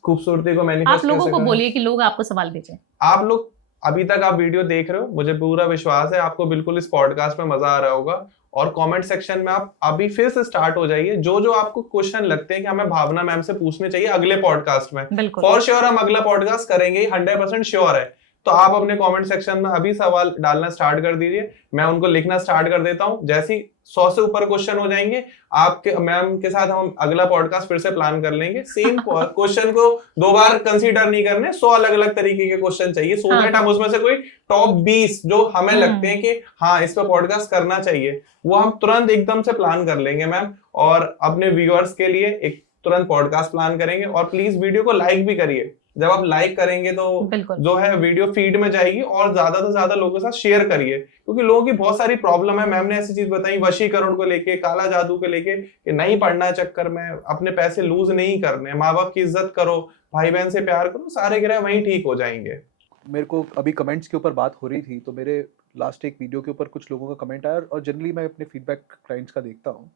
खूबसूरती को मैनिफेस्ट आप लोगों को बोलिए कि लोग आपको सवाल भेजें। आप लोग अभी तक आप वीडियो देख रहे हो, मुझे पूरा विश्वास है आपको बिल्कुल इस पॉडकास्ट में मजा आ रहा होगा। और कमेंट सेक्शन में आप अभी फिर से स्टार्ट हो जाइए, जो जो आपको क्वेश्चन लगते हैं कि हमें भावना मैम से पूछने चाहिए अगले पॉडकास्ट में, फॉर श्योर हम अगला पॉडकास्ट करेंगे, 100% श्योर है। तो आप अपने कमेंट सेक्शन में अभी सवाल डालना स्टार्ट कर दीजिए, मैं उनको लिखना स्टार्ट कर देता हूं। जैसे ही 100 से ऊपर क्वेश्चन हो जाएंगे, आपके मैम के साथ हम अगला पॉडकास्ट फिर से प्लान कर लेंगे। सेम क्वेश्चन को 2 बार कंसीडर नहीं करने, 100 अलग अलग तरीके के क्वेश्चन चाहिए, सो दैट हम उसमें से कोई टॉप 20 जो हमें लगते हैं कि हाँ इस पर पॉडकास्ट करना चाहिए, वो हम तुरंत एकदम से प्लान कर लेंगे मैम, और अपने व्यूअर्स के लिए एक तुरंत पॉडकास्ट प्लान करेंगे। और प्लीज वीडियो को लाइक भी करिए, जब आप लाइक करेंगे तो जो है वीडियो फीड में जाएगी, और ज्यादा से ज्यादा लोगों के साथ शेयर करिए, क्योंकि लोगों की बहुत सारी प्रॉब्लम है। मैम ने ऐसी चीज बताई वशीकरण को लेके, काला जादू को लेके, कि नहीं पढ़ना चक्कर में अपने पैसे लूज नहीं करने, माँ बाप की इज्जत करो, भाई बहन से प्यार करो, सारे गिरह वहीं ठीक हो जाएंगे। मेरे को अभी कमेंट्स के ऊपर बात हो रही थी, तो मेरे लास्ट एक वीडियो के ऊपर कुछ लोगों का कमेंट आया, और जनरली मैं अपने फीडबैक क्लाइंट्स का देखता हूँ,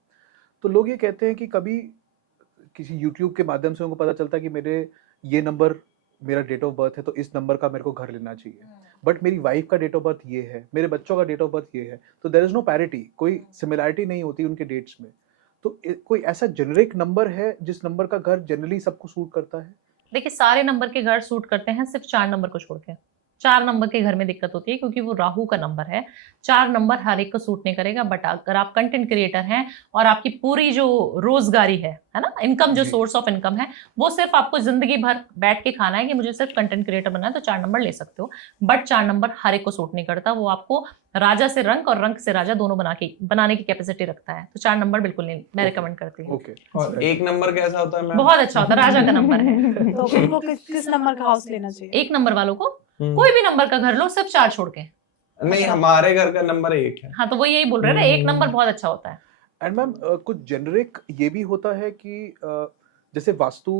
तो लोग ये कहते हैं कि कभी किसी यूट्यूब के माध्यम से उनको पता चलता है कि मेरे ये नंबर मेरा डेट ऑफ बर्थ है, तो इस नंबर का मेरे को घर लेना चाहिए, बट मेरी वाइफ का डेट ऑफ बर्थ ये है, मेरे बच्चों का डेट ऑफ बर्थ ये है, तो देयर इज नो पैरिटी, कोई सिमिलैरिटी नहीं होती उनके डेट्स में। तो कोई ऐसा जेनरिक नंबर है जिस नंबर का घर जनरली सबको सूट करता है? देखिए सारे नंबर के घर सूट करते हैं, सिर्फ 4 नंबर को छोड़ के। 4 नंबर के घर में दिक्कत होती है क्योंकि वो राहु का नंबर है। 4 नंबर हर एक को सूट नहीं करेगा, बट अगर आप कंटेंट क्रिएटर हैं और आपकी पूरी जो रोजगारी है ना, इनकम जो सोर्स ऑफ इनकम है, वो सिर्फ आपको जिंदगी भर बैठ के खाना है कि मुझे सिर्फ कंटेंट क्रिएटर बनना है, तो 4 नंबर ले सकते हो। बट 4 नंबर हर एक को सूट नहीं करता, वो आपको राजा से रंक और रंक से राजा दोनों बनाने की कैपेसिटी रखता है, तो 4 नंबर बिल्कुल नहीं मैं रिकमेंड करती हूँ। और 1 नंबर कैसा होता है? बहुत अच्छा होता है, राजा का नंबर है। तो उनको किस नंबर का हाउस लेना चाहिए? 1 नंबर वालों को कोई भी नंबर का घर लो, सिर्फ 4 छोड़ के। नहीं, हमारे घर का नंबर 1 है। हाँ, तो वो यही बोल रहे हैं ना, 1 नंबर बहुत अच्छा होता है। एंड मैम कुछ जेनरिक ये भी होता है कि जैसे वास्तु,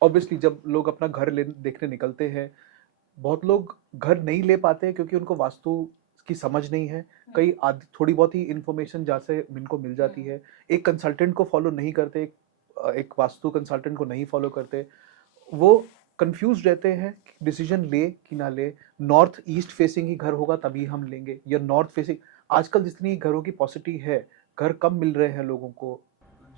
ऑब्वियसली जब लोग अपना घर देखने निकलते हैं, बहुत लोग घर नहीं ले पाते क्योंकि उनको वास्तु की समझ नहीं है। कई थोड़ी बहुत ही इंफॉर्मेशन जहाँ से इनको मिल जाती है, एक कंसल्टेंट को फॉलो नहीं करते, एक वास्तु कंसल्टेंट को नहीं फॉलो करते, वो कंफ्यूज रहते हैं कि डिसीजन ले कि ना ले, नॉर्थ ईस्ट फेसिंग ही घर होगा तभी हम लेंगे, या नॉर्थ फेसिंग। आजकल जितनी घरों की पॉसिबिलिटी है, घर कम मिल रहे हैं लोगों को,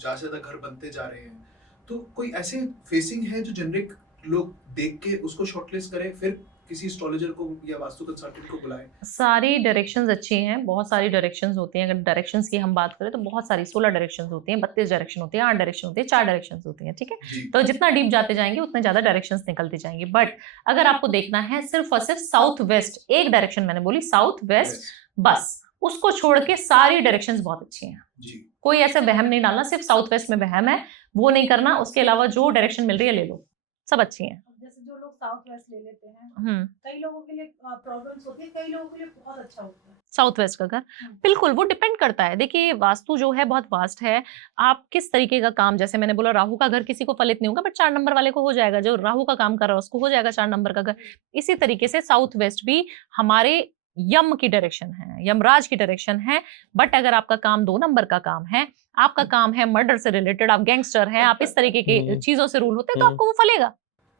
ज्यादा से ज्यादा घर बनते जा रहे हैं, तो कोई ऐसे फेसिंग है जो जेनरिक लोग देख के उसको शॉर्टलिस्ट करें, फिर किसी एस्ट्रोलॉजर को या वास्तु कंसल्टेंट को बुलाएं? सारी डायरेक्शंस अच्छी हैं, बहुत सारी डायरेक्शंस होती हैं। अगर डायरेक्शंस की हम बात करें तो बहुत सारी 16 डायरेक्शंस होती हैं, 32 डायरेक्शन होती हैं, 8 डायरेक्शन होती है, 4 डायरेक्शंस होती हैं, ठीक है। जी। तो जितना डीप जाते जाएंगे उतने ज्यादा डायरेक्शंस निकलती जाएंगी। बट अगर आपको देखना है सिर्फ और सिर्फ साउथ वेस्ट, एक डायरेक्शन मैंने बोली साउथ वेस्ट, बस उसको छोड़ के सारी डायरेक्शंस बहुत अच्छी हैं। जी। कोई ऐसा वहम नहीं डालना सिर्फ साउथ वेस्ट में वहम है, वो नहीं करना। उसके अलावा जो डायरेक्शन मिल रही है ले लो, सब अच्छी हैं। जैसे जो लोग साउथ वेस्ट ले लेते हैं, कई लोगों के लिए प्रॉब्लम्स होती है, कई लोगों के लिए बहुत अच्छा होता है साउथ वेस्ट का घर। बिल्कुल, वो डिपेंड करता है। देखिए वास्तु जो है बहुत वास्ट है। आप किस तरीके का काम, जैसे मैंने बोला राहु का घर किसी को फलित नहीं होगा, बट 4 नंबर वाले को हो जाएगा। जो राहु का काम कर रहा है उसको हो जाएगा 4 नंबर का घर। इसी तरीके से साउथ वेस्ट भी हमारे यम की डायरेक्शन है, यमराज की डायरेक्शन है। बट अगर आपका काम 2 नंबर का काम है, आपका काम है मर्डर से रिलेटेड, आप गैंगस्टर हैं, आप इस तरीके के चीजों से रूल होते हैं, तो आपको वो फलेगा।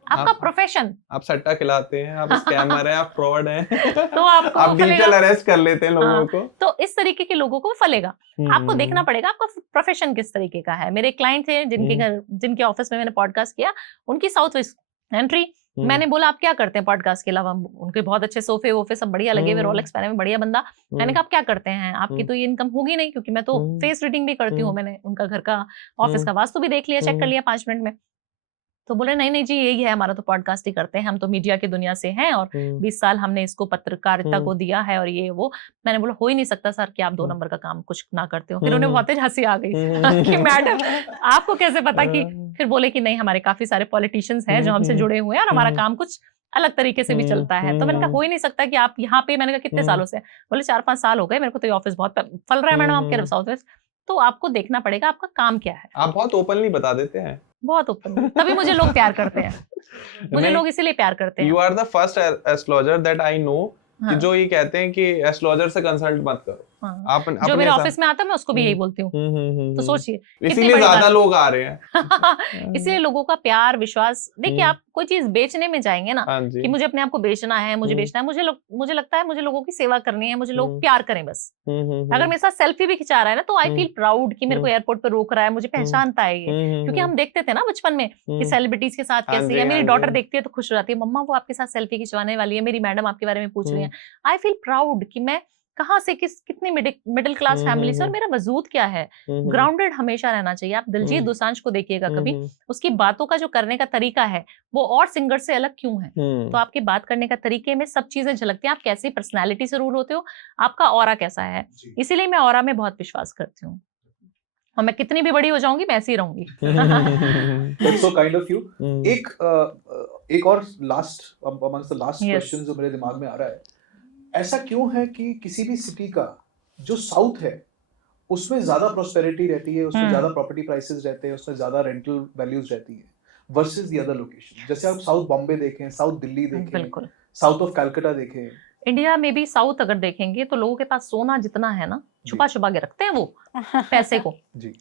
आपका प्रोफेशन, आप सट्टा खिलाते हैं, आप स्कैमर हैं, आप फ्रॉड हैं, तो आपको आप डिजिटल अरेस्ट कर लेते हैं लोगों को, तो इस तरीके के लोगों को फलेगा। आपको देखना पड़ेगा आपका प्रोफेशन किस तरीके का है। मेरे क्लाइंट थे जिनके घर, जिनके ऑफिस में मैंने पॉडकास्ट किया, उनकी साउथ वेस्ट एंट्री। मैंने बोला आप क्या करते हैं पॉडकास्ट के अलावा? उनके बहुत अच्छे सोफे वोफे सब बढ़िया लगे हुए, रोलेक्स पहने में बढ़िया बंदा। मैंने कहा आप क्या करते हैं? आपकी तो ये इनकम होगी नहीं, क्योंकि मैं तो फेस रीडिंग भी करती हूँ। मैंने उनका घर का, ऑफिस का वास्तु भी देख लिया, चेक कर लिया 5 मिनट में। तो बोले नहीं नहीं जी यही है हमारा, तो पॉडकास्ट ही करते हैं, हम तो मीडिया की दुनिया से हैं और 20 साल हमने इसको पत्रकारिता को दिया है और ये वो। मैंने बोला हो ही नहीं सकता सर कि आप 2 नंबर का काम कुछ ना करते हो। फिर उन्हें बहुत तेज हंसी आ गई कि मैडम आपको कैसे पता कि, फिर बोले कि नहीं हमारे काफी सारे पॉलिटिशियंस हैं जो हमसे जुड़े हुए हैं और हमारा काम कुछ अलग तरीके से भी चलता है। तो मैंने कहा हो ही नहीं सकता कि आप यहाँ पे, मैंने कहा कितने सालों से? बोले 4-5 साल हो गए मेरे को, तो ये ऑफिस बहुत फल रहा है मैडम, आप कह रहे हो साउथ वेस्ट। तो आपको देखना पड़ेगा आपका काम क्या है। आप बहुत ओपनली बता देते हैं, बहुत ओपन, तभी मुझे लोग प्यार करते हैं। मुझे लोग इसीलिए प्यार करते हैं। You are the first astrologer that I know कि जो ये कहते हैं कि एस्ट्रोलॉजर से कंसल्ट मत करो। आप जो मेरे ऑफिस में आता है मैं उसको भी यही बोलती हूँ। तो सोचिए इसीलिए ज्यादा लोग आ रहे हैं। इसलिए लोगों का प्यार विश्वास। देखिए आप कोई चीज बेचने में जाएंगे ना कि मुझे अपने आप को बेचना है, मुझे बेचना है, मुझे लगता है मुझे लोगों की सेवा करनी है, मुझे लोग प्यार करें बस। अगर मेरे साथ सेल्फी भी खिंचा रहा है ना तो आई फील प्राउड कि मेरे को एयरपोर्ट पे रोक रहा है, मुझे पहचानता है ये। क्योंकि हम देखते थे ना बचपन में कि सेलिब्रिटीज के साथ कैसे, या मेरी डॉटर देखती है तो खुश हो जाती है, मम्मा वो आपके साथ सेल्फी खिंचवाने वाली है, मेरी मैडम आपके बारे में पूछ रही है। आई फील प्राउड कि मैं कहाँ से, कितनी मिडिल क्लास फैमिली से, और मेरा वजूद क्या है। ग्राउंडेड हमेशा रहना चाहिए। आप दिलजीत दोसांझ को देखिएगा कभी, उसकी बातों का जो करने का तरीका है वो और सिंगर से अलग क्यों है? तो आपके बात करने का तरीके में सब चीजें झलकती हैं। आप कैसी पर्सनैलिटी से रूल होते हो, आपका ऑरा कैसा है। इसीलिए मैं ऑरा में बहुत विश्वास करती हूँ और मैं कितनी भी बड़ी हो जाऊंगी मैं ऐसी रहूंगी। That's so kind of you. एक और last amongst the last questions जो मेरे दिमाग में आ रहा है, ऐसा क्यों है कि किसी भी सिटी का जो साउथ है उसमें ज्यादा प्रोस्पेरिटी रहती है, उसमें ज्यादा प्रॉपर्टी प्राइसेस रहते हैं, उसमें ज्यादा रेंटल वैल्यूज रहती है वर्सेस द अदर लोकेशन? जैसे आप साउथ बॉम्बे देखें, साउथ दिल्ली देखें, साउथ ऑफ कलकत्ता देखें, इंडिया में भी साउथ अगर देखेंगे तो लोगों के पास सोना जितना है ना छुपा छुपा के रखते हैं वो पैसे को।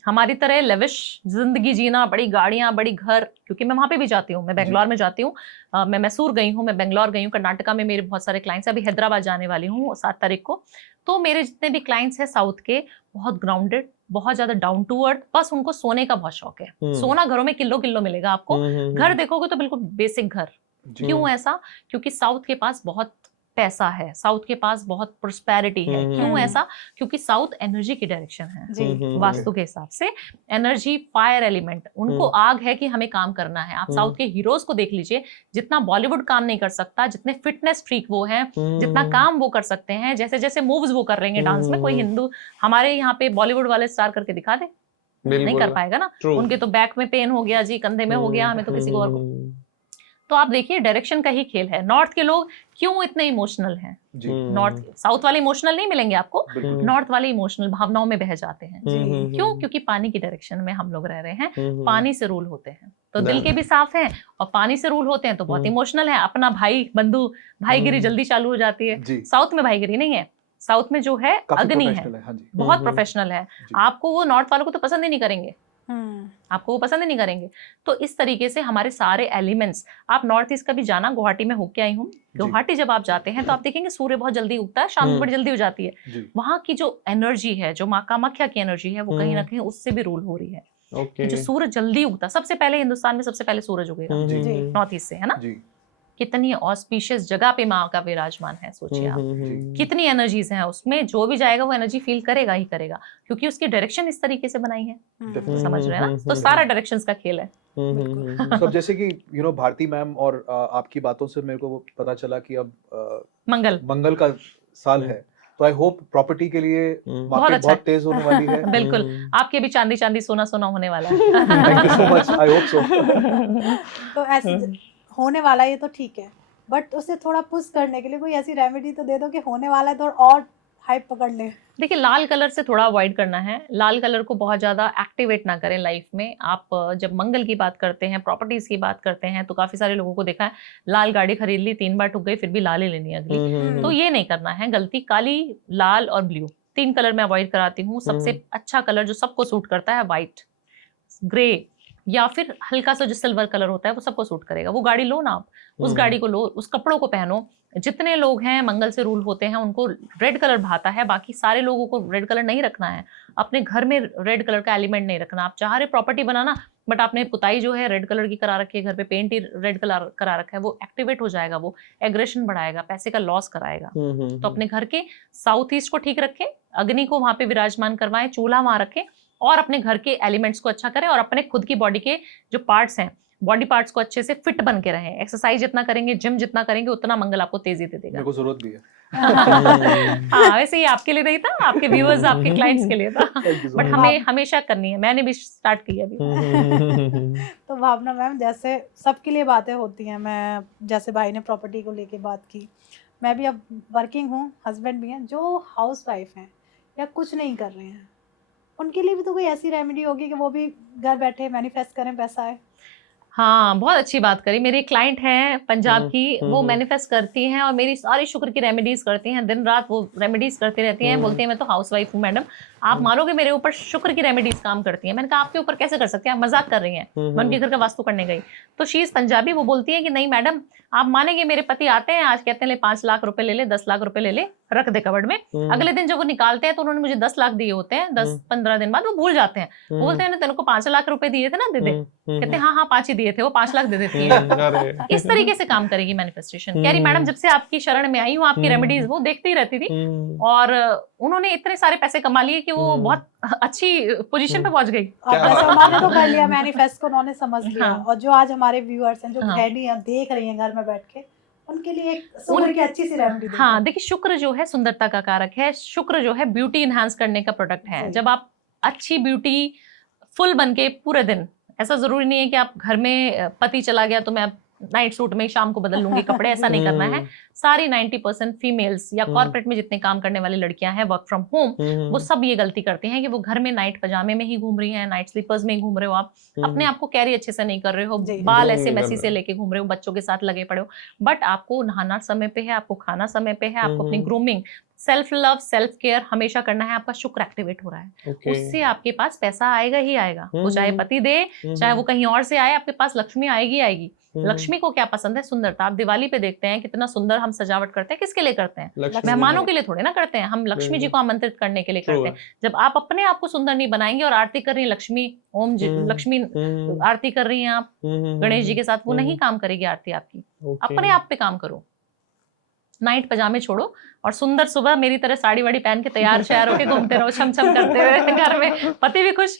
हमारी तरह लेविश जिंदगी जीना, बड़ी गाड़ियां, बड़ी घर, क्योंकि मैं वहां पे भी जाती हूँ, मैं बेंगलोर में जाती हूँ, मैं मैसूर गई हूँ, मैं बेंगलोर गई हूँ, कर्नाटका में मेरे बहुत सारे क्लाइंट्स, अभी हैदराबाद जाने वाली हूँ 7 तारीख को। तो मेरे जितने भी क्लाइंट्स हैं साउथ के, बहुत ग्राउंडेड, बहुत ज्यादा डाउन टू अर्थ, बस उनको सोने का बहुत शौक है। सोना घरों में किलो किलो मिलेगा आपको। घर देखोगे तो बिल्कुल बेसिक घर। क्यों ऐसा? क्योंकि साउथ के पास बहुत पैसा है, साउथ के पास बहुत प्रोस्पेरिटी है। क्यों ऐसा? क्योंकि साउथ एनर्जी की डायरेक्शन है वास्तु के हिसाब से। एनर्जी, फायर एलिमेंट, उनको आग है कि हमें काम करना है। आप साउथ के हीरोज को देख लीजिए, जितना बॉलीवुड काम नहीं कर सकता, जितने फिटनेस फ्रीक वो हैं, जितना काम वो कर सकते हैं, जैसे जैसे मूव्स वो कर रहे हैं डांस में, कोई हिंदू हमारे यहाँ पे बॉलीवुड वाले स्टार करके दिखा दे, नहीं कर पाएगा ना। उनके तो बैक में पेन हो गया जी, कंधे में हो गया, हमें तो किसी को और। तो आप देखिए डायरेक्शन का ही खेल है। नॉर्थ के लोग क्यों इतने इमोशनल हैं? नॉर्थ, साउथ वाले इमोशनल नहीं मिलेंगे आपको, नॉर्थ वाले इमोशनल, भावनाओं में बह जाते हैं। क्यों? क्योंकि पानी की डायरेक्शन में हम लोग रह रहे हैं, पानी से रूल होते हैं, तो दिल के भी साफ हैं और पानी से रूल होते हैं तो बहुत इमोशनल है। अपना भाई बंधु, भाईगिरी जल्दी चालू हो जाती है। साउथ में भाईगिरी नहीं है, साउथ में जो है अग्नि है, बहुत प्रोफेशनल है। आपको वो नॉर्थ वालों को तो पसंद ही नहीं करेंगे, आपको वो पसंद ही नहीं करेंगे। तो इस तरीके से हमारे सारे एलिमेंट्स, आप नॉर्थ ईस्ट कभी जाना, गुवाहाटी में होके आई हूँ, गुवाहाटी जब आप जाते हैं तो आप देखेंगे सूर्य बहुत जल्दी उगता है, शाम को बड़ी जल्दी हो जाती है। वहां की जो एनर्जी है, जो माँ कामाख्या की एनर्जी है, वो कहीं ना कहीं उससे भी रूल हो रही है। जो सूरज जल्दी उगता, सबसे पहले हिंदुस्तान में सबसे पहले सूरज उगेगा नॉर्थ ईस्ट से, है ना। कितनी ऑस्पिशियस जगह पे माँ का विराजमान है, सोचिए आप, कितनी एनर्जीज हैं उसमें, जो भी जाएगा वो एनर्जी फील करेगा ही करेगा, क्योंकि उसकी डायरेक्शन इस तरीके से बनाई है। समझ रहे हैं ना, तो सारा डायरेक्शंस का खेल है। तो जैसे कि भारती मैम और आपकी बातों से मेरे को पता चला कि अब मंगल का साल है, तो आई होप प्रॉपर्टी के लिए मार्केट बहुत तेज होने वाली है। बिल्कुल, आपके भी चांदी चांदी सोना सोना होने वाला है। Thank you so much, I hope so. तो ऐसे होने वाला है, ये तो ठीक है, बट उसे थोड़ा पुश करने के लिए कोई ऐसी रेमेडी तो दे दो कि होने वाला है तो और हाइप पकड़ ले। देखिए, लाल कलर से थोड़ा अवॉइड करना है, लाल कलर को बहुत ज्यादा एक्टिवेट ना करें लाइफ में। आप जब मंगल की बात करते हैं, प्रॉपर्टीज की बात करते हैं, तो काफी सारे लोगों को देखा है, लाल गाड़ी खरीद ली, 3 बार ठुक गई, फिर भी लाल ही लेनी है अगली। तो ये नहीं करना है गलती। काली, लाल और ब्लू, 3 कलर मैं अवॉइड कराती हूँ। सबसे अच्छा कलर जो सबको सूट करता है, व्हाइट, ग्रे या फिर हल्का सा जो सिल्वर कलर होता है, वो सबको सूट करेगा। वो गाड़ी लो ना आप, उस गाड़ी को लो, उस कपड़ों को पहनो। जितने लोग हैं मंगल से रूल होते हैं, उनको रेड कलर भाता है, बाकी सारे लोगों को रेड कलर नहीं रखना है। अपने घर में रेड कलर का एलिमेंट नहीं रखना। आप चाह रहे प्रॉपर्टी बनाना, बट आपने पुताई जो है रेड कलर की करा रखी है, घर पे पेंट ही रेड कलर करा रखा है, वो एक्टिवेट हो जाएगा, वो एग्रेशन बढ़ाएगा, पैसे का लॉस कराएगा। तो अपने घर के साउथ ईस्ट को ठीक रखें, अग्नि को वहां पे विराजमान करवाएं, चूल्हा वहां रखें, और अपने घर के एलिमेंट्स को अच्छा करें, और अपने खुद की बॉडी के जो पार्ट्स हैं, बॉडी पार्ट्स को अच्छे से फिट बन के रहें। एक्सरसाइज जितना करेंगे, जिम जितना करेंगे, उतना मंगल आपको तेजी दे देगा। मेरे को जरूरत भी है। हाँ, वैसे ही आपके लिए नहीं था, आपके व्यूअर्स, आपके क्लाइंट्स के लिए था, बट हमें हमेशा करनी है। मैंने भी स्टार्ट की अभी। तो भावना मैम, जैसे सबके लिए बातें होती हैं, मैं जैसे भाई ने प्रॉपर्टी को लेके बात की, मैं भी अब वर्किंग हूँ, हस्बैंड भी हैं, जो हाउस वाइफ हैं या कुछ नहीं कर रहे हैं, उनके लिए भी तो कोई ऐसी रेमेडी होगी कि वो भी घर बैठे मैनिफेस्ट करें, पैसा आए। हाँ, बहुत अच्छी बात करी। मेरी क्लाइंट हैं पंजाब की, वो मैनिफेस्ट करती हैं और मेरी सारी शुक्र की रेमेडीज करती हैं, दिन रात वो रेमेडीज करती रहती हैं। बोलती हैं मैं तो हाउस वाइफ हूँ मैडम, आप मानोगे मेरे ऊपर शुक्र की रेमेडीज काम करती हैं। मैंने कहा आपके ऊपर कैसे कर सकते हैं, आप मजाक कर रही हैं। मैं उनके घर का वास्तु करने गई तो शी इज पंजाबी, वो बोलती है कि नहीं मैडम, आप मानेंगे मेरे पति आते हैं, आज कहते हैं ले 5 लाख रुपए ले ले, 10 लाख रुपए ले ले, रख दे कबड़ में। अगले दिन जब वो निकालते हैं तो उन्होंने मुझे 10 लाख दिए होते हैं, 10-15 दिन बाद वो भूल जाते हैं। वो बोलते हैं तेरे को 5 लाख रुपए दिए थे ना, दे दे। कहते हैं हाँ 5 ही दिए थे, वो 5 लाख दे देती है। इस तरीके से काम करेगी मैनिफेस्टेशन। कह रही मैडम जब से आपकी शरण में आई हूँ, आपकी रेमेडीज वो देखती ही रहती थी, और उन्होंने इतने सारे पैसे कमा लिए कि वो बहुत अच्छी पोजीशन पे पहुंच गई। उन्होंने तो कर लिया मैनिफेस्ट को, उन्होंने समझ लिया। और जो आज हमारे व्यूअर्स हैं, जो गृहिणी हैं, देख रही हैं घर में बैठ के, उनके लिए एक शुक्र की अच्छी सी रेमेडी। हाँ, देखिए शुक्र जो है सुंदरता का कारक है, शुक्र जो है ब्यूटी इनहांस करने का प्रोडक्ट है। जब आप अच्छी ब्यूटी फुल बन के पूरे दिन, ऐसा जरूरी नहीं है कि आप घर में पति चला गया तो मैं अब नाइट सूट में शाम को बदल लूंगी कपड़े, ऐसा नहीं करना है। सारी 90% फीमेल्स या कॉर्पोरेट में जितने काम करने वाली लड़कियां हैं वर्क फ्रॉम होम, वो सब ये गलती करती हैं कि वो घर में नाइट पजामे में ही घूम रही हैं, नाइट स्लीपर्स में ही घूम रहे हो, आप अपने आप को कैरी अच्छे से नहीं कर रहे हो, बाल ऐसे मैसी से लेके घूम रहे हो, बच्चों के साथ लगे पड़े हो। बट आपको नहाना समय पे है, आपको खाना समय पे है, आपको अपनी grooming, self love, self care हमेशा करना है। आपका शुक्र एक्टिवेट हो रहा है, उससे आपके पास पैसा आएगा ही आएगा। वो चाहे पति दे, चाहे वो कहीं और से आए, आपके पास लक्ष्मी आएगी आएगी। लक्ष्मी को क्या पसंद है? सुंदरता। आप दिवाली पे देखते हैं कितना सुंदर हम सजावट करते हैं, किसके लिए करते हैं? मेहमानों के लिए थोड़े ना करते हैं, हम लक्ष्मी जी को आमंत्रित करने के लिए करते हैं। जब आप अपने आप को सुंदर नहीं बनाएंगे और आरती कर रही हैं लक्ष्मी, ओम लक्ष्मी आरती कर रही हैं आप गणेश जी के साथ, वो नहीं काम करेगी आरती आपकी। अपने आप पे काम करो, नाइट पजामे छोड़ो और सुंदर सुबह मेरी तरह साड़ी वाड़ी पहन के तैयार श्यार होके घूमते रहो, छम छम करते हुए घर में। पति भी खुश,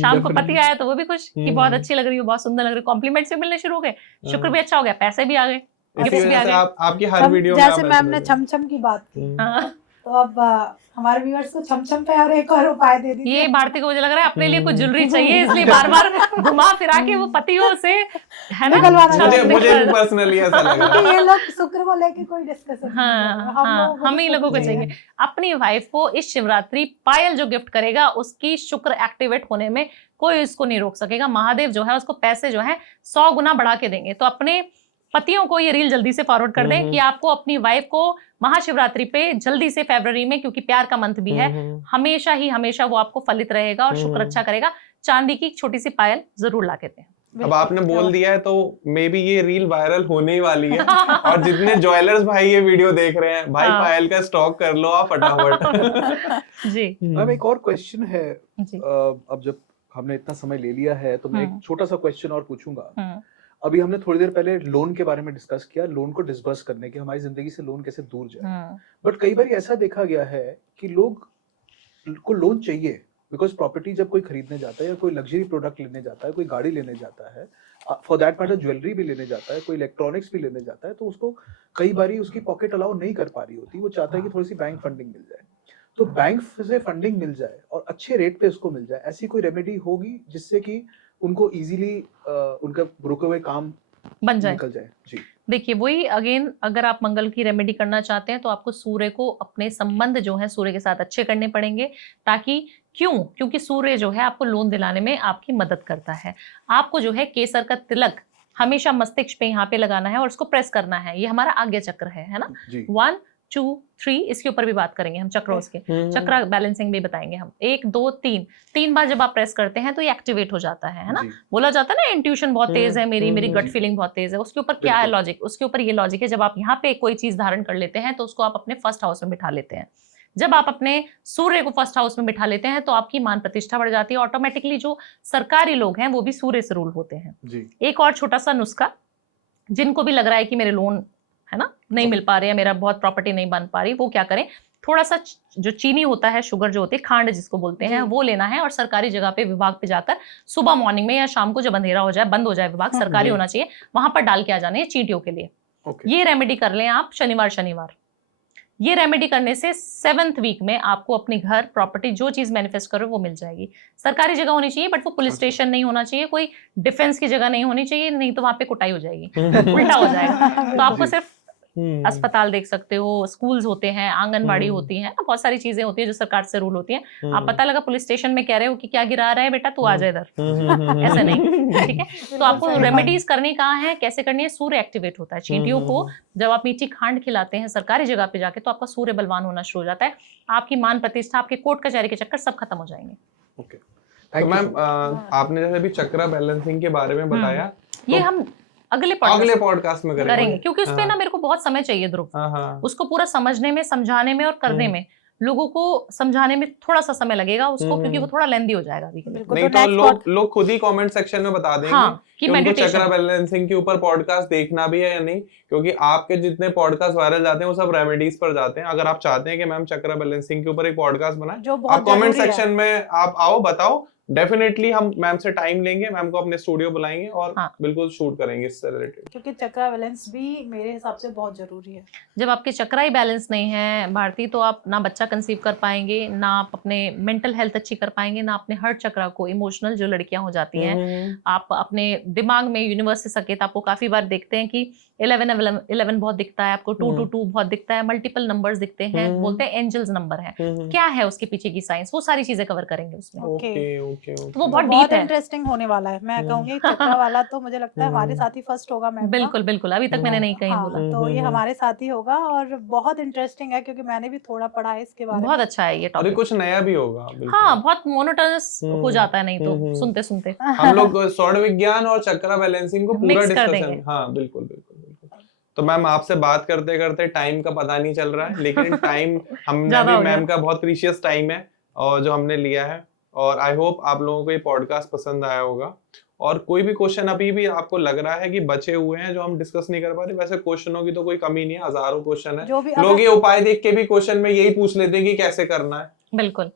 शाम को पति आया तो वो भी खुश कि बहुत अच्छी लग रही हो, बहुत सुंदर लग रही हो, कॉम्प्लीमेंट्स भी मिलने शुरू हो गए, शुक्र भी अच्छा हो गया, पैसे भी आ गए, गिफ्ट्स भी आ गए। आपकी हर वीडियो में जैसे मैम ने छम छम की बात की, तो अब हमारे व्यूअर्स को छम छम पे और एक और उपाय दे दीजिए। ये भारती को मुझे लग रहा है अपने लिए कुछ ज्वेलरी चाहिए, इसलिए बार बार घुमा फिरा के वो पतियों से, है ना, मुझे भी पर्सनली ऐसा लग रहा है। ये लोग शुक्र को लेके कोई डिस्कशन, हाँ, हम ही लोगों को चाहिए। अपनी वाइफ को इस शिवरात्रि पायल जो गिफ्ट करेगा, उसकी शुक्र एक्टिवेट होने में कोई उसको नहीं रोक सकेगा। महादेव जो है उसको पैसे जो है 100 गुना बढ़ा के देंगे। तो अपने पतियों को ये रील जल्दी से फॉरवर्ड कर दें कि आपको अपनी वाइफ को महाशिवरात्रि पे जल्दी से फरवरी में, क्योंकि प्यार का मंथ भी है, हमेशा ही हमेशा वो आपको फलित रहेगा और शुक्र अच्छा करेगा। चांदी की छोटी सी पायल जरूर ला के दें। अब आपने बोल दिया है तो मे बी ये रील वायरल होने ही वाली है और जितने ज्वेलर्स भाई ये वीडियो देख रहे हैं, भाई पायल का स्टॉक कर लो आप फटाफट। जी मैम एक और क्वेश्चन है, जी अब जब हमने इतना समय ले लिया है तो मैं एक छोटा सा क्वेश्चन और पूछूंगा। अभी हमने थोड़ी देर पहले लोन के बारे में डिस्कस किया, लोन को डिसबर्स करने के, हमारी जिंदगी से लोन कैसे दूर जाए। बट कई बार ऐसा देखा गया है कि लोग को लोन चाहिए बिकॉज प्रॉपर्टी जब कोई खरीदने जाता है या कोई लग्जरी प्रोडक्ट लेने जाता है, कोई गाड़ी लेने जाता है, फॉर दैट मैटर ज्वेलरी भी लेने जाता है, कोई इलेक्ट्रॉनिक्स भी लेने जाता है, तो उसको कई बारी उसकी पॉकेट अलाउ नहीं कर पा रही होती, वो चाहता है कि थोड़ी सी बैंक फंडिंग मिल जाए। तो बैंक से फंडिंग मिल जाए और अच्छे रेट पे उसको मिल जाए, ऐसी कोई रेमेडी होगी जिससे कि उनको इजीली उनका रुके हुए काम बन जाए, निकल जाए? जी देखिए वही अगेन, अगर आप मंगल की रेमेडी करना चाहते हैं तो आपको सूर्य को अपने संबंध जो है सूर्य के साथ अच्छे करने पड़ेंगे, ताकि क्योंकि सूर्य जो है आपको लोन दिलाने में आपकी मदद करता है। आपको जो है केसर का तिलक हमेशा मस्तिष्क पे यहाँ पे लगाना है और उसको प्रेस करना है, ये हमारा आज्ञा चक्र है ना। 1 2 3 इसके ऊपर भी बात करेंगे हम, चक्रों के चक्र बैलेंसिंग भी बताएंगे हम। 1 2 3 बार जब आप प्रेस करते हैं तो ये एक्टिवेट हो जाता है ना। बोला जाता है ना इंट्यूशन बहुत तेज है मेरी गट फीलिंग बहुत तेज है, उसके ऊपर क्या है लॉजिक, उसके ऊपर ये लॉजिक है, जब आप यहाँ पे कोई चीज धारण कर लेते हैं तो उसको आप अपने फर्स्ट हाउस में बिठा लेते हैं। जब आप अपने सूर्य को फर्स्ट हाउस में बिठा लेते हैं तो आपकी मान प्रतिष्ठा बढ़ जाती है ऑटोमेटिकली। जो सरकारी लोग हैं वो भी सूर्य से रूल होते हैं। एक और छोटा सा नुस्खा, जिनको भी लग रहा है कि मेरे लोन है ना नहीं मिल पा रहे हैं, मेरा बहुत प्रॉपर्टी नहीं बन पा रही, वो क्या करें, थोड़ा सा जो चीनी होता है, शुगर जो होती है, खांड जिसको बोलते हैं, वो लेना है और सरकारी जगह पे विभाग पे जाकर सुबह मॉर्निंग में या शाम को जब अंधेरा हो जाए, बंद हो जाए विभाग, सरकारी होना चाहिए, वहां पर डाल के आ जाने हैं चींटियों के लिए। ये रेमेडी कर लें आप शनिवार। ये रेमेडी करने से 7th वीक में आपको अपने घर प्रॉपर्टी जो चीज मैनिफेस्ट करो वो मिल जाएगी। सरकारी जगह होनी चाहिए, बट वो पुलिस स्टेशन नहीं होना चाहिए, कोई डिफेंस की जगह नहीं होनी चाहिए, नहीं तो वहां पे कुटाई हो जाएगी, उल्टा हो जाएगा। तो आपको सिर्फ अस्पताल देख सकते हो, स्कूल्स होते हैं, आंगनबाड़ी होती है, बहुत सारी चीजें होती है जो सरकार से रूल होती है। आप पता लगा पुलिस स्टेशन में कह रहे हो कि क्या गिरा रहा है बेटा, तू आ जा इधर, ऐसे नहीं, ठीक है। तो आपको रेमेडीज करनी कहाँ है, कैसे करनी है, सूर्य एक्टिवेट होता है। चींटियों को जब आप मीठी खांड खिलाते हैं सरकारी जगह पे जाके, तो आपका सूर्य बलवान होना शुरू हो जाता है, आपकी मान प्रतिष्ठा, आपके कोर्ट कचहरी के चक्कर सब खत्म हो जाएंगे। तो मैम आपने जैसे अभी चक्र बैलेंसिंग के बारे में बताया, ये हम अगले पॉडकास्ट में करेंगे क्योंकि उसपे ना मेरे को बहुत समय चाहिए ध्रुव, उसको पूरा समझने में, समझाने में और करने में। लोगों को समझाने में थोड़ा सा समय लगेगा उसको, क्योंकि वो थोड़ा लेंदी हो जाएगा अभी। नहीं तो लोग खुद ही कमेंट सेक्शन में बता देंगे कि उनको चक्र बैलेंसिंग के ऊपर पॉडकास्ट देखना भी है या नहीं, क्योंकि आपके जितने पॉडकास्ट वायरल जाते हैं वो सब रेमेडीज पर जाते हैं। अगर आप चाहते हैं कि मैम चक्र बैलेंसिंग के ऊपर एक पॉडकास्ट बनाए, आप कमेंट सेक्शन में आप आओ, बताओ, डेफिनेटली हम मैम से टाइम लेंगे, मैम को अपने स्टूडियो बुलाएंगे और बिल्कुल शूट करेंगे इससे रिलेटेड, क्योंकि चक्रा बैलेंस भी मेरे हिसाब से बहुत जरूरी है। जब आपके चक्रा ही बैलेंस नहीं है भारती, तो आप ना बच्चा कंसीव कर पाएंगे, ना आप अपने मेंटल हेल्थ अच्छी कर पाएंगे, ना अपने हर्ट चक्रा को, इमोशनल जो लड़कियां हो जाती हैं, आप अपने दिमाग में यूनिवर्स से सकेत, आपको काफी बार देखते हैं कि 11 बहुत दिखता है आपको, 222 बहुत दिखता है, मल्टीपल नंबर्स दिखते हैं, बोलते हैं एंजल्स नंबर है, क्या है उसके पीछे की साइंस, वो सारी चीजें कवर करेंगे उसमें। तो वो बहुत इंटरेस्टिंग होने वाला है। मैं कहूंगी चक्रा वाला तो मुझे लगता है हमारे साथ ही फर्स्ट होगा। मैं बिल्कुल अभी तक मैंने नहीं कहीं बोला, तो ये हमारे साथ ही होगा और बहुत इंटरेस्टिंग है, क्योंकि मैंने भी थोड़ा पढ़ा है इसके बारे में। बहुत अच्छा है ये टॉपिक, कुछ नया भी होगा। हाँ, बहुत मोनोटोनस हो जाता है नहीं तो सुनते सुनते। हम लोग स्वर्ण विज्ञान और चक्रा बैलेंसिंग को पूरा डिस्कशन, हाँ बिल्कुल। तो मैम आपसे बात करते करते टाइम का पता नहीं चल रहा है, लेकिन टाइम हमने भी मैम का बहुत प्रीशियस टाइम है और जो हमने लिया है, और आई होप आप लोगों को ये पॉडकास्ट पसंद आया होगा। और कोई भी क्वेश्चन अभी भी आपको लग रहा है कि बचे हुए हैं जो हम डिस्कस नहीं कर पा रहे, वैसे क्वेश्चनों की तो कोई कमी नहीं है, हजारों क्वेश्चन है। लोग ये उपाय देख के भी क्वेश्चन में यही पूछ लेते हैं कि कैसे करना है। बिल्कुल।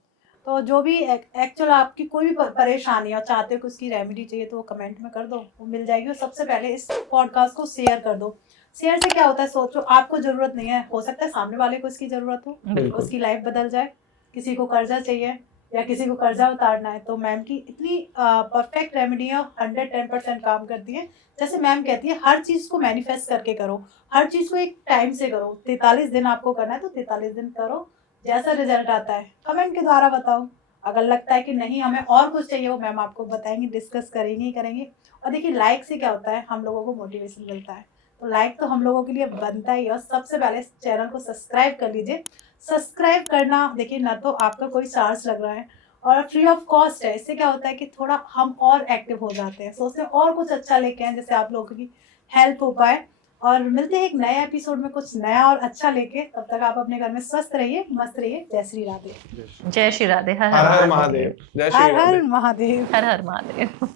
तो जो भी एक्चुअल आपकी कोई भी परेशानी और चाहते हो कि उसकी रेमेडी चाहिए, तो वो कमेंट में कर दो, वो मिल जाएगी। और सबसे पहले इस पॉडकास्ट को शेयर कर दो। शेयर से क्या होता है, सोचो आपको जरूरत नहीं है, हो सकता है सामने वाले को इसकी जरूरत हो, उसकी लाइफ बदल जाए। किसी को कर्जा चाहिए या किसी को कर्जा उतारना है, तो मैम की इतनी परफेक्ट रेमेडी है, 110% काम करती है। जैसे मैम कहती है, हर चीज को मैनिफेस्ट करके करो, हर चीज को एक टाइम से करो। 43 दिन आपको करना है तो 43 दिन करो, जैसा रिजल्ट आता है कमेंट के द्वारा बताओ। अगर लगता है कि नहीं हमें और कुछ चाहिए, वो मैम आपको बताएंगी, डिस्कस करेंगे ही करेंगे। और देखिए लाइक से क्या होता है, हम लोगों को मोटिवेशन मिलता है। लाइक तो हम लोगों के लिए बनता ही है, और सबसे पहले इस चैनल को सब्सक्राइब कर लीजिए। सब्सक्राइब करना देखिए ना तो आपका कोई चार्ज लग रहा है और फ्री ऑफ कॉस्ट है। इससे क्या होता है कि थोड़ा हम और एक्टिव हो जाते हैं, सोचते हैं और कुछ अच्छा लेके आए जिससे आप लोगों की हेल्प हो पाए। और मिलते हैं एक नए एपिसोड में कुछ नया और अच्छा लेके। तब तक आप अपने घर में स्वस्थ रहिए, मस्त रहिए। जय श्री राधे। जय श्री राधे। हर हर हर हर महादेव। जय श्री हर राधे। हर महादेव। हर हर महादेव।